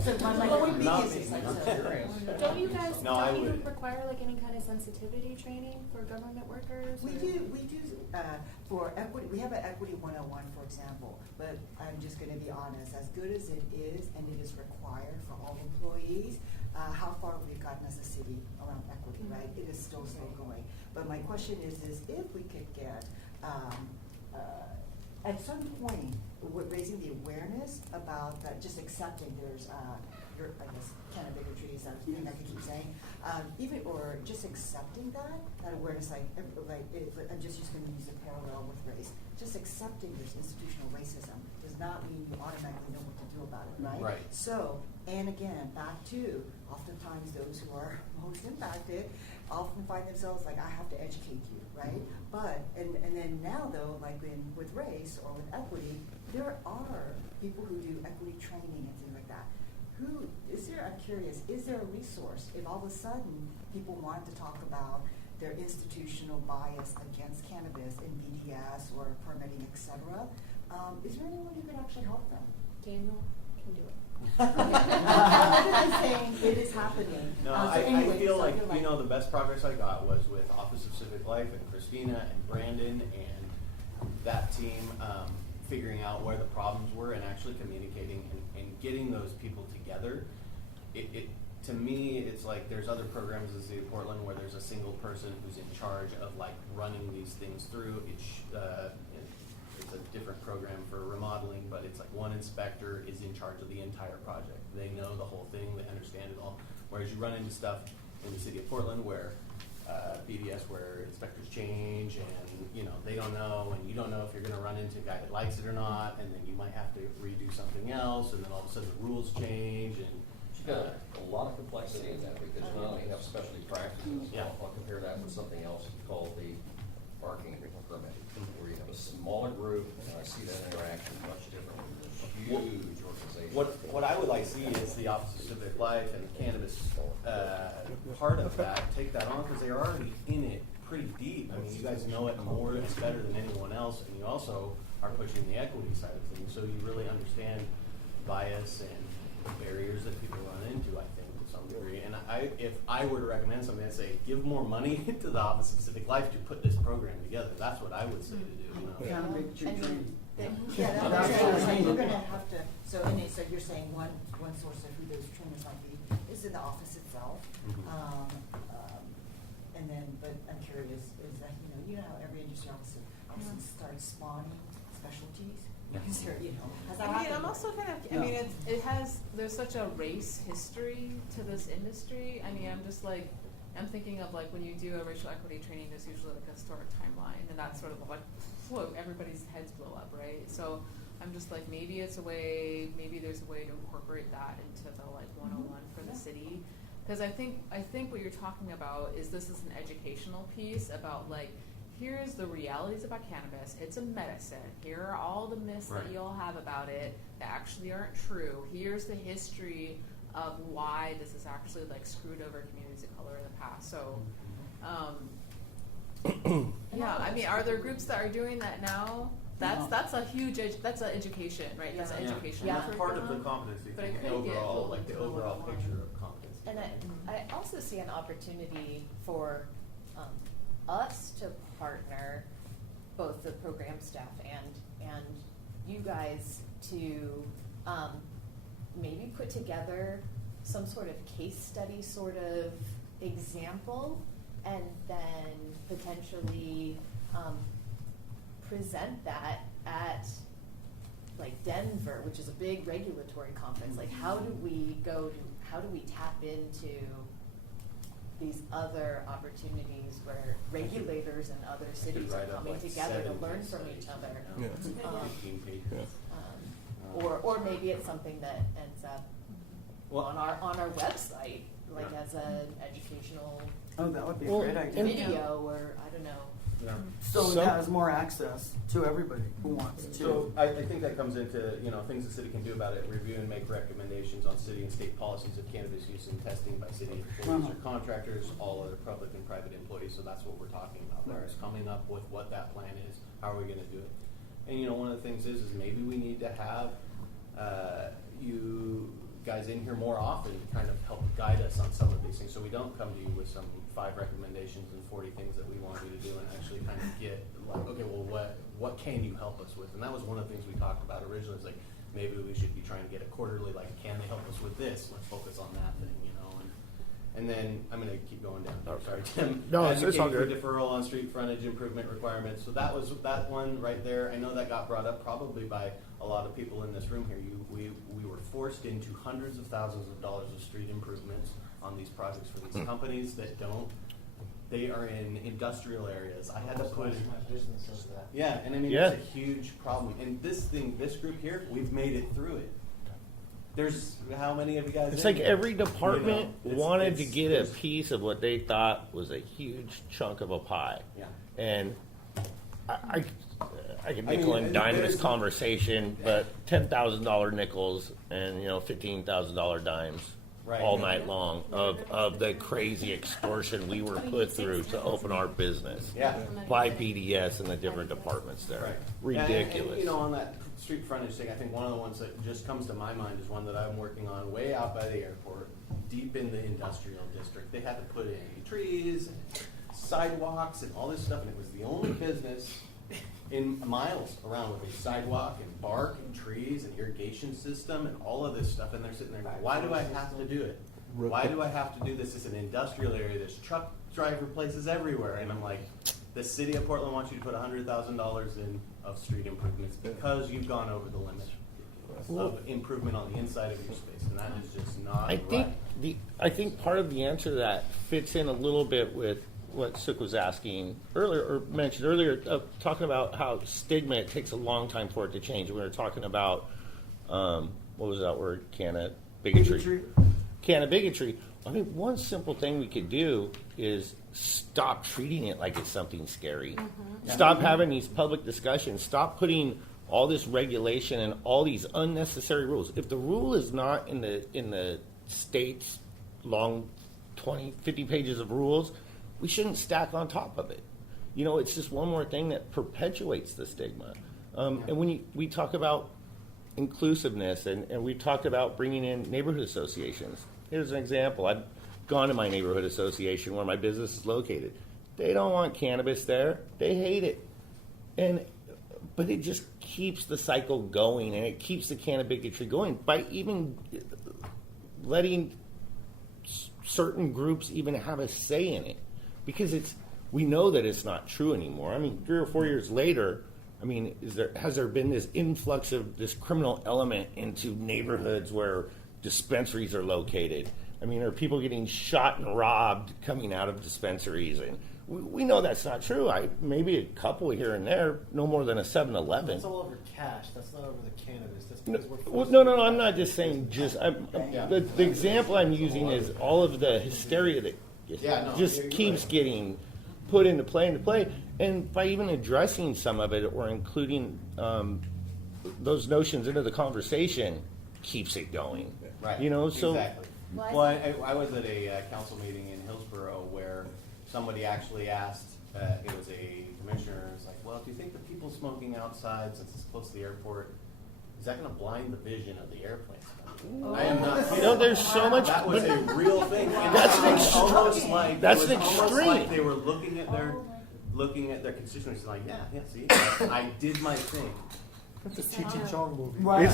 so my point being is like, Don't you guys, No, I don't you would. require like any kind of sensitivity training for government workers? we or- do, for equity, we have an Equity 101, for example, but I'm just gonna be honest, as good as it is, and it is required for all employees, how far we've gotten as a city around equity, right? It is still going. But my question is if we could get, at some point, we're raising the awareness about that, just accepting there's, I guess, cannabis bigotry is that thing I can keep saying, even, or just accepting that awareness, like, I'm just going to use a parallel with race, just accepting there's institutional racism does not mean you automatically know what to do about it, right? Right. So, and again, back to, oftentimes those who are most impacted often find themselves like, I have to educate you, right? But, and then now though, like with race or with equity, there are people who do equity training and things like that. I'm curious, is there a resource if all of a sudden people want to talk about their institutional bias against cannabis in BDS or permitting, et cetera, is there anyone who could actually help them? Daniel can do it. I'm saying it is happening. No, Anyway, I feel so like, you're you know, the best progress I got was with Office of Civic Life and Christina and Brandon and that team figuring out where the problems were and actually communicating and getting those people together. To me, it's like there's other programs in the city of Portland where there's a single person who's in charge of like running these things through. It's a different program for remodeling, but it's like one inspector is in charge of the entire project. They know the whole thing, they understand it all. Whereas you run into stuff in the city of Portland where BDS, where inspectors change and you know they don't know, and you don't know if you're going to run into a guy that likes it or not, and then you might have to redo something else, and then all of a sudden the rules change and. You got a lot of complexity in that because not only have specialty practices, I'll compare that with something else called the parking permit, where you have a smaller group, and I see that interaction much differently with a huge organization. What I would like to see is the Office of Civic Life and Cannabis part of that, take that on, because they are already in it pretty deep. I mean, you guys know it more and better than anyone else, and you also are pushing the equity side of things, so you really understand bias and barriers that people run into, I think, to some degree. And if I were to recommend something, I'd say give more money to the Office of Civic Life to put this program together. That's what I would say to do. You know? Kind of make your training. Yeah, that's what I'm saying. You're gonna have to. So you're saying one source of who those trainers might be is in the office itself. And then, but I'm curious, is that you know how every industry office starts spawning specialties. Is there, has that happened? I'm also kind of, there's such a race history to this industry. I mean, I'm thinking of like when you do a racial equity training, there's usually like a historic timeline, and that's sort of like, whoa, everybody's heads blow up, right? So I'm just like, maybe there's a way to incorporate that into the like 101 for the city. Because I think what you're talking about is this is an educational piece about like, here's the realities about cannabis. It's a medicine. Here are all the myths that you all have about it that actually aren't true. Here's the history of why this is actually like screwed over communities of color in the past. So, I mean, are there groups that are doing that now? That's a huge that's an education, right? That's an education. And that's part of the competency But it thing, could get overall, like the overall picture of competency. And I also see an opportunity for us to partner, both the program staff and you guys, to maybe put together some sort of case study sort of example, and then potentially present that at like Denver, which is a big regulatory conference. Like, how do we tap into these other opportunities where regulators in other cities are coming together to learn from each other? Or maybe it's something that ends up on our website, like as an educational Oh, that would be a Well, great idea. and- Video or, I don't know. So So- it has more access to everybody who wants to. So I think that comes into, things the city can do about it, review and make recommendations on city and state policies of cannabis use and testing by city employees or contractors, all other public and private employees, so that's what we're talking about there, is coming up with what that plan is, how are we gonna do it? And one of the things is maybe we need to have, you guys in here more often to kind of help guide us on some of these things, so we don't come to you with some 5 recommendations and 40 things that we want you to do, and actually kind of get like, okay, well, what can you help us with? And that was one of the things we talked about originally. Is like maybe we should be trying to get a quarterly, like, can they help us with this? Let's focus on that thing, And then I'm going to keep going down. Okay. Sorry, Tim. No, it's all Advocate good. for deferral on street frontage improvement requirements. So that was that one right there. I know that got brought up probably by a lot of people in this room here. We were forced into hundreds of thousands of dollars of street improvements on these projects for these companies that don't. They are in industrial areas. I had to put. My business does that. Yeah, and I mean Yeah. it's a huge problem. And this group here, we've made it through it. There's how many of you guys? It's in like here? every department It's- wanted to it's- get a there's- piece of what they thought was a huge chunk of a pie. Yeah. And I can I nickel mean, and dime there's- this conversation, but $10,000 nickels and $15,000 dimes Right. all night long of the crazy extortion we were put through to open our business Yeah. by BDS and the different departments there. Right. Ridiculous. And, on that street frontage thing, I think one of the ones that just comes to my mind is one that I'm working on way out by the airport, deep in the industrial district. They had to put in trees, and sidewalks, and all this stuff, and it was the only business in miles around with a sidewalk and bark and trees and irrigation system and all of this stuff, and they're sitting there going, why do I have to do it? Why do I have to do this? It's an industrial area. There's truck driver places everywhere. And I'm like, the city of Portland wants you to put $100,000 in of street improvements because you've gone over the limit of improvement on the inside of your space. And that is just not I think part of the answer to that fits in a little bit with what Suk was asking earlier, or mentioned earlier, talking about how stigma, it takes a long time for it to change. We were talking about, what was that word? Bigotry. Bigotry. I think one simple thing we could do is stop treating it like it's something scary. Stop having these public discussions. Stop putting all this regulation and all these unnecessary rules. If the rule is not in the state's long 20, 50 pages of rules, we shouldn't stack on top of it. It's just one more thing that perpetuates the stigma. And when we talk about inclusiveness and we talked about bringing in neighborhood associations. Here's an example. I've gone to my neighborhood association where my business is located. They don't want cannabis there. They hate it. But it just keeps the cycle going, and it keeps the cannabigotry going by even letting certain groups even have a say in it. Because we know that it's not true anymore. I mean, 3 or 4 years later, has there been this influx of this criminal element into neighborhoods where dispensaries are located? Are people getting shot and robbed coming out of dispensaries? And we know that's not true. Maybe a couple here and there, no more than a 7-Eleven. That's all over cash. That's not over the cannabis. That's because we're Well, forced no, to I'm not just saying the example I'm using is all of the hysteria that just keeps getting put into play. And by even addressing some of it or including those notions into the conversation keeps it going. Right. So exactly. Well, I was at a council meeting in Hillsborough where somebody actually asked, it was a commissioner, was like, well, do you think the people smoking outside, since it's close to the airport, is that going to blind the vision of the airplanes? I am not. There's so much. That was a real thing. That's an extreme. Almost like That's it was an almost extreme. like they were looking at their constituents and like, yeah, see, I did my thing. That's a Cheech Chong movie. Right.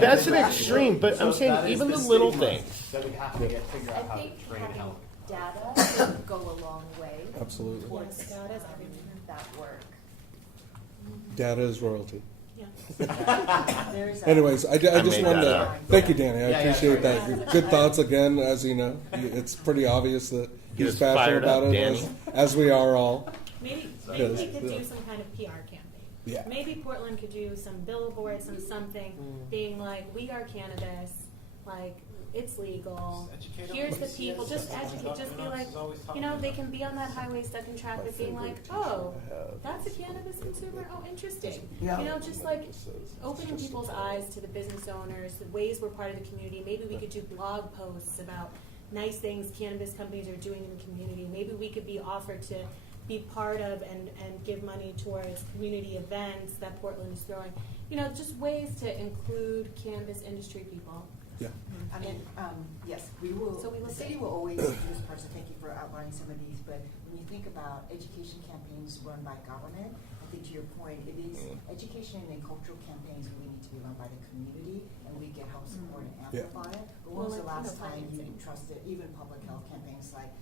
That's an extreme, but I'm saying that is even the stigma little things. that we have to figure I out how to think train having out. data would go a long way Absolutely. towards that work. Data is royalty. There's Anyways, I just made wanted that to up. thank you, Danny. I Yeah, appreciate sorry. that. Good thoughts again, as you know. It's pretty obvious that Get he's us passionate fired up, about it, Danny. as we are all. Maybe Yes. we could do some kind of PR campaign. Yeah. Maybe Portland could do some billboards, something being like, we are cannabis, like, it's legal. Just educate them. Here's the people, just educate, just be like, you know, they can be on that highway stuck in traffic being like, oh, that's a cannabis consumer, oh, interesting. Yeah. You know, just like opening people's eyes to the business owners, the ways we're part of the community. Maybe we could do blog posts about nice things cannabis companies are doing in the community. Maybe we could be offered to be part of and give money towards community events that Portland is throwing. You know, just ways to include cannabis industry people. Yeah. I mean, yes, we will, So we the look city at- will always do this part, so thank you for outlining some of these, but when you think about education campaigns run by government, I think to your point, it is, education and cultural campaigns really need to be run by the community, and we can help support and Yeah. amplify it. But Well, when was the like, last time you financing. trusted, even public health campaigns, like,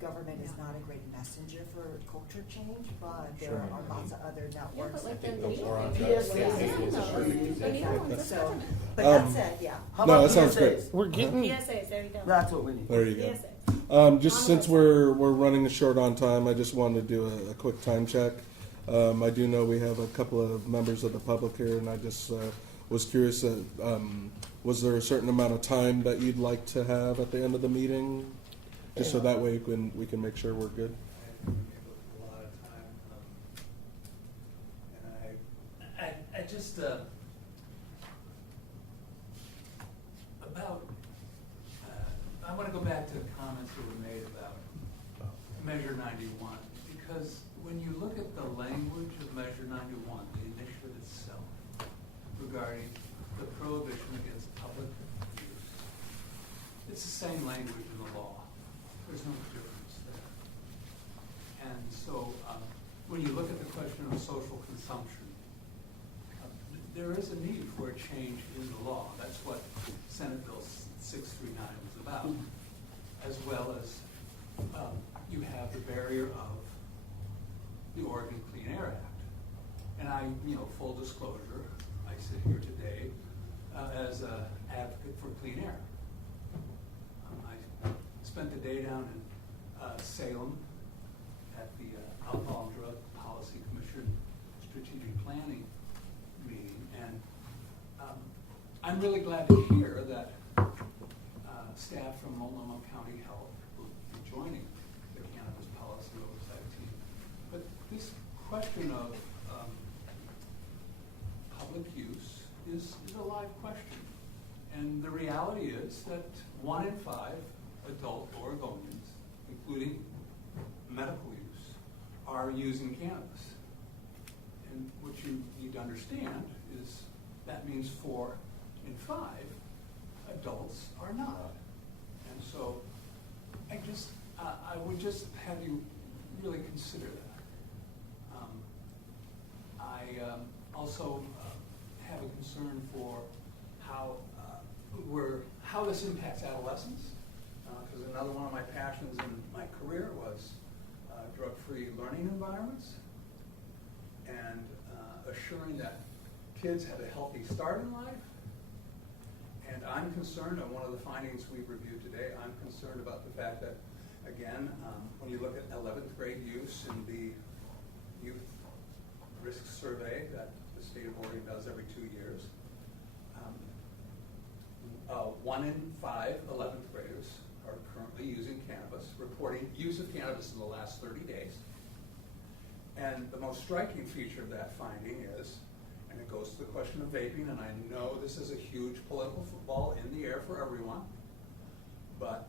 government is not a great messenger for culture change, but there are lots of other networks. like that the do more on it. PSA Yeah. is a perfect example. So, but Um, that said, yeah. How No, about that sounds PSAs? great. We're getting. PSAs, there you go. That's what we need. There you go. PSAs. Just On since the we're running short on time, I just wanted to do a quick time check. I do know we have a couple of members of the public here, and I just was curious, was there a certain amount of time that you'd like to have at the end of the meeting? Just so that way we can make sure we're good. A lot of time, and I just about I want to go back to the comments that were made about Measure 91, because when you look at the language of Measure 91, the initiative itself regarding the prohibition against public use, it's the same language in the law. There's no difference there. And so when you look at the question of social consumption, there is a need for a change in the law. That's what Senate Bill 639 was about, as well as you have the barrier of the Oregon Clean Air Act. And I, full disclosure, I sit here today as an advocate for clean air. I spent the day down in Salem at the Alcohol and Drug Policy Commission Strategic Planning meeting, and I'm really glad to hear that staff from Multnomah County Health will be joining the Cannabis Policy Oversight team. But this question of public use is a live question. And the reality is that 1 in 5 adult Oregonians, including medical use, are using cannabis. And what you need to understand is that means 4 in 5 adults are not. And so I would just have you really consider that. I also have a concern for how this impacts adolescents, because another one of my passions in my career was drug-free learning environments and assuring that kids have a healthy start in life. And I'm concerned, and one of the findings we've reviewed today, I'm concerned about the fact that, again, when you look at 11th grade use in the youth risk survey that the state of Oregon does every 2 years, 1 in 5 11th graders are currently using cannabis, reporting use of cannabis in the last 30 days. And the most striking feature of that finding is, and it goes to the question of vaping, and I know this is a huge political football in the air for everyone, but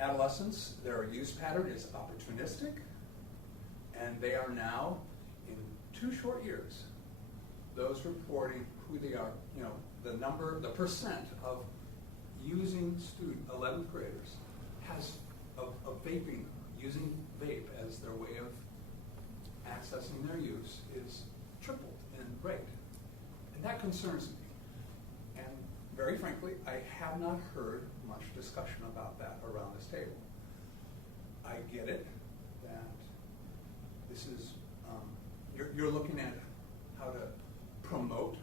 adolescents, their use pattern is opportunistic, and they are now, in 2 short years, those reporting who they are, the percent of using 11th graders has of vaping, using vape as their way of accessing their use is tripled in rate. And that concerns me. And very frankly, I have not heard much discussion about that around this table. I get it that this is, you're looking at how to promote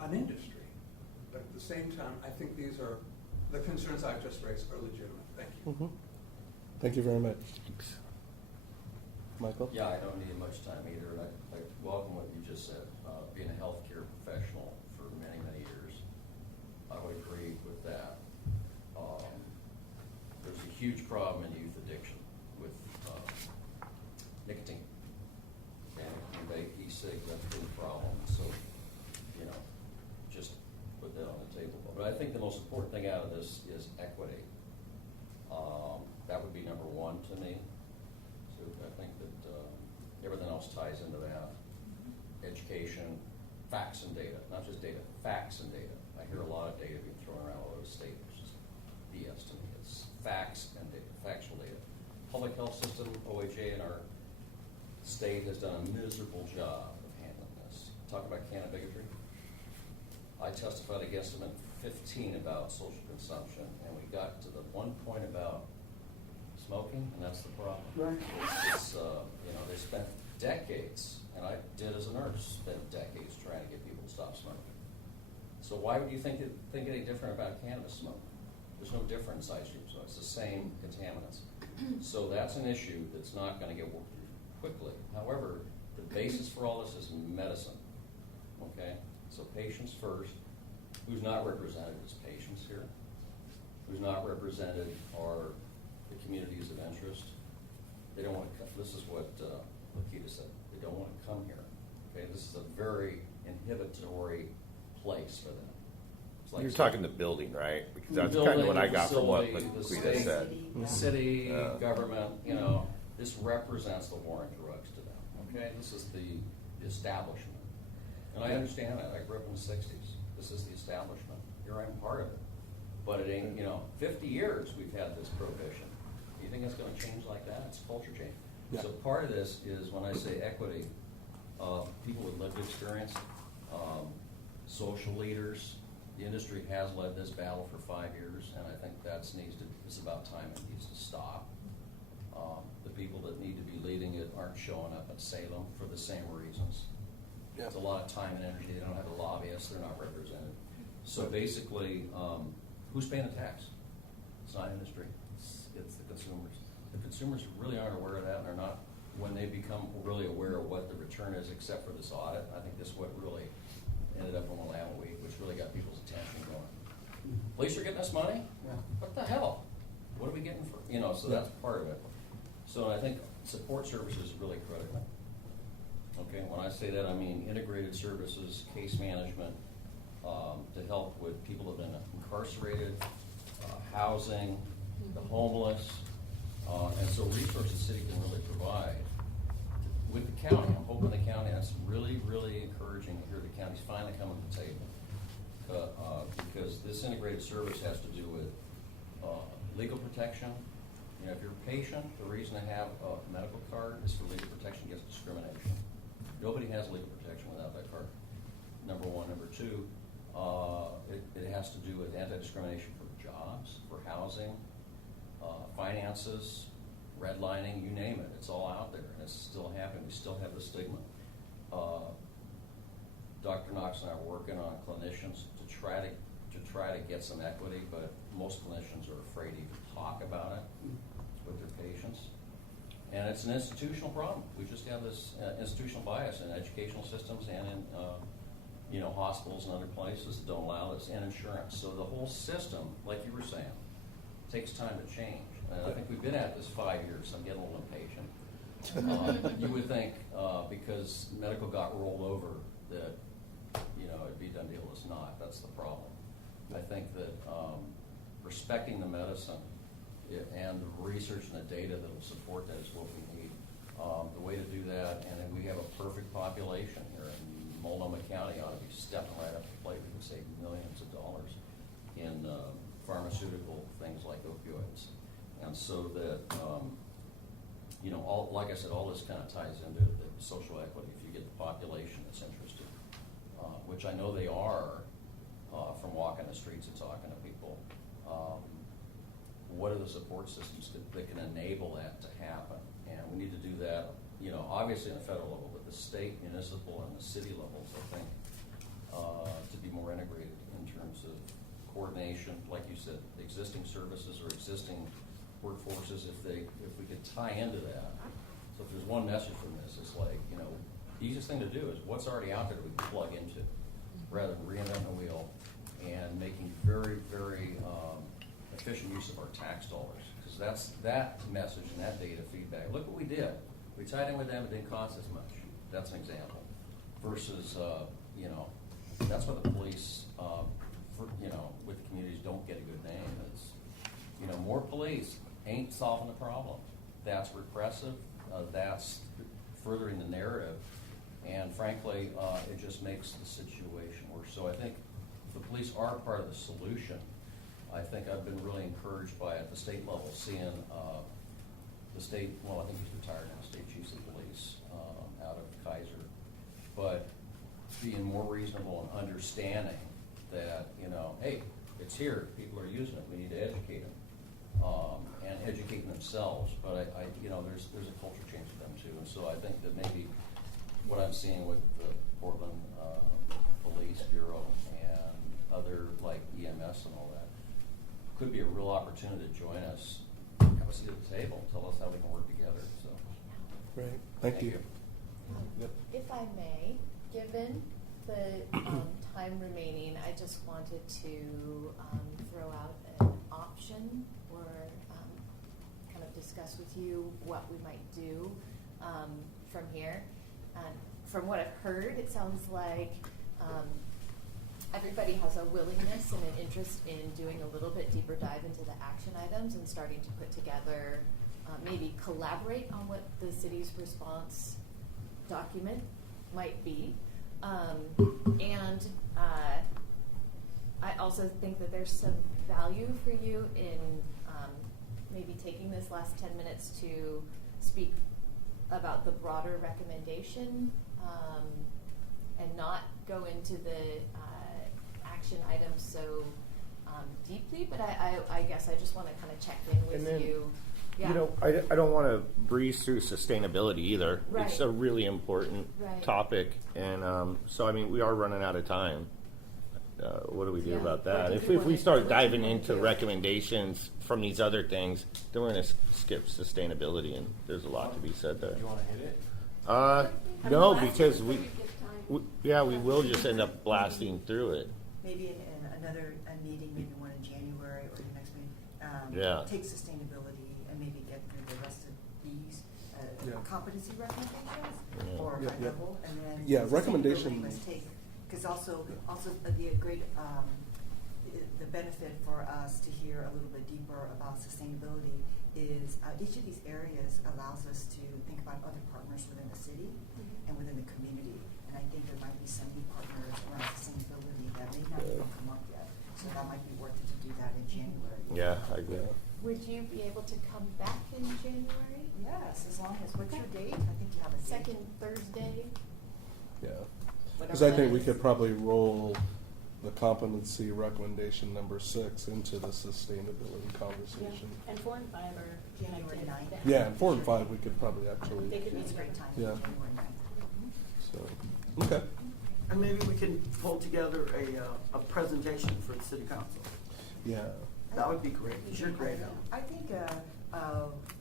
an industry. But at the same time, I think these are, the concerns I've just raised are legitimate. Thank you. Mm-hmm. Thank you very much. Thanks. Michael? Yeah, I don't need much time either, and I welcome what you just said. Being a healthcare professional for many, many years, I would agree with that. huge problem in youth addiction with nicotine. And vape, e-cig, that's a big problem. So, you know, just put that on the table. But I think the most important thing out of this is equity. That would be number one to me. So I think that everything else ties into that. Education, facts and data, not just data, facts and data. I hear a lot of data being thrown around all over the state, which is BS to me. It's facts and data, factual data. Public health system, OHA in our state has done a miserable job of handling this. Talk about canna bigotry. I testified against them in 15 about social consumption, and we got to the one point about smoking, and that's the problem. Right. It's you know, they spent decades, and I did as a nurse, spent decades trying to get people to stop smoking. So why would you think any different about cannabis smoke? There's no difference, I assume, so it's the same contaminants. So that's an issue that's not going to get worked through quickly. However, the basis for all this is medicine, okay? So patients first. Who's not represented is patients here. Who's not represented are the communities of interest. They don't want to come. This is what Lakita said. They don't want to come here. Okay, this is a very inhibitory place for them. It's like You're talking the building, right? Because that's the kind of building, what I the got from what facility, the Lakita state, said. the city, Yeah. government, you know, this represents the war on drugs to them. Okay, this is the establishment. And I understand that. I grew up in the 60s. This is the establishment. Here I'm part of it. But it ain't, you know, 50 years we've had this prohibition. You think it's going to change like that? It's culture change. Yeah. So part of this is when I say equity, people with lived experience, social leaders. The industry has led this battle for 5 years, and I think it's about time it needs to stop. The people that need to be leading it aren't showing up in Salem for the same reasons. Yeah. It's a lot of time and energy. They don't have a lobbyist. They're not represented. So basically, who's paying the tax? It's not industry. It's the consumers. The consumers really aren't aware of that, and they're not. When they become really aware of what the return is, except for this audit, I think this is what really ended up on the Lamb Week, which really got people's attention going. Police are getting us money? Yeah. What the hell? What are we getting for, you know, so that's part of it. So I think support services is really critical. Okay, when I say that, I mean integrated services, case management, to help with people that have been incarcerated, housing, the homeless, and so resources the city can really provide with the county. I'm hoping the county, that's really, really encouraging to hear the county's finally coming to the table. Because this integrated service has to do with legal protection. You know, if you're a patient, the reason to have a medical card is for legal protection against discrimination. Nobody has legal protection without that card, number one. Number two, it has to do with anti-discrimination for jobs, for housing, finances, redlining, you name it. It's all out there, and it's still happening. We still have the stigma. Dr. Knox and I are working on clinicians to try to get some equity, but most clinicians are afraid to even talk about it with their patients. And it's an institutional problem. We just have this institutional bias in educational systems and in hospitals and other places that don't allow this, and insurance. So the whole system, like you were saying, takes time to change. And I think we've been at this 5 years. I'm getting a little impatient. You would think because medical got rolled over that it'd be a done deal. It's not. That's the problem. I think that respecting the medicine and the research and the data that will support that is what we need. The way to do that, and then we have a perfect population here in Multnomah County, ought to be stepping right up to the plate. We can save millions of dollars in pharmaceutical things like opioids. And so that, like I said, all this kind of ties into the social equity. If you get the population that's interested, which I know they are from walking the streets and talking to people, what are the support systems that can enable that to happen? And we need to do that, obviously on the federal level, but the state, municipal, and the city levels, I think, to be more integrated in terms of coordination, like you said, existing services or existing workforces, if we could tie into that. So if there's one message from this, it's like, the easiest thing to do is what's already out there that we can plug into, rather than reinventing the wheel and making very, very efficient use of our tax dollars. because that message and that data feedback, look what we did. We tied in with them, it didn't cost as much. That's an example. Versus, you know, that's why the police, with the communities don't get a good name. It's, you know, more police ain't solving the problem. That's repressive, that's furthering the narrative, and frankly, it just makes the situation worse. So I think the police are part of the solution. I think I've been really encouraged by at the state level seeing the state, well, I think he's retired now, state chiefs of police out of Kaiser, but being more reasonable and understanding that, you know, hey, it's here, people are using it, we need to educate them, and educate themselves. But I you know, there's a culture change for them too, and so I think that maybe what I'm seeing with the Portland Police Bureau and other like EMS and all that could be a real opportunity to join us, have a seat at the table, tell us how we can work together. So, Great, thank you. Yep. If I may, given the time remaining, I just wanted to throw out an option or kind of discuss with you what we might do from here. From what I've heard, it sounds like everybody has a willingness and an interest in doing a little bit deeper dive into the action items and starting to put together, maybe collaborate on what the city's response document might be. And I also think that there's some value for you in maybe taking this last 10 minutes to speak about the broader recommendation and not go into the action items so deeply, but I guess I just want to kind of check in with you. Yeah. You know, I don't want to breeze through sustainability either. Right. It's a really important topic, and so I mean we are running out of time. What do we do about that? If we start diving into recommendations from these other things, then we're going to skip sustainability, and there's a lot to be said there. Do you want to hit it? No, because we will just end up blasting through it. Maybe in another meeting, maybe one in January or the next meeting, take sustainability and maybe get through the rest of these competency recommendations or high level, and then recommendation. Let's take, because also the great the benefit for us to hear a little bit deeper about sustainability is each of these areas allows us to think about other partners within the city and within the community. And I think there might be some new partners around sustainability that may not even come up yet. So that might be worth it to do that in January. Yeah, I agree. Would you be able to come back in January? Yes, as long as, what's your date? I think you have a date. Second Thursday? Yeah, because I think we could probably roll the competency recommendation number 6 into the sustainability conversation. Yeah. And 4 and 5 are January 9th. Yeah, and 4 and 5 we could probably actually. They could be It's a great time. Yeah. January 9th. So, okay. And maybe we can pull together a presentation for the city council. Yeah. That would be great. You're great. I think,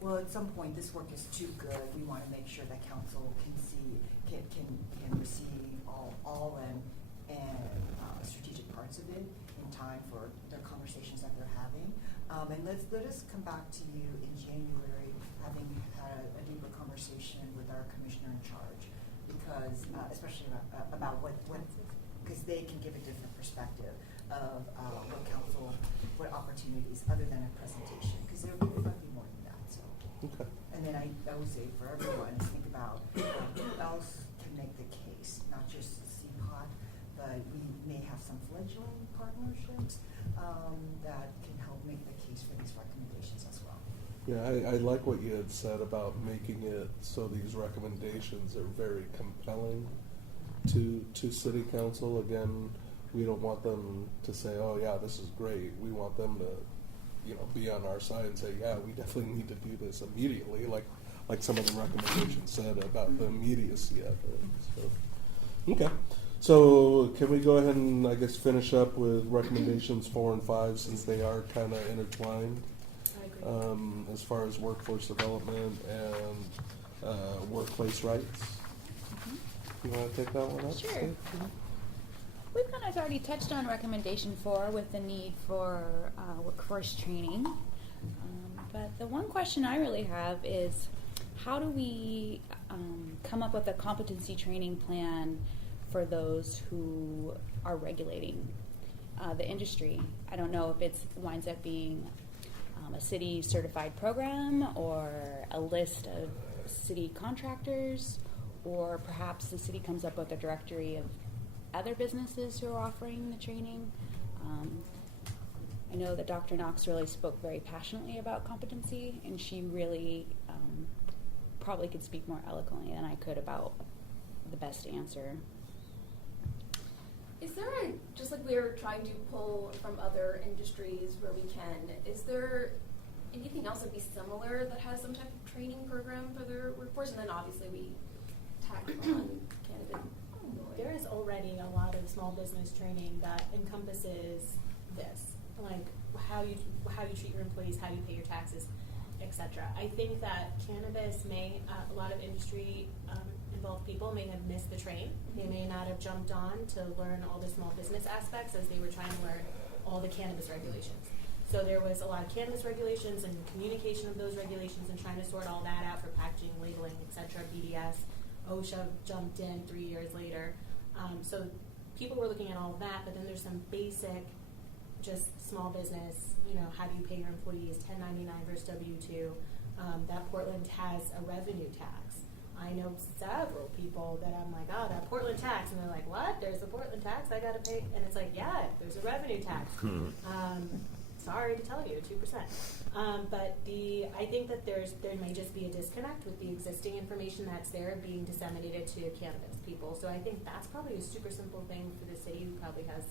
well, at some point, this work is too good. We want to make sure that council can see, can receive all and strategic parts of it in time for the conversations that they're having. And let us come back to you in January, having had a deeper conversation with our commissioner in charge, because especially about what because they can give a different perspective of what opportunities other than a presentation, because there might be more than that. So, and then I would say for everyone, think about who else can make the case, not just CPOT, but we may have some fledgling partnerships that can help make the case for these recommendations as well. Yeah, I like what you had said about making it so these recommendations are very compelling to city council. Again, we don't want them to say, oh yeah, this is great. We want them to, be on our side and say, yeah, we definitely need to do this immediately, like some of the recommendations said about the immediacy of it. So, okay. So can we go ahead and, I guess, finish up with recommendations 4 and 5, since they are kind of intertwined, as far as workforce development and workplace rights? You want to take that one up? Sure. We've kind of already touched on recommendation 4 with the need for workforce training. But the one question I really have is, how do we come up with a competency training plan for those who are regulating the industry? I don't know if it winds up being a city certified program or a list of city contractors, or perhaps the city comes up with a directory of other businesses who are offering the training. I know that Dr. Knox really spoke very passionately about competency, and she really probably could speak more eloquently than I could about the best answer. Is there just like we're trying to pull from other industries where we can, is there anything else that'd be similar that has some type of training program for their workforce? And then obviously we tack on cannabis. There is already a lot of small business training that encompasses this, like how you treat your employees, how you pay your taxes, etc. I think that cannabis may, a lot of industry involved people may have missed the train. They may not have jumped on to learn all the small business aspects as they were trying to learn all the cannabis regulations. So there was a lot of cannabis regulations and communication of those regulations and trying to sort all that out for packaging, labeling, etc. BDS, OSHA jumped in 3 years later. So people were looking at all of that, but then there's some basic, just small business, how do you pay your employees, 1099 versus W-2, that Portland has a revenue tax. I know several people that I'm like, oh, that Portland tax, and they're like, what? There's a Portland tax I gotta pay? And it's like, yeah, there's a revenue tax. Sorry to tell you, 2%. But I think that there may just be a disconnect with the existing information that's there being disseminated to cannabis people. So I think that's probably a super simple thing for the city who probably has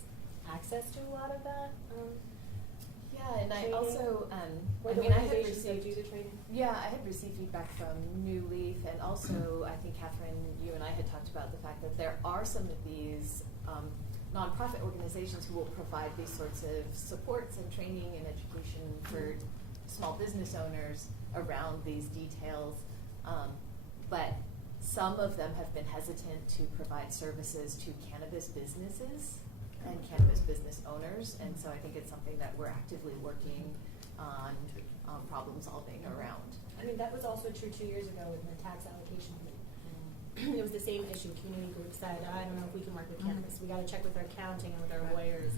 access to a lot of that. Yeah, and I also, I had received do the training. Yeah, I had received feedback from New Leaf, and also I think Catherine, you and I had talked about the fact that there are some of these nonprofit organizations who will provide these sorts of supports and training and education for small business owners around these details, but some of them have been hesitant to provide services to cannabis businesses and cannabis business owners, and so I think it's something that we're actively working on problem solving around. I mean, that was also true 2 years ago in the tax allocation meeting. It was the same issue. Community groups said, I don't know if we can work with cannabis. We got to check with our accounting and with our lawyers.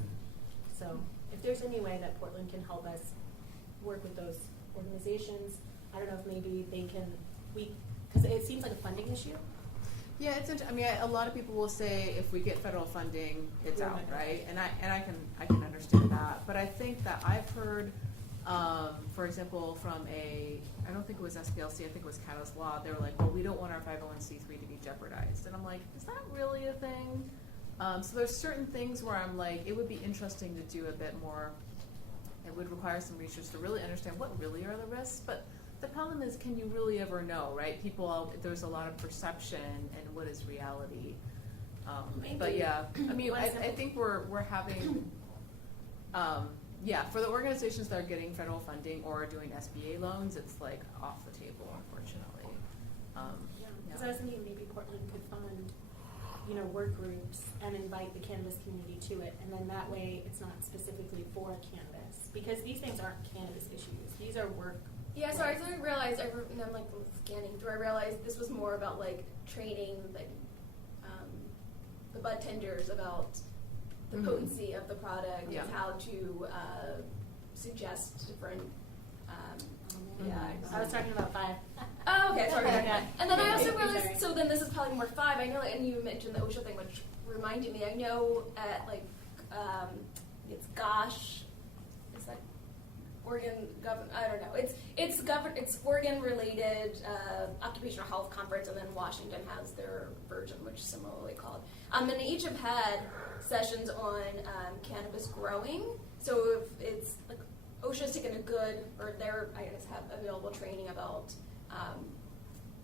So if there's any way that Portland can help us work with those organizations, I don't know if maybe they can, because it seems like a funding issue. Yeah, I mean, a lot of people will say if we get federal funding, it's out, right? And I can understand that. But I think that I've heard, for example, from I don't think it was SPLC, I think it was Catalyst Law. They were like, well, we don't want our 501c3 to be jeopardized. And I'm like, is that really a thing? So there's certain things where I'm like, it would be interesting to do a bit more. It would require some research to really understand what really are the risks. But the problem is, can you really ever know, right? There's a lot of perception and what is reality. But yeah, I mean, I think we're having, for the organizations that are getting federal funding or are doing SBA loans, it's like off the table, unfortunately. Because I was thinking maybe Portland could fund, work groups and invite the cannabis community to it, and then that way it's not specifically for cannabis, because these things aren't cannabis issues. These are work. Yeah, sorry, I didn't realize, and I'm like scanning through, I realized this was more about like training the bud tenders about the potency of the product and how to suggest different, I was talking about 5. Oh, okay, sorry. Yeah. And then I also realized, so then this is probably more 5, I know, and you mentioned the OSHA thing, which reminded me, I know at it's GOSH, is that Oregon I don't know. It's Oregon related occupational health conference, and then Washington has their version, which is similarly called. And they each have had sessions on cannabis growing. So if it's like OSHA's taken a good, or they're have available training about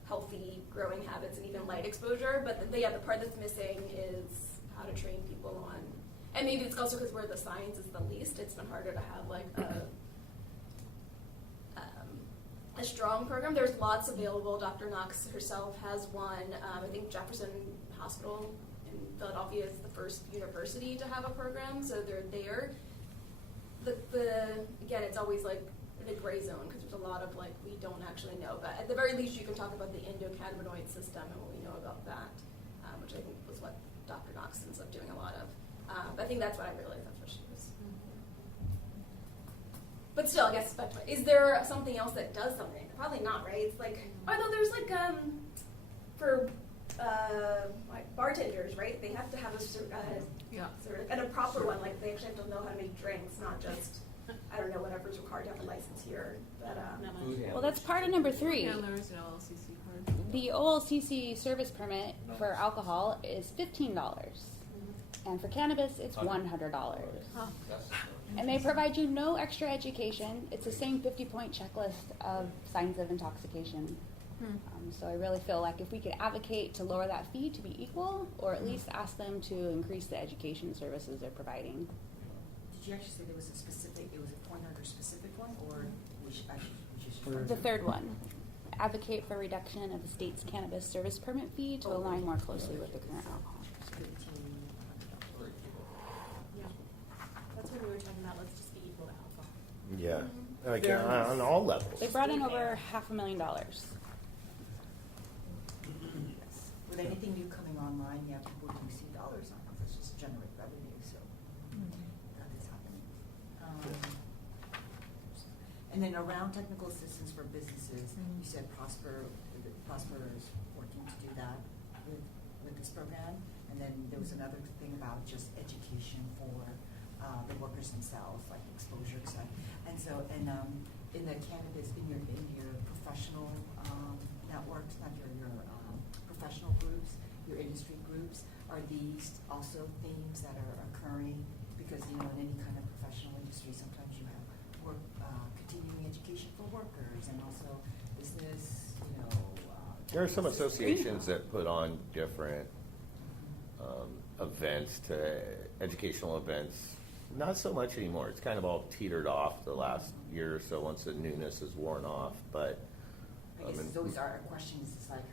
healthy growing habits and even light exposure. But the part that's missing is how to train people on. And maybe it's also because where the science is the least, it's been harder to have like a strong program. There's lots available. Dr. Knox herself has one. I think Jefferson Hospital in Philadelphia is the first university to have a program, so they're there. Again, it's always like in a gray zone because there's a lot of like we don't actually know. But at the very least, you can talk about the endocannabinoid system and what we know about that, which I think was what Dr. Knox ends up doing a lot of. But I think that's what I realized. That's what she was. But still, I guess, is there something else that does something? Probably not, right? It's like, although there's like, for like bartenders, right? They have to have and a proper one. Like they actually have to know how to make drinks, not just, I don't know, whatever's required to have a license here. But well, that's part of number 3. Handlers and OLCC card. The OLCC service permit for alcohol is $15. And for cannabis, it's $100. And they provide you no extra education. It's the same 50-point checklist of signs of intoxication. So I really feel like if we could advocate to lower that fee to be equal, or at least ask them to increase the education services they're providing. Did you actually say there was a specific, it was a point under specific one, or we should actually, The third one, advocate for reduction of the state's cannabis service permit fee to align more closely with the current alcohol. Yeah, that's what we were talking about. Let's just be equal to alcohol. Yeah, like on all levels. They brought in over $500,000. With anything new coming online, you have people who see dollars on it. That's just generate revenue, so that is happening. And then around technical assistance for businesses, you said Prosper is working to do that with this program. And then there was another thing about just education for the workers themselves, like exposure, etc. And so, in the cannabis, in your professional networks, not your professional groups, your industry groups, are these also themes that are occurring? Because in any kind of professional industry, sometimes you have work, continuing education for workers, and also business. There are some associations that put on different events, educational events. Not so much anymore. It's kind of all teetered off the last year or so once the newness is worn off. But I guess it's always our question is it's like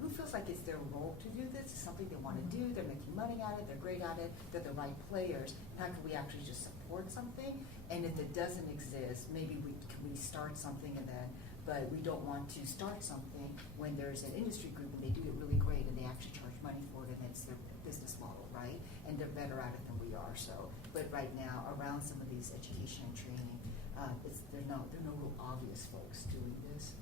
who feels like it's their role to do this? It's something they want to do. They're making money at it. They're great at it. They're the right players. How can we actually just support something? And if it doesn't exist, maybe can we start something and then. But we don't want to start something when there's an industry group and they do it really great and they actually charge money for it and it's their business model, right? And they're better at it than we are. So, but right now around some of these education and training, there are no real obvious folks doing this.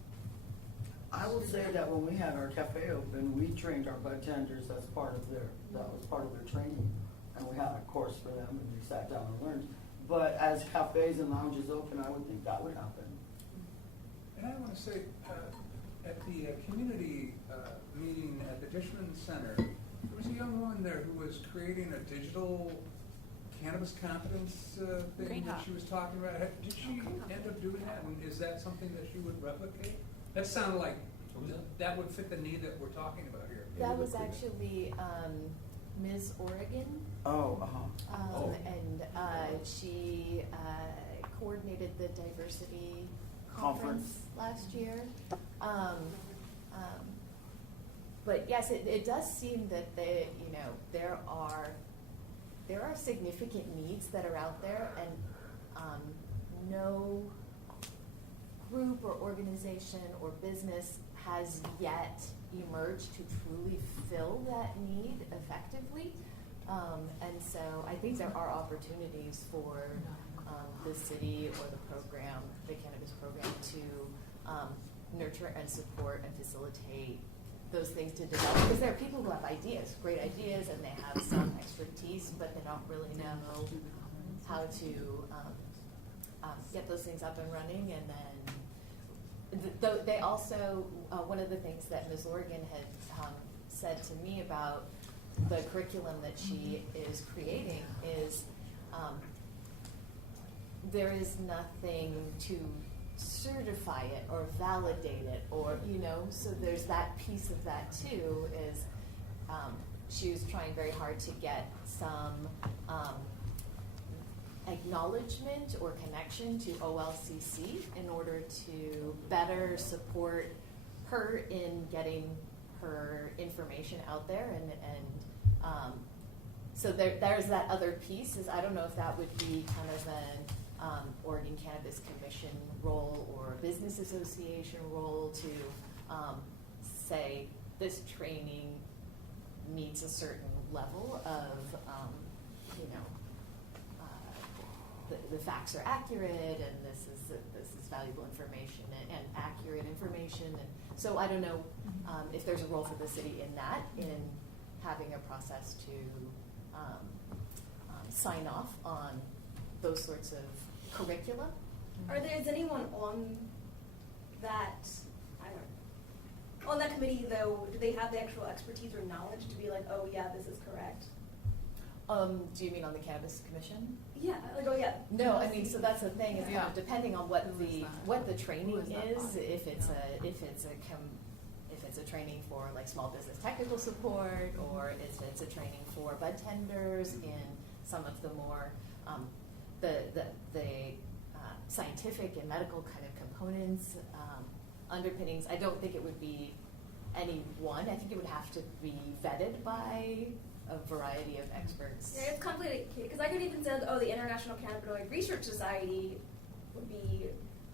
I will say that when we had our cafe open, we trained our bartenders as part of that was part of their training. And we had a course for them and we sat down and learned. But as cafes and lounges open, I would think that would happen. And I want to say, at the community meeting at the Dishman Center, there was a young woman there who was creating a digital cannabis competence thing that she was talking about. Did she end up doing that? And is that something that she would replicate? That sounded like that would fit the need that we're talking about here. That was actually Ms. Oregon. And she coordinated the diversity conference last year. But yes, it does seem that there are significant needs that are out there, and no group or organization or business has yet emerged to truly fill that need effectively. And so I think there are opportunities for the city or the program, the cannabis program, to nurture and support and facilitate those things to develop. Because there are people who have ideas, great ideas, and they have some expertise, but they don't really know how to get those things up and running. And then they also, one of the things that Ms. Oregon had said to me about the curriculum that she is creating is there is nothing to certify it or validate it, or so there's that piece of that too. Is she was trying very hard to get some acknowledgement or connection to OLCC in order to better support her in getting her information out there, and so there's that other piece. Is I don't know if that would be kind of Oregon Cannabis Commission role or business association role to say this training meets a certain level of, the facts are accurate and this is valuable information and accurate information. And so I don't know if there's a role for the city in that, in having a process to sign off on those sorts of curricula. Is anyone on that, on that committee though, do they have the actual expertise or knowledge to be like, oh yeah, this is correct? Do you mean on the Cannabis Commission? Yeah, like, oh yeah. No, I mean, so that's the thing, is kind of depending on what the training Who is that is, body? if it's a training for like small business technical support, or if it's a training for bud tenders in some of the more, scientific and medical kind of components, underpinnings. I don't think it would be any one. I think it would have to be vetted by a variety of experts. Yeah, it's complicated, because I could even say, oh, the International Cannabinoid Research Society would be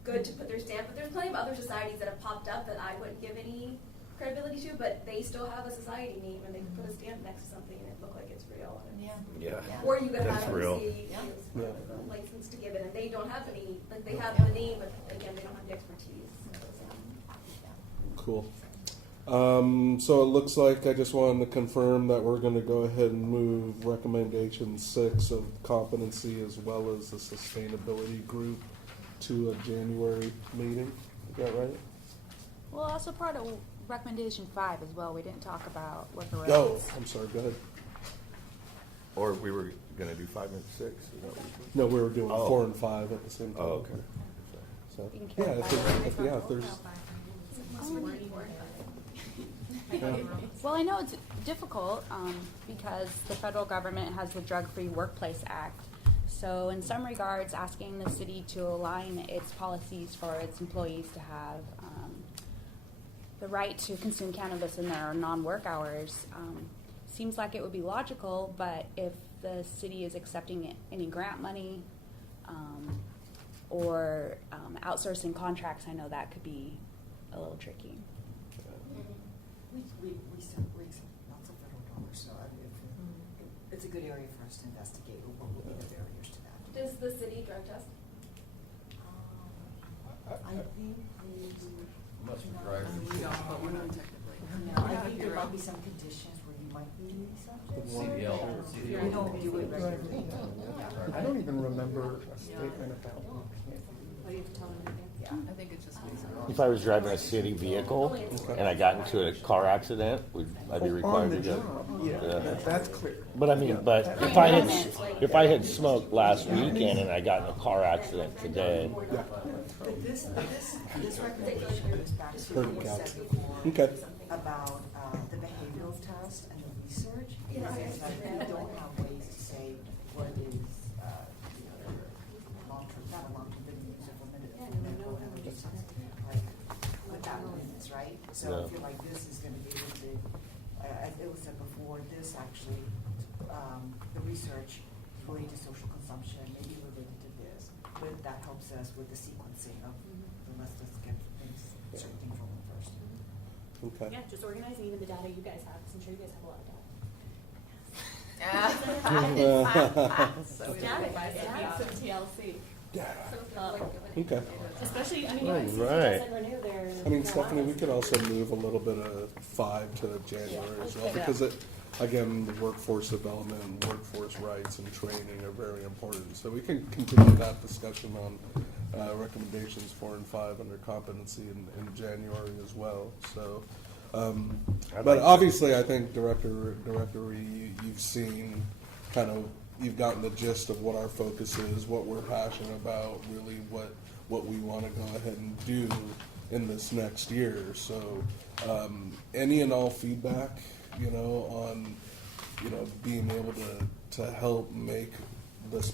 good to put their stamp, but there's plenty of other societies that have popped up that I wouldn't give any credibility to, but they still have a society name and they can put a stamp next to something and it look like it's real. And it's, or you could have real. a license to give it, and they don't have any, like they have the name, but again, they don't have the expertise. Cool. So it looks like I just wanted to confirm that we're going to go ahead and move recommendation 6 of competency as well as the sustainability group to a January meeting. Is that right? Well, also part of recommendation 5 as well. We didn't talk about liquor Oh, rights. I'm sorry. Go ahead. Or we were going to do 5 and 6? Is that what No, we were doing Oh. 4 and 5 at the same time. Oh, okay. So, You can yeah, carry if 5 there's, if there's Well, I know it's difficult because the federal government has the Drug-Free Workplace Act. So in some regards, asking the city to align its policies for its employees to have the right to consume cannabis in their non-work hours seems like it would be logical, but if the city is accepting any grant money or outsourcing contracts, I know that could be a little tricky. We accept lots of federal dollars, so it's a good area for us to investigate. What will be the barriers to that? Does the city drug test? I think Must be no, right. We don't, but we're not technically. No, I think there might be some conditions where you might be subject. CDL. We don't do it regularly. I don't even remember a statement about. I think it's just If I was driving a city vehicle and I got into a car accident, would I be required to go? That's clear. But I mean, but if I had smoked last weekend and I got in a car accident today, But this recommendation goes back to what you said before Okay. about the behavioral test and the research. Because it's like we don't have ways to say what is, long-term, not a long-term, but use of limited, like, what that means, right? So I feel like this is gonna be able to, as it was said before, this actually, the research related to social consumption, maybe related to this, but that helps us with the sequencing of, let's just get things, certain things rolling first. Okay. Yeah, just organizing even the data you guys have, because I'm sure you guys have a lot of data. So some TLC. Okay. Especially, I mean, All you guys right. said renew their. I mean, Stephanie, we could also move a little bit of 5 to January as well, because again, the workforce development and workforce rights and training are very important. So we can continue that discussion on recommendations 4 and 5 under competency in January as well. So, but obviously, I think Director Ree, you've seen kind of, you've gotten the gist of what our focus is, what we're passionate about, really what we want to go ahead and do in this next year. So any and all feedback, on, being able to help make this,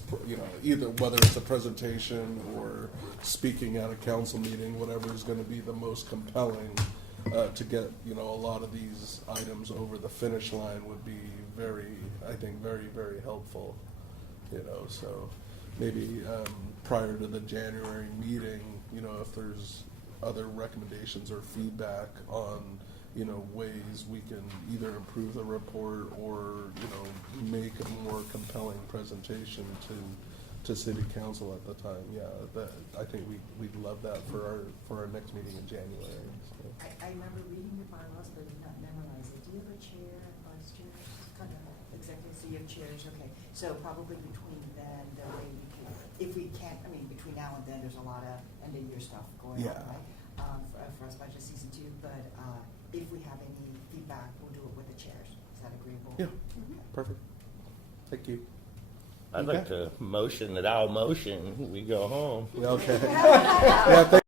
either whether it's a presentation or speaking at a council meeting, whatever is going to be the most compelling to get, a lot of these items over the finish line would be very, very, very helpful, so maybe prior to the January meeting, you know, if there's other recommendations or feedback on, you know, ways we can either improve the report or, you know, make a more compelling presentation to city council at the time. Yeah, I think we'd love that for our next meeting in January. So. I remember reading your bylaws, but did not memorize it. Do you have a chair, vice chair, kind of executive? So you have chairs, okay. So probably between then, the way we can, if we can't, I mean, between now and then, there's a lot of end of year stuff going on, right? For us budget season 2, but if we have any feedback, we'll do it with the chairs. Is that agreeable? Yeah, Okay. perfect. Thank you. I'd like to motion that I'll motion, we go home. Okay. Yeah,